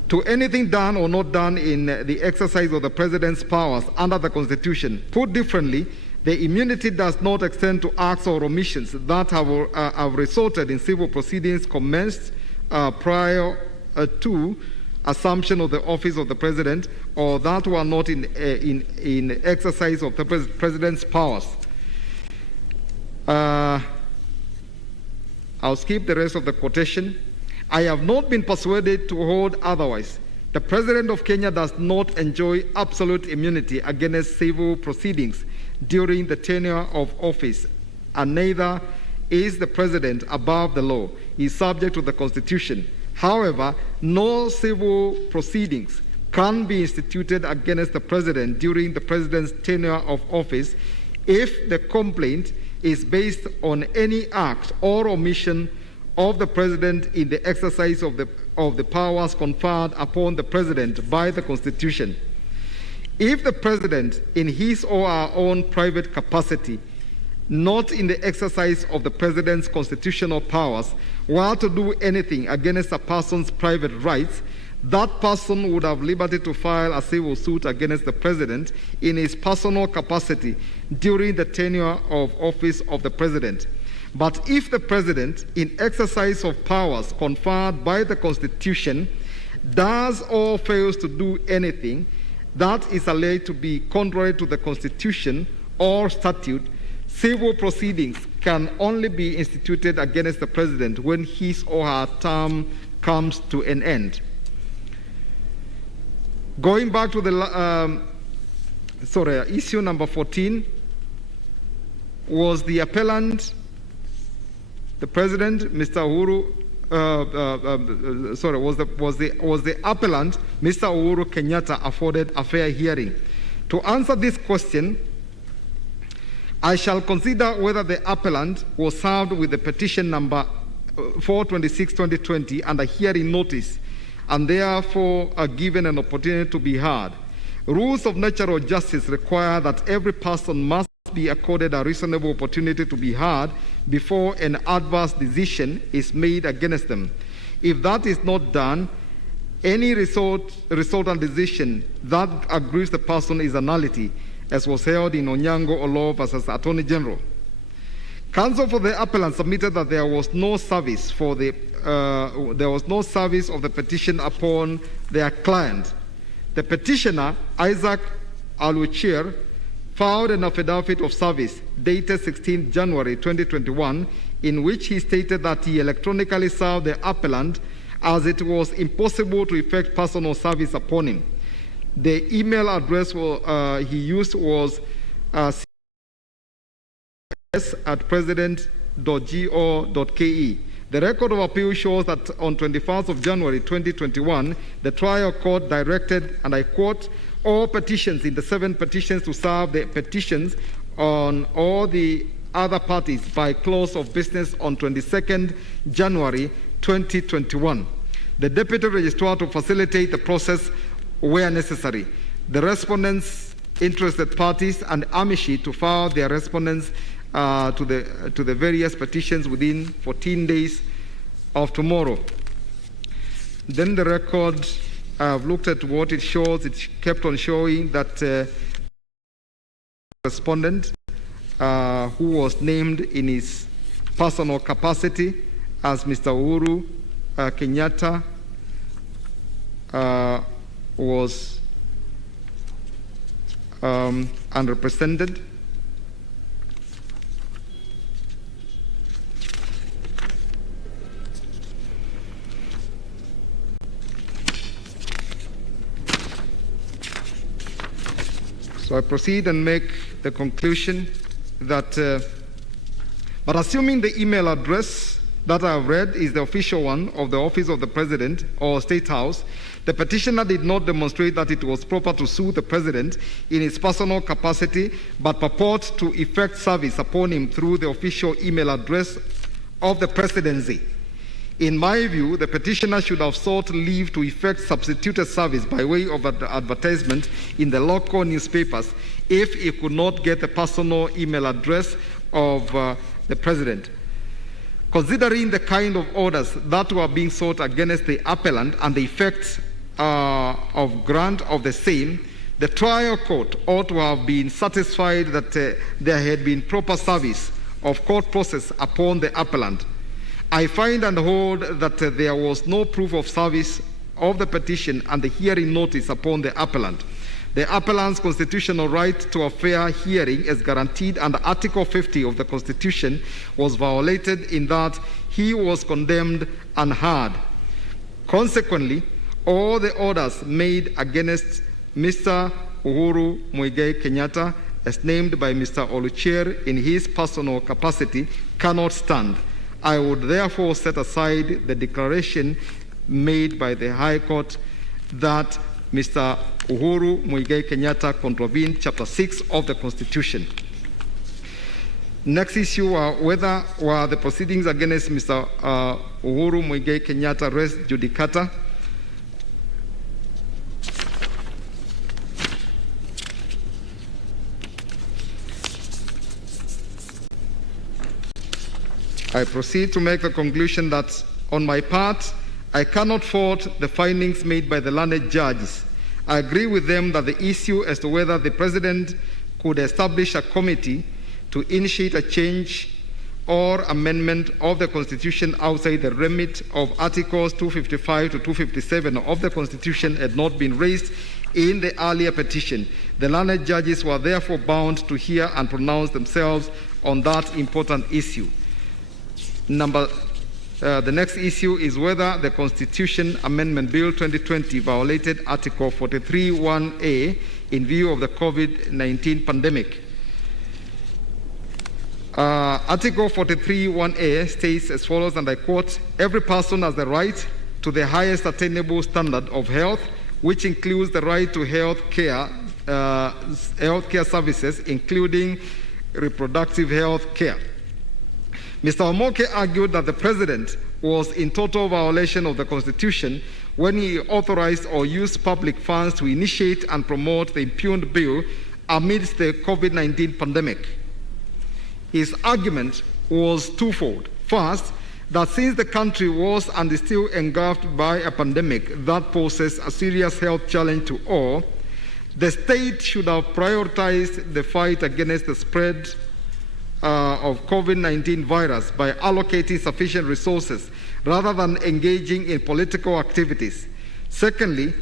To anything done or not done in the exercise of the President's powers under the Constitution. Put differently, the immunity does not extend to acts or omissions that have resulted in civil proceedings commenced prior to assumption of the office of the President, or that were not in exercise of the President's powers. I'll skip the rest of the quotation. I have not been persuaded to hold otherwise. The President of Kenya does not enjoy absolute immunity against civil proceedings during the tenure of office, and neither is the President above the law. He is subject to the Constitution. However, no civil proceedings can be instituted against the President during the President's tenure of office if the complaint is based on any act or omission of the President in the exercise of the powers conferred upon the President by the Constitution. If the President, in his or her own private capacity, not in the exercise of the President's constitutional powers, were to do anything against a person's private rights, that person would have liberty to file a civil suit against the President in his personal capacity during the tenure of office of the President. But if the President, in exercise of powers conferred by the Constitution, does or fails to do anything that is alleged to be contrary to the Constitution or statute, civil proceedings can only be instituted against the President when his or her term comes to an end. Going back to the issue number 14, was the appellant, the President, Mr. Uhuru, was the appellant, Mr. Uhuru Kenyatta, afforded a fair hearing? To answer this question, I shall consider whether the appellant was served with the petition number 426/2020 and a hearing notice, and therefore are given an opportunity to be heard. Rules of natural justice require that every person must be accorded a reasonable opportunity to be heard before an adverse decision is made against them. If that is not done, any resultant decision that aggrieves the person is a nullity, as was held in Onyango Olo versus Attorney General. Counsel for the appellant submitted that there was no service of the petition upon their client. The petitioner, Isaac Aluchir, filed an affidavit of service dated 16 January 2021, in which he stated that he electronically served the appellant as it was impossible to effect personal service upon him. The email address he used was cs@president.go.ke. The record of appeal shows that on 21st of January 2021, the trial court directed, and I quote, all petitions in the 7 petitions to serve the petitions on all the other parties by close of business on 22nd January 2021. The Deputy Registrar to facilitate the process where necessary. The respondents, interested parties, and amici to file their respondents to the various petitions within 14 days of tomorrow. Then the record, I've looked at what it shows. It kept on showing that respondent who was named in his personal capacity as Mr. Uhuru Kenyatta was unrepresented. So I proceed and make the conclusion that, but assuming the email address that I have read is the official one of the Office of the President or State House, the petitioner did not demonstrate that it was proper to sue the President in his personal capacity, but purport to effect service upon him through the official email address of the Presidency. In my view, the petitioner should have sought leave to effect substituted service by way of advertisement in the local newspapers if he could not get the personal email address of the President. Considering the kind of orders that were being sought against the appellant and the effect of grant of the same, the trial court ought to have been satisfied that there had been proper service of court process upon the appellant. I find and hold that there was no proof of service of the petition and the hearing notice upon the appellant. The appellant's constitutional right to a fair hearing as guaranteed under Article 50 of the Constitution was violated in that he was condemned unheard. Consequently, all the orders made against Mr. Uhuru Muigai Kenyatta as named by Mr. Olucher in his personal capacity cannot stand. I would therefore set aside the declaration made by the High Court that Mr. Uhuru Muigai Kenyatta contravened Chapter 6 of the Constitution. Next issue whether were the proceedings against Mr. Uhuru Muigai Kenyatta res judicata. I proceed to make the conclusion that, on my part, I cannot fault the findings made by the learned judges. I agree with them that the issue as to whether the President could establish a committee to initiate a change or amendment of the Constitution outside the remit of Articles 255 to 257 of the Constitution had not been raised in the earlier petition. The learned judges were therefore bound to hear and pronounce themselves on that important issue. The next issue is whether the Constitution Amendment Bill 2020 violated Article 43(1)A in view of the COVID-19 pandemic. Article 43(1)A states as follows, and I quote, "Every person has the right to the highest attainable standard of health, which includes the right to health care services, including reproductive health care." Mr. Omoke argued that the President was in total violation of the Constitution when he authorized or used public funds to initiate and promote the impugned bill amidst the COVID-19 pandemic. His argument was twofold. First, that since the country was and is still engulfed by a pandemic that poses a serious health challenge to all, the state should have prioritized the fight against the spread of COVID-19 virus by allocating sufficient resources rather than engaging in political activities. Secondly,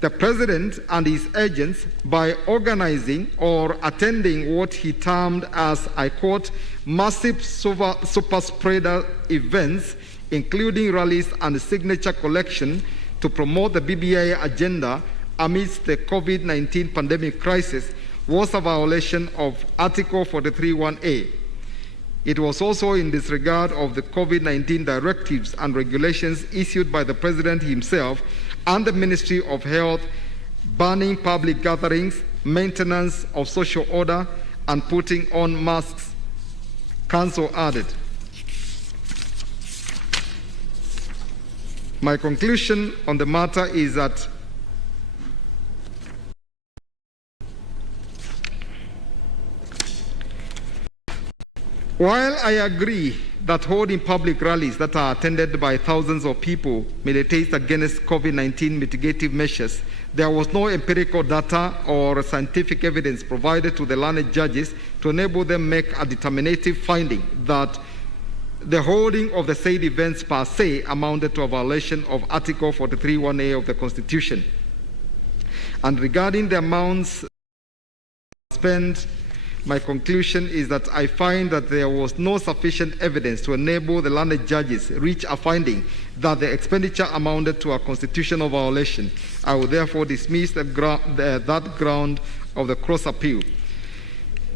the President and his agents, by organizing or attending what he termed as, I quote, massive super spreader events, including rallies and signature collection to promote the BBI agenda amidst the COVID-19 pandemic crisis, was a violation of Article 43(1)A. It was also in disregard of the COVID-19 directives and regulations issued by the President himself and the Ministry of Health, banning public gatherings, maintenance of social order, and putting on masks, Council added. My conclusion on the matter is that while I agree that holding public rallies that are attended by thousands of people militates against COVID-19 mitigative measures, there was no empirical data or scientific evidence provided to the learned judges to enable them make a determinative finding that the holding of the said events per se amounted to a violation of Article 43(1)(a) of the Constitution. And regarding the amounts spent, my conclusion is that I find that there was no sufficient evidence to enable the learned judges reach a finding that the expenditure amounted to a constitutional violation. I will therefore dismiss that ground of the cross appeal.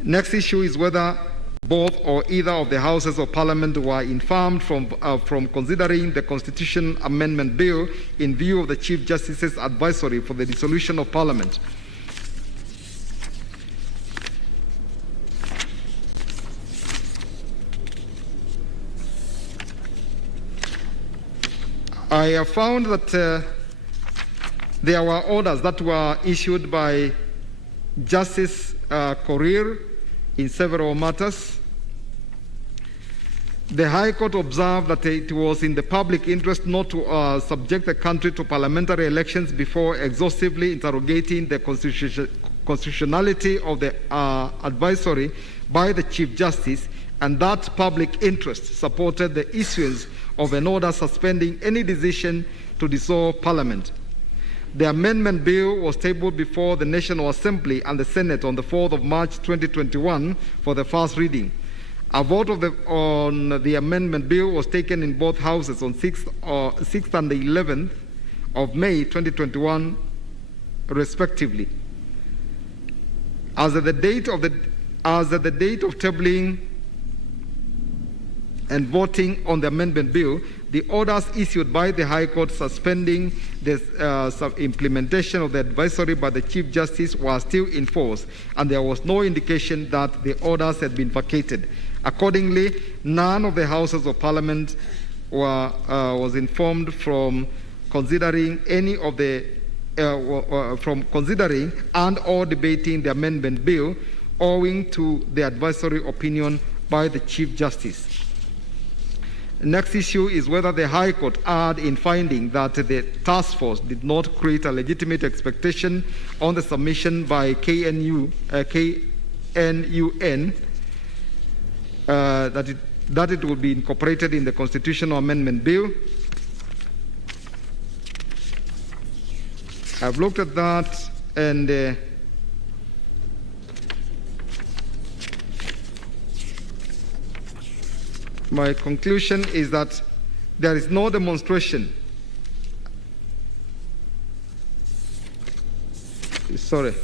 Next issue is whether both or either of the Houses of Parliament were infirmed from considering the Constitution Amendment Bill in view of the Chief Justice's advisory for the dissolution of Parliament. I have found that there were orders that were issued by Justice Korir in several matters. The High Court observed that it was in the public interest not to subject the country to parliamentary elections before exhaustively interrogating the constitutionality of the advisory by the Chief Justice, and that public interest supported the issuance of an order suspending any decision to dissolve Parliament. The amendment bill was tabled before the National Assembly and the Senate on the 4th of March 2021 for the first reading. A vote on the amendment bill was taken in both houses on 6th and the 11th of May 2021, respectively. As at the date of tabling and voting on the amendment bill, the orders issued by the High Court suspending the implementation of the advisory by the Chief Justice were still in force, and there was no indication that the orders had been vacated. Accordingly, none of the Houses of Parliament was informed from considering any of the from considering and/or debating the amendment bill, owing to the advisory opinion by the Chief Justice. The next issue is whether the High Court erred in finding that the task force did not create a legitimate expectation on the submission by KNUN that it would be incorporated in the Constitutional Amendment Bill. I've looked at that, and my conclusion is that there is no demonstration. Sorry.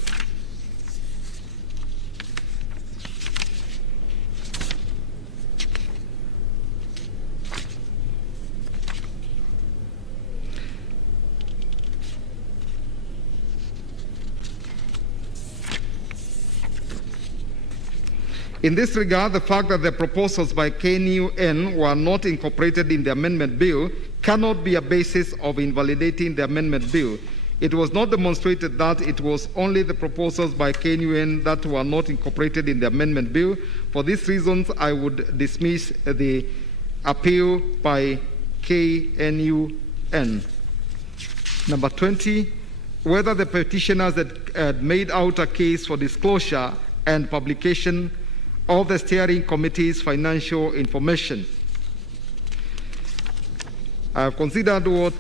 In this regard, the fact that the proposals by KNUN were not incorporated in the amendment bill cannot be a basis of invalidating the amendment bill. It was not demonstrated that it was only the proposals by KNUN that were not incorporated in the amendment bill. For these reasons, I would dismiss the appeal by KNUN. Number 20, whether the petitioners had made out a case for disclosure and publication of the steering committee's financial information. I have considered what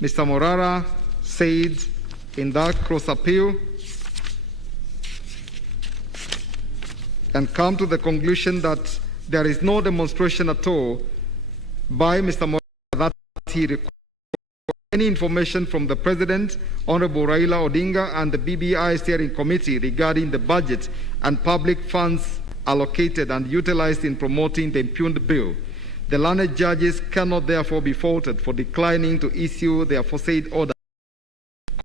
Mr. Morara said in that cross appeal and come to the conclusion that there is no demonstration at all by Mr. Morara that he requested any information from the President, Honorable Raila Odinga, and the BBI steering committee regarding the budget and public funds allocated and utilized in promoting the impugned bill. The learned judges cannot therefore be faulted for declining to issue their aforesaid order.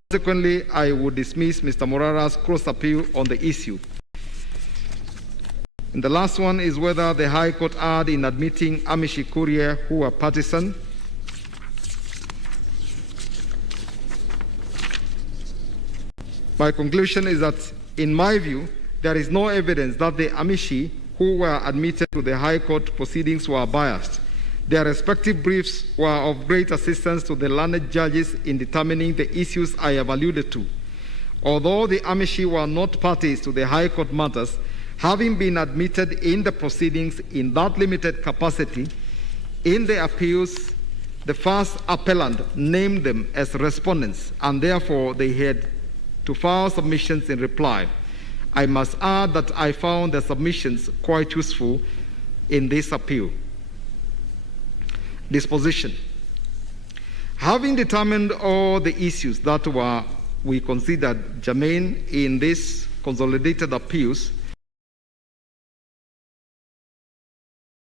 Consequently, I would dismiss Mr. Morara's cross appeal on the issue. And the last one is whether the High Court erred in admitting Amishi Kuria, who are partisan. My conclusion is that, in my view, there is no evidence that the Amishi who were admitted to the High Court proceedings were biased. Their respective briefs were of great assistance to the learned judges in determining the issues I have alluded to. Although the Amishi were not parties to the High Court matters, having been admitted in the proceedings in that limited capacity, in the appeals, the first appellant named them as respondents, and therefore they had to file submissions in reply. I must add that I found the submissions quite useful in this appeal. Disposition. Having determined all the issues that we considered germane in these consolidated appeals,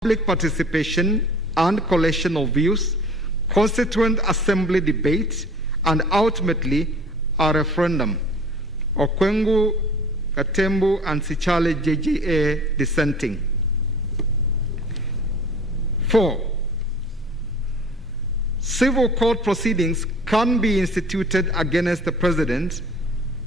public participation and collection of views, constituent assembly debate, and ultimately a referendum. Okwengu, Katembu, and Sichale JJA dissenting. 4. Civil court proceedings can be instituted against the president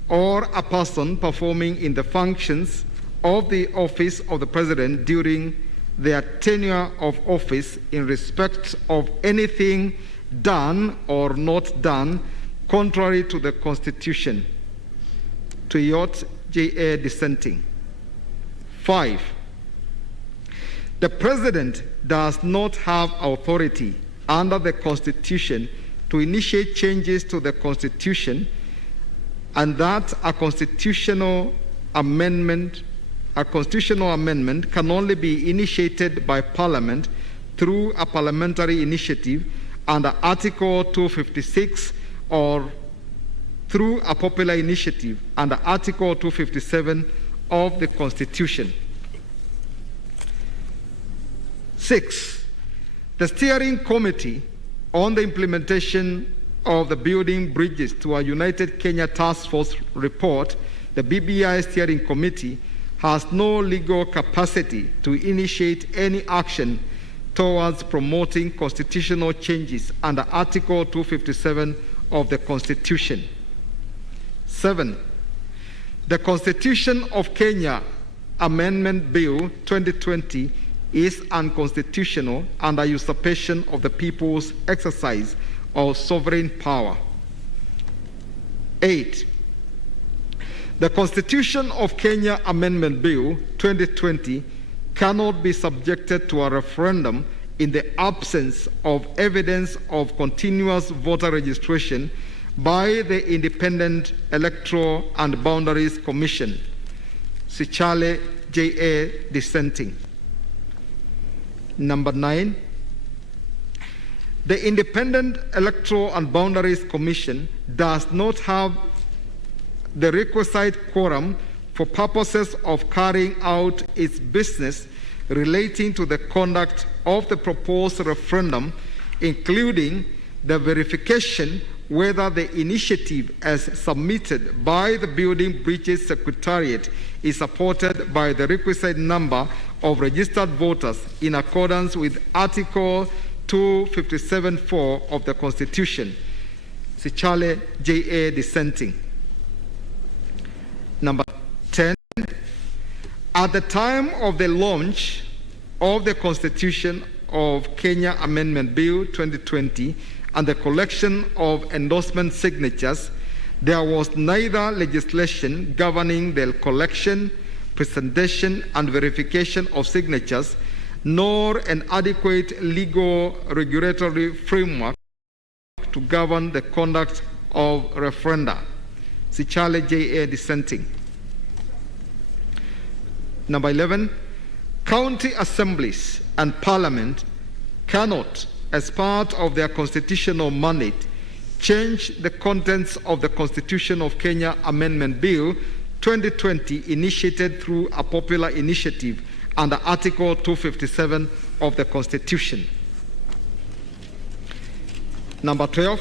or a person performing in the functions of the office of the president during their tenure of office in respect of anything done or not done contrary to the Constitution. Tuyot J.A. dissenting. 5. The president does not have authority under the Constitution to initiate changes to the Constitution, and that a constitutional amendment can only be initiated by Parliament through a parliamentary initiative under Article 256 or through a popular initiative under Article 257 of the Constitution. 6. The Steering Committee on the Implementation of the Building Bridges to a United Kenya Task Force report, the BBI Steering Committee has no legal capacity to initiate any action towards promoting constitutional changes under Article 257 of the Constitution. 7. The Constitution of Kenya Amendment Bill 2020 is unconstitutional and a usurpation of the people's exercise of sovereign power. 8. The Constitution of Kenya Amendment Bill 2020 cannot be subjected to a referendum in the absence of evidence of continuous voter registration by the Independent Electoral and Boundaries Commission. Sichale J.A. dissenting. Number 9. The Independent Electoral and Boundaries Commission does not have the requisite quorum for purposes of carrying out its business relating to the conduct of the proposed referendum, including the verification whether the initiative as submitted by the Building Bridges Secretariat is supported by the requisite number of registered voters in accordance with Article 257(4) of the Constitution. Sichale J.A. dissenting. Number 10. At the time of the launch of the Constitution of Kenya Amendment Bill 2020 and the collection of endorsement signatures, there was neither legislation governing the collection, presentation, and verification of signatures, nor an adequate legal regulatory framework to govern the conduct of referenda. Sichale J.A. dissenting. Number 11. County assemblies and parliament cannot, as part of their constitutional mandate, change the contents of the Constitution of Kenya Amendment Bill 2020 initiated through a popular initiative under Article 257 of the Constitution. Number 12.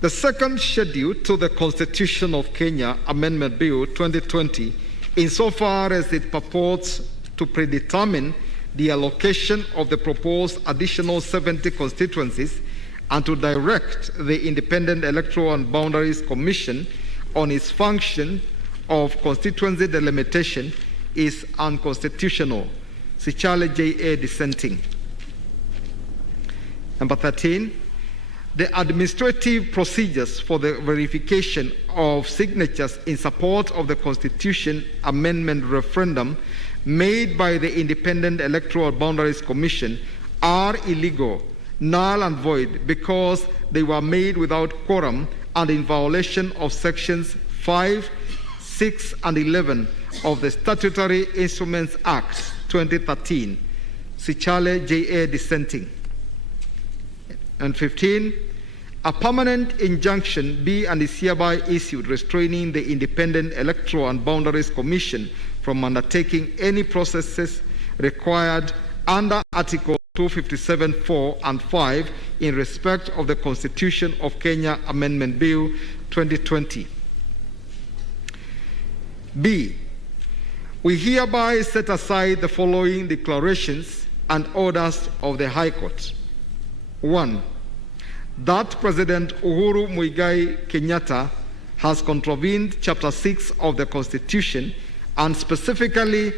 The second schedule to the Constitution of Kenya Amendment Bill 2020, insofar as it purports to predetermine the allocation of the proposed additional 70 constituencies and to direct the Independent Electoral and Boundaries Commission on its function of constituency delimitation, is unconstitutional. Sichale J.A. dissenting. Number 13. the administrative procedures for the verification of signatures in support of the Constitution Amendment referendum made by the Independent Electoral Boundaries Commission are illegal, null and void, because they were made without quorum and in violation of sections 5, 6, and 11 of the Statutory Instruments Act 2013. Sichale J.A. dissenting. And 15, a permanent injunction be and is hereby issued restraining the Independent Electoral and Boundaries Commission from undertaking any processes required under Article 257(4) and 5 in respect of the Constitution of Kenya Amendment Bill 2020. B. We hereby set aside the following declarations and orders of the High Court. 1. That President Uhuru Muigai Kenyatta has contravened Chapter 6 of the Constitution and specifically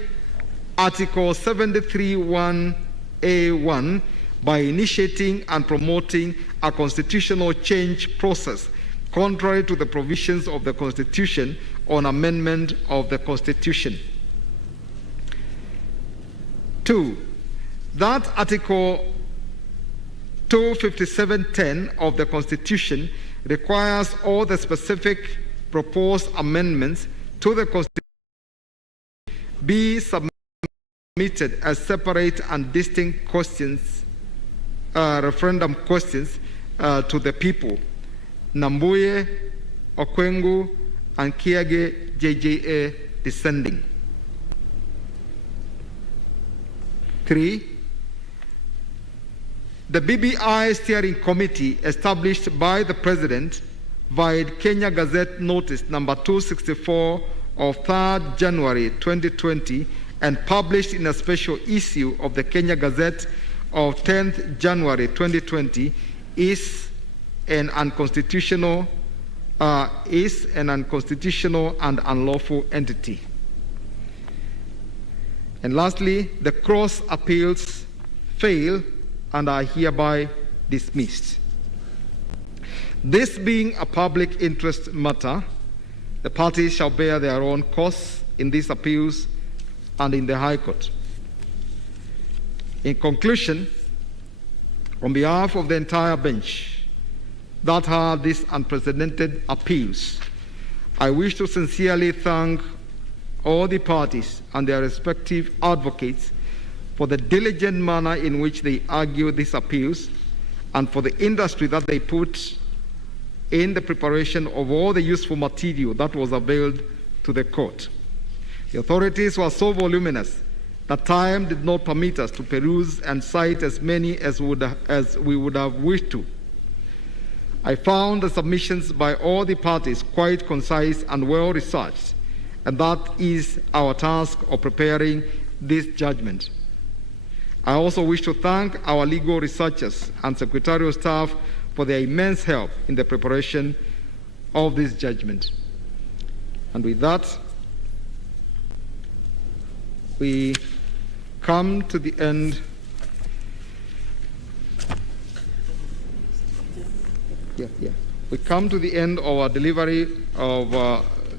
Article 73(1)(a)(1) by initiating and promoting a constitutional change process contrary to the provisions of the Constitution on amendment of the Constitution. 2. That Article 257(10) of the Constitution requires all the specific proposed amendments to the Constitution be submitted as separate and distinct questions, referendum questions to the people. Nambuye, Okwengu, and Kiage JJA dissenting. 3. The BBI Steering Committee established by the President via Kenya Gazette Notice number 264 of 3rd January 2020 and published in a special issue of the Kenya Gazette of 10th January 2020 is an unconstitutional and unlawful entity. And lastly, the cross appeals fail and are hereby dismissed. This being a public interest matter, the parties shall bear their own costs in these appeals and in the High Court. In conclusion, on behalf of the entire bench that heard these unprecedented appeals, I wish to sincerely thank all the parties and their respective advocates for the diligent manner in which they argue these appeals and for the industry that they put in the preparation of all the useful material that was availed to the court. The authorities were so voluminous that time did not permit us to peruse and cite as many as we would have wished to. I found the submissions by all the parties quite concise and well researched, and that is our task of preparing this judgment. I also wish to thank our legal researchers and secretarial staff for their immense help in the preparation of this judgment. And with that, we come to the end. We come to the end of our delivery of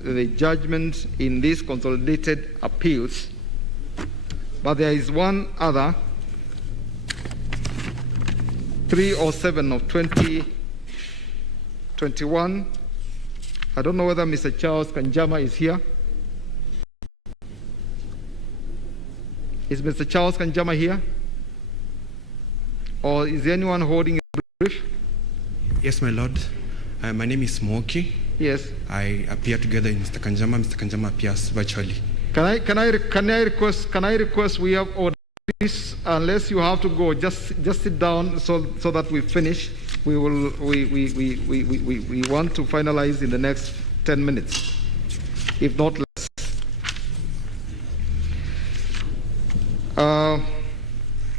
the judgment in these consolidated appeals. But there is one other, 307 of 2021. I don't know whether Mr. Charles Kanjama is here. Is Mr. Charles Kanjama here? Or is anyone holding a brief? Yes, my lord. My name is Moki. Yes. I appear together with Mr. Kanjama. Mr. Kanjama appears virtually. Can I request we have order, please, unless you have to go, just sit down so that we finish. We want to finalize in the next 10 minutes, if not less.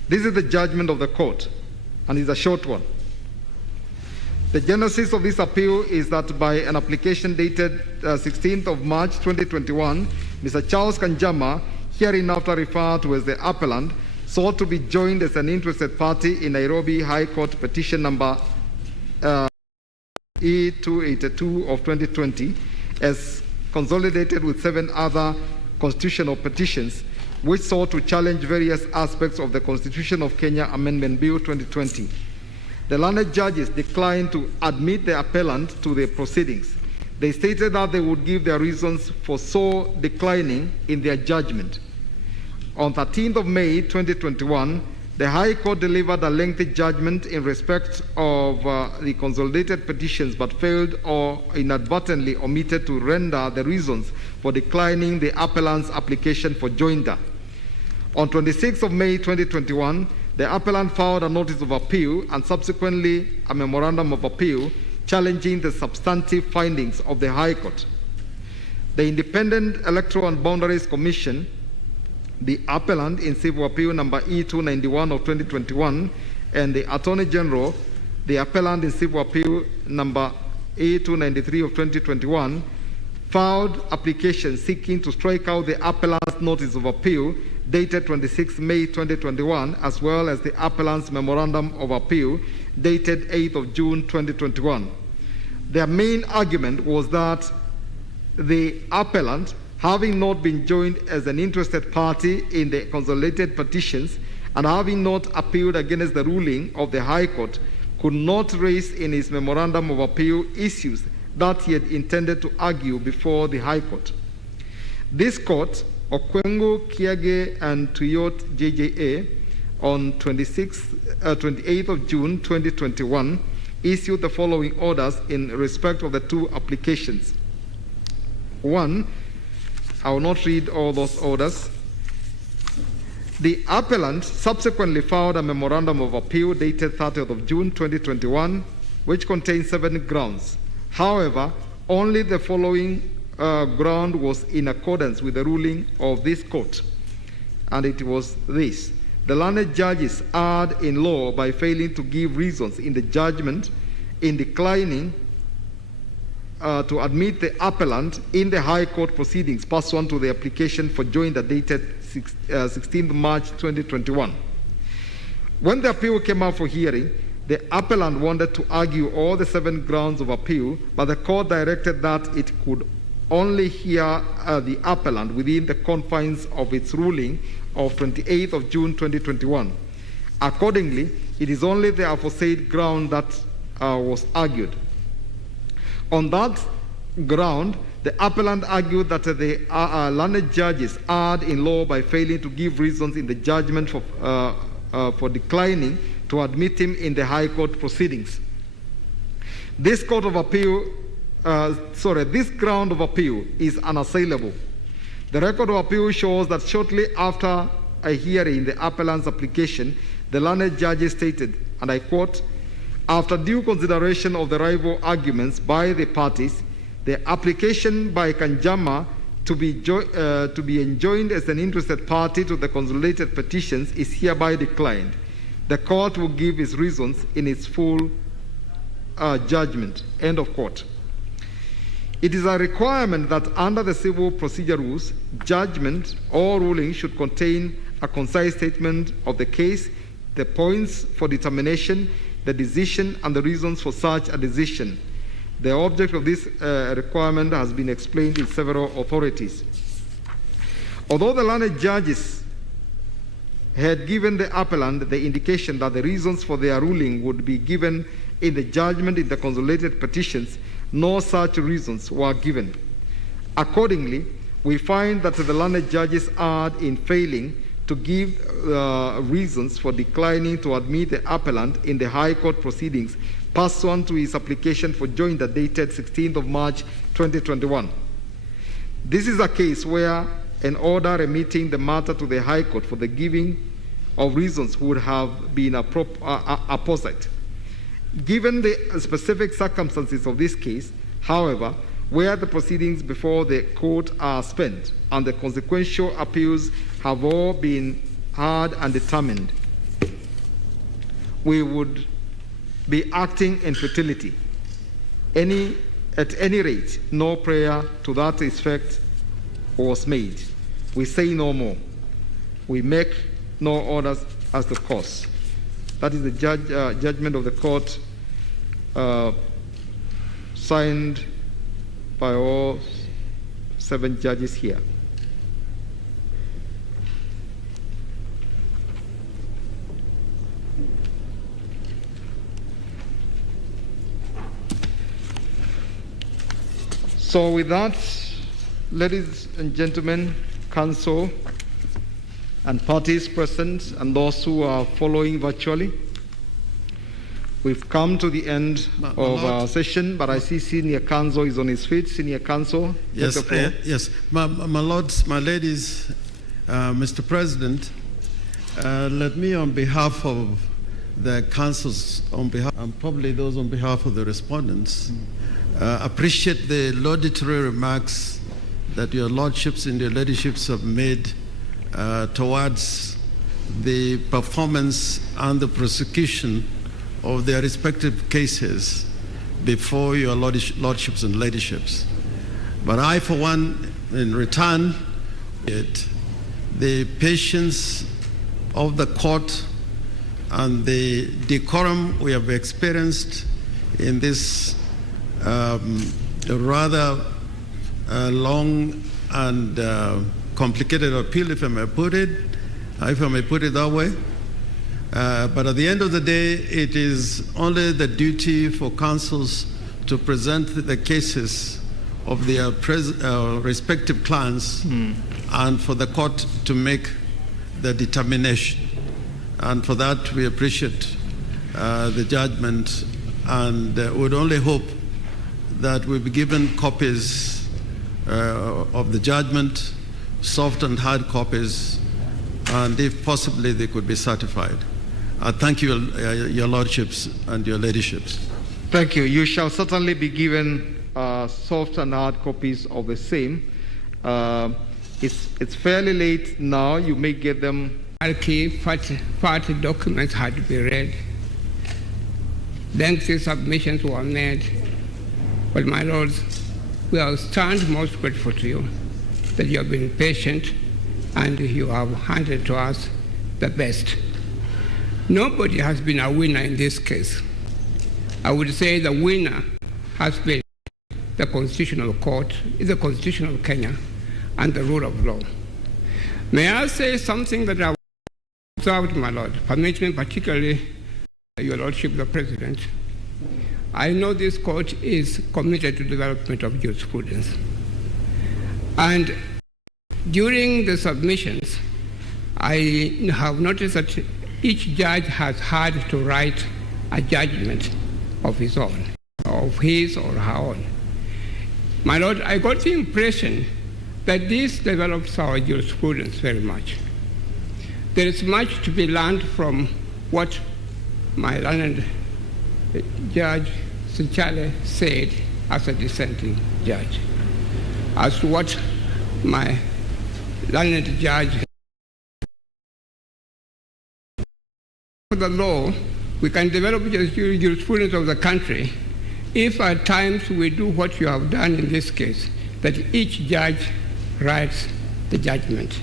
This is the judgment of the court, and it's a short one. The genesis of this appeal is that by an application dated 16th of March 2021, Mr. Charles Kanjama, hereinafter referred to as the appellant, sought to be joined as an interested party in Nairobi High Court petition number E282 of 2020 as consolidated with 7 other constitutional petitions which sought to challenge various aspects of the Constitution of Kenya Amendment Bill 2020. The learned judges declined to admit the appellant to the proceedings. They stated that they would give their reasons for so declining in their judgment. On 13th of May 2021, the High Court delivered a lengthy judgment in respect of the consolidated petitions but failed or inadvertently omitted to render the reasons for declining the appellant's application for joinder. On 26th of May 2021, the appellant filed a notice of appeal and subsequently a memorandum of appeal challenging the substantive findings of the High Court. The Independent Electoral and Boundaries Commission, the appellant in civil appeal number E291 of 2021, and the Attorney General, the appellant in civil appeal number E293 of 2021, filed applications seeking to strike out the appellant's notice of appeal dated 26 May 2021, as well as the appellant's memorandum of appeal dated 8th of June 2021. Their main argument was that the appellant, having not been joined as an interested party in the consolidated petitions and having not appealed against the ruling of the High Court, could not raise in his memorandum of appeal issues that he had intended to argue before the High Court. This court, Okwengu, Kiage, and Tuyot JJA, on 28th of June 2021, issued the following orders in respect of the 2 applications. 1, I will not read all those orders. The appellant subsequently filed a memorandum of appeal dated 30th of June 2021, which contains 7 grounds. However, only the following ground was in accordance with the ruling of this court, and it was this: the learned judges erred in law by failing to give reasons in the judgment in declining to admit the appellant in the High Court proceedings pursuant to the application for joinder dated 16th March 2021. When the appeal came out for hearing, the appellant wanted to argue all the 7 grounds of appeal, but the court directed that it could only hear the appellant within the confines of its ruling of 28th of June 2021. Accordingly, it is only the aforesaid ground that was argued. On that ground, the appellant argued that the learned judges erred in law by failing to give reasons in the judgment for declining to admit him in the High Court proceedings. This ground of appeal is unassailable. The record of appeal shows that shortly after a hearing the appellant's application, the learned judges stated, and I quote, "After due consideration of the rival arguments by the parties, the application by Kanjama to be enjoined as an interested party to the consolidated petitions is hereby declined. The court will give its reasons in its full judgment." End of quote. It is a requirement that under the civil procedure rules, judgment or ruling should contain a concise statement of the case, the points for determination, the decision, and the reasons for such a decision. The object of this requirement has been explained in several authorities. Although the learned judges had given the appellant the indication that the reasons for their ruling would be given in the judgment in the consolidated petitions, no such reasons were given. Accordingly, we find that the learned judges erred in failing to give reasons for declining to admit the appellant in the High Court proceedings pursuant to his application for joinder dated 16th of March 2021. This is a case where an order remitting the matter to the High Court for the giving of reasons would have been apposite. Given the specific circumstances of this case, however, where the proceedings before the court are spent and the consequential appeals have all been heard and determined, we would be acting in futility. At any rate, no prayer to that effect was made. We say no more. We make no orders as the cause. That is the judgment of the court signed by all 7 judges here. So with that, ladies and gentlemen, council and parties present and those who are following virtually, we've come to the end of our session, but I see Senior Counsel is on his feet. Senior Counsel, yes, yes. My lords, my ladies, Mr. President, let me on behalf of the councils, and probably those on behalf of the respondents, appreciate the laudatory remarks that your lordships and your ladyships have made towards the performance and the prosecution of their respective cases before your lordships and ladyships. But I, for one, in return, the patience of the court and the decorum we have experienced in this rather long and complicated appeal, if I may put it that way. But at the end of the day, it is only the duty for councils to present the cases of their respective clans and for the court to make the determination. And for that, we appreciate the judgment and would only hope that we'll be given copies of the judgment, soft and hard copies, and if possibly they could be certified. Thank you, your lordships and your ladyships. Thank you. You shall certainly be given soft and hard copies of the same. It's fairly late now. You may get them. Party documents had to be read. Lengthy submissions were made. But my lords, we are stand most grateful to you that you have been patient and you have handed to us the best. Nobody has been a winner in this case. I would say the winner has been the Constitutional Court, the Constitution of Kenya, and the rule of law. May I say something that I've observed, my lord? Permit me, particularly your lordship, the president. I know this court is committed to development of jurisprudence. And during the submissions, I have noticed that each judge has had to write a judgment of his own, of his or her own. My lord, I got the impression that this develops our jurisprudence very much. There is much to be learned from what my learned Judge Sichale said as a dissenting judge, as to what my learned judge. For the law, we can develop jurisprudence of the country if at times we do what you have done in this case, that each judge writes the judgment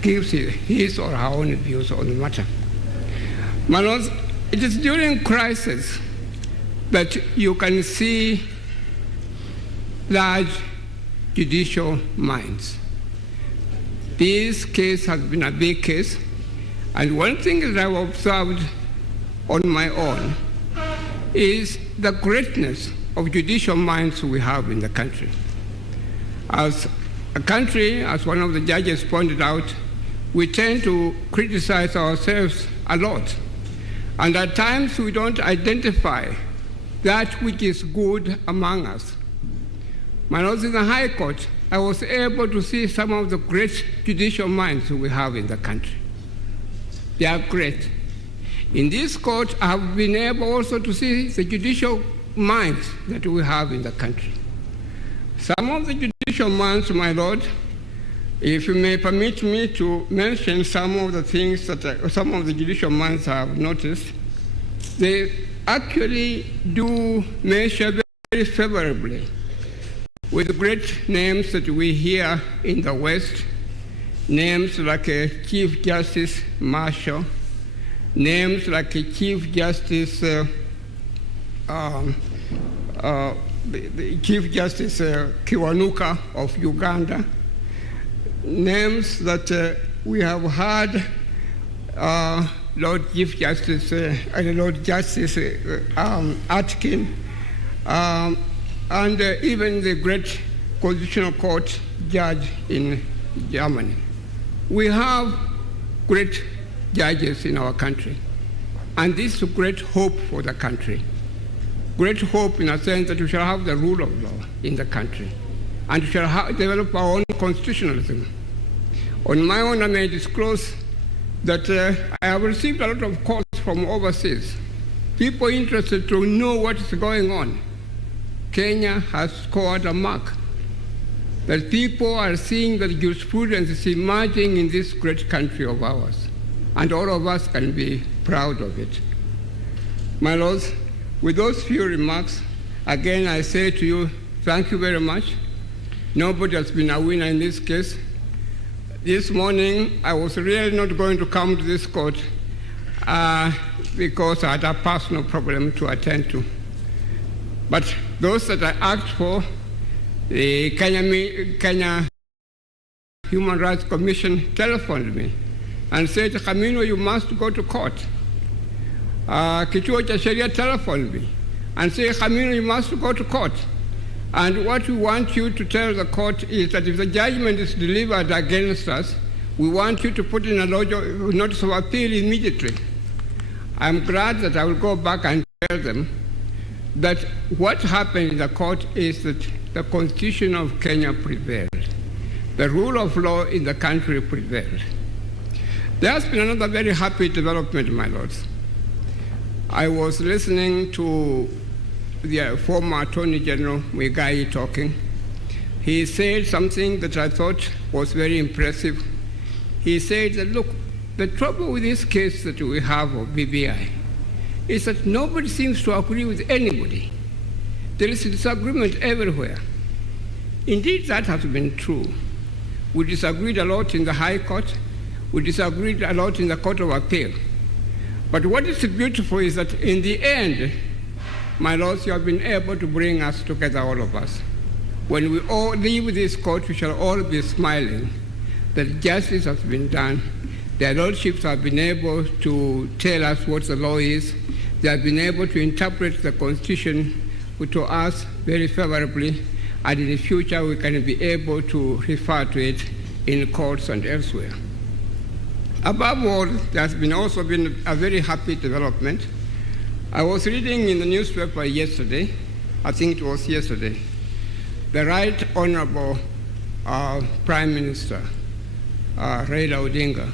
gives his or her own views on the matter. My lords, it is during crisis that you can see large judicial minds. This case has been a big case, and one thing that I've observed on my own is the greatness of judicial minds we have in the country. As a country, as one of the judges pointed out, we tend to criticize ourselves a lot. And at times we don't identify that which is good among us. When I was in the High Court, I was able to see some of the great judicial minds we have in the country. They are great. In this court, I have been able also to see the judicial minds that we have in the country. Some of the judicial minds, my lord, if you may permit me to mention some of the things that some of the judicial minds have noticed, they actually do measure very favorably with great names that we hear in the West, names like Chief Justice Marshall, names like Chief Justice the Chief Justice Kiwanuka of Uganda, names that we have had Lord Chief Justice Lord Justice Atkin, and even the great Constitutional Court judge in Germany. We have great judges in our country, and this is great hope for the country. Great hope in a sense that we shall have the rule of law in the country, and we shall develop our own constitutionalism. On my own, I may disclose that I have received a lot of calls from overseas, people interested to know what is going on. Kenya has scored a mark, that people are seeing that jurisprudence is emerging in this great country of ours, and all of us can be proud of it. My lords, with those few remarks, again I say to you, thank you very much. Nobody has been a winner in this case. This morning, I was really not going to come to this court because I had a personal problem to attend to. But those that I asked for, the Kenya Human Rights Commission telephoned me and said, Camino, you must go to court. Kituo cha Sheria telephoned me and said, Camino, you must go to court. And what we want you to tell the court is that if the judgment is delivered against us, we want you to put in a notice of appeal immediately. I'm glad that I will go back and tell them that what happened in the court is that the Constitution of Kenya prevailed. The rule of law in the country prevailed. There has been another very happy development, my lords. I was listening to the former Attorney General Muigai talking. He said something that I thought was very impressive. He said that, look, the trouble with this case that we have of BBI is that nobody seems to agree with anybody. There is a disagreement everywhere. Indeed, that has been true. We disagreed a lot in the High Court. We disagreed a lot in the Court of Appeal. But what is beautiful is that in the end, my lords, you have been able to bring us together, all of us. When we all leave this court, we shall all be smiling that justice has been done. Their lordships have been able to tell us what the law is. They have been able to interpret the Constitution to us very favorably, and in the future we can be able to refer to it in courts and elsewhere. Above all, there has also been a very happy development. I was reading in the newspaper yesterday, I think it was yesterday, the Right Honorable Prime Minister, Raila Odinga,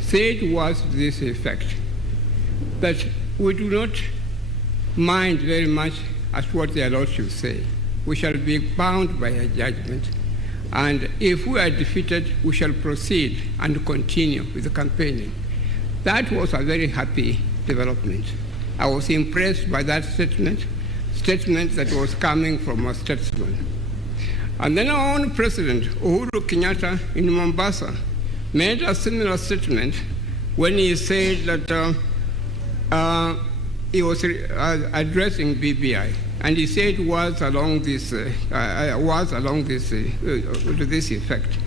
said was to this effect, that we do not mind very much as what their lordships say. We shall be bound by a judgment, and if we are defeated, we shall proceed and continue with the campaigning. That was a very happy development. I was impressed by that statement that was coming from a statesman. And then our own president, Uhuru Kenyatta, in Mombasa, made a similar statement when he said that he was addressing BBI, and he said was along this to this effect,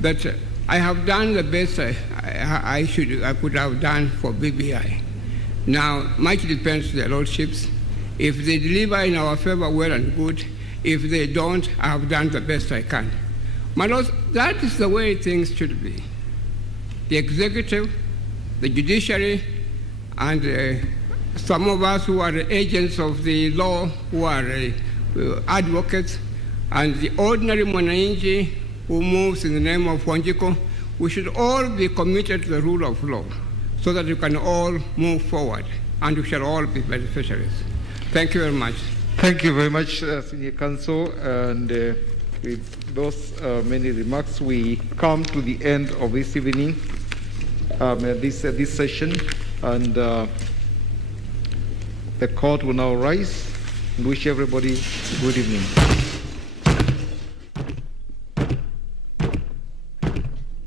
that I have done the best I could have done for BBI. Now, much depends on their lordships. If they deliver in our favor, well and good. If they don't, I have done the best I can. My lords, that is the way things should be. The executive, the judiciary, and some of us who are agents of the law, who are advocates, and the ordinary mwananchi who moves in the name of Wanjiko, we should all be committed to the rule of law, so that we can all move forward, and we shall all be beneficiaries. Thank you very much. Thank you very much, Senior Counsel. And with those many remarks, we come to the end of this evening, this session, and the court will now rise and wish everybody good evening.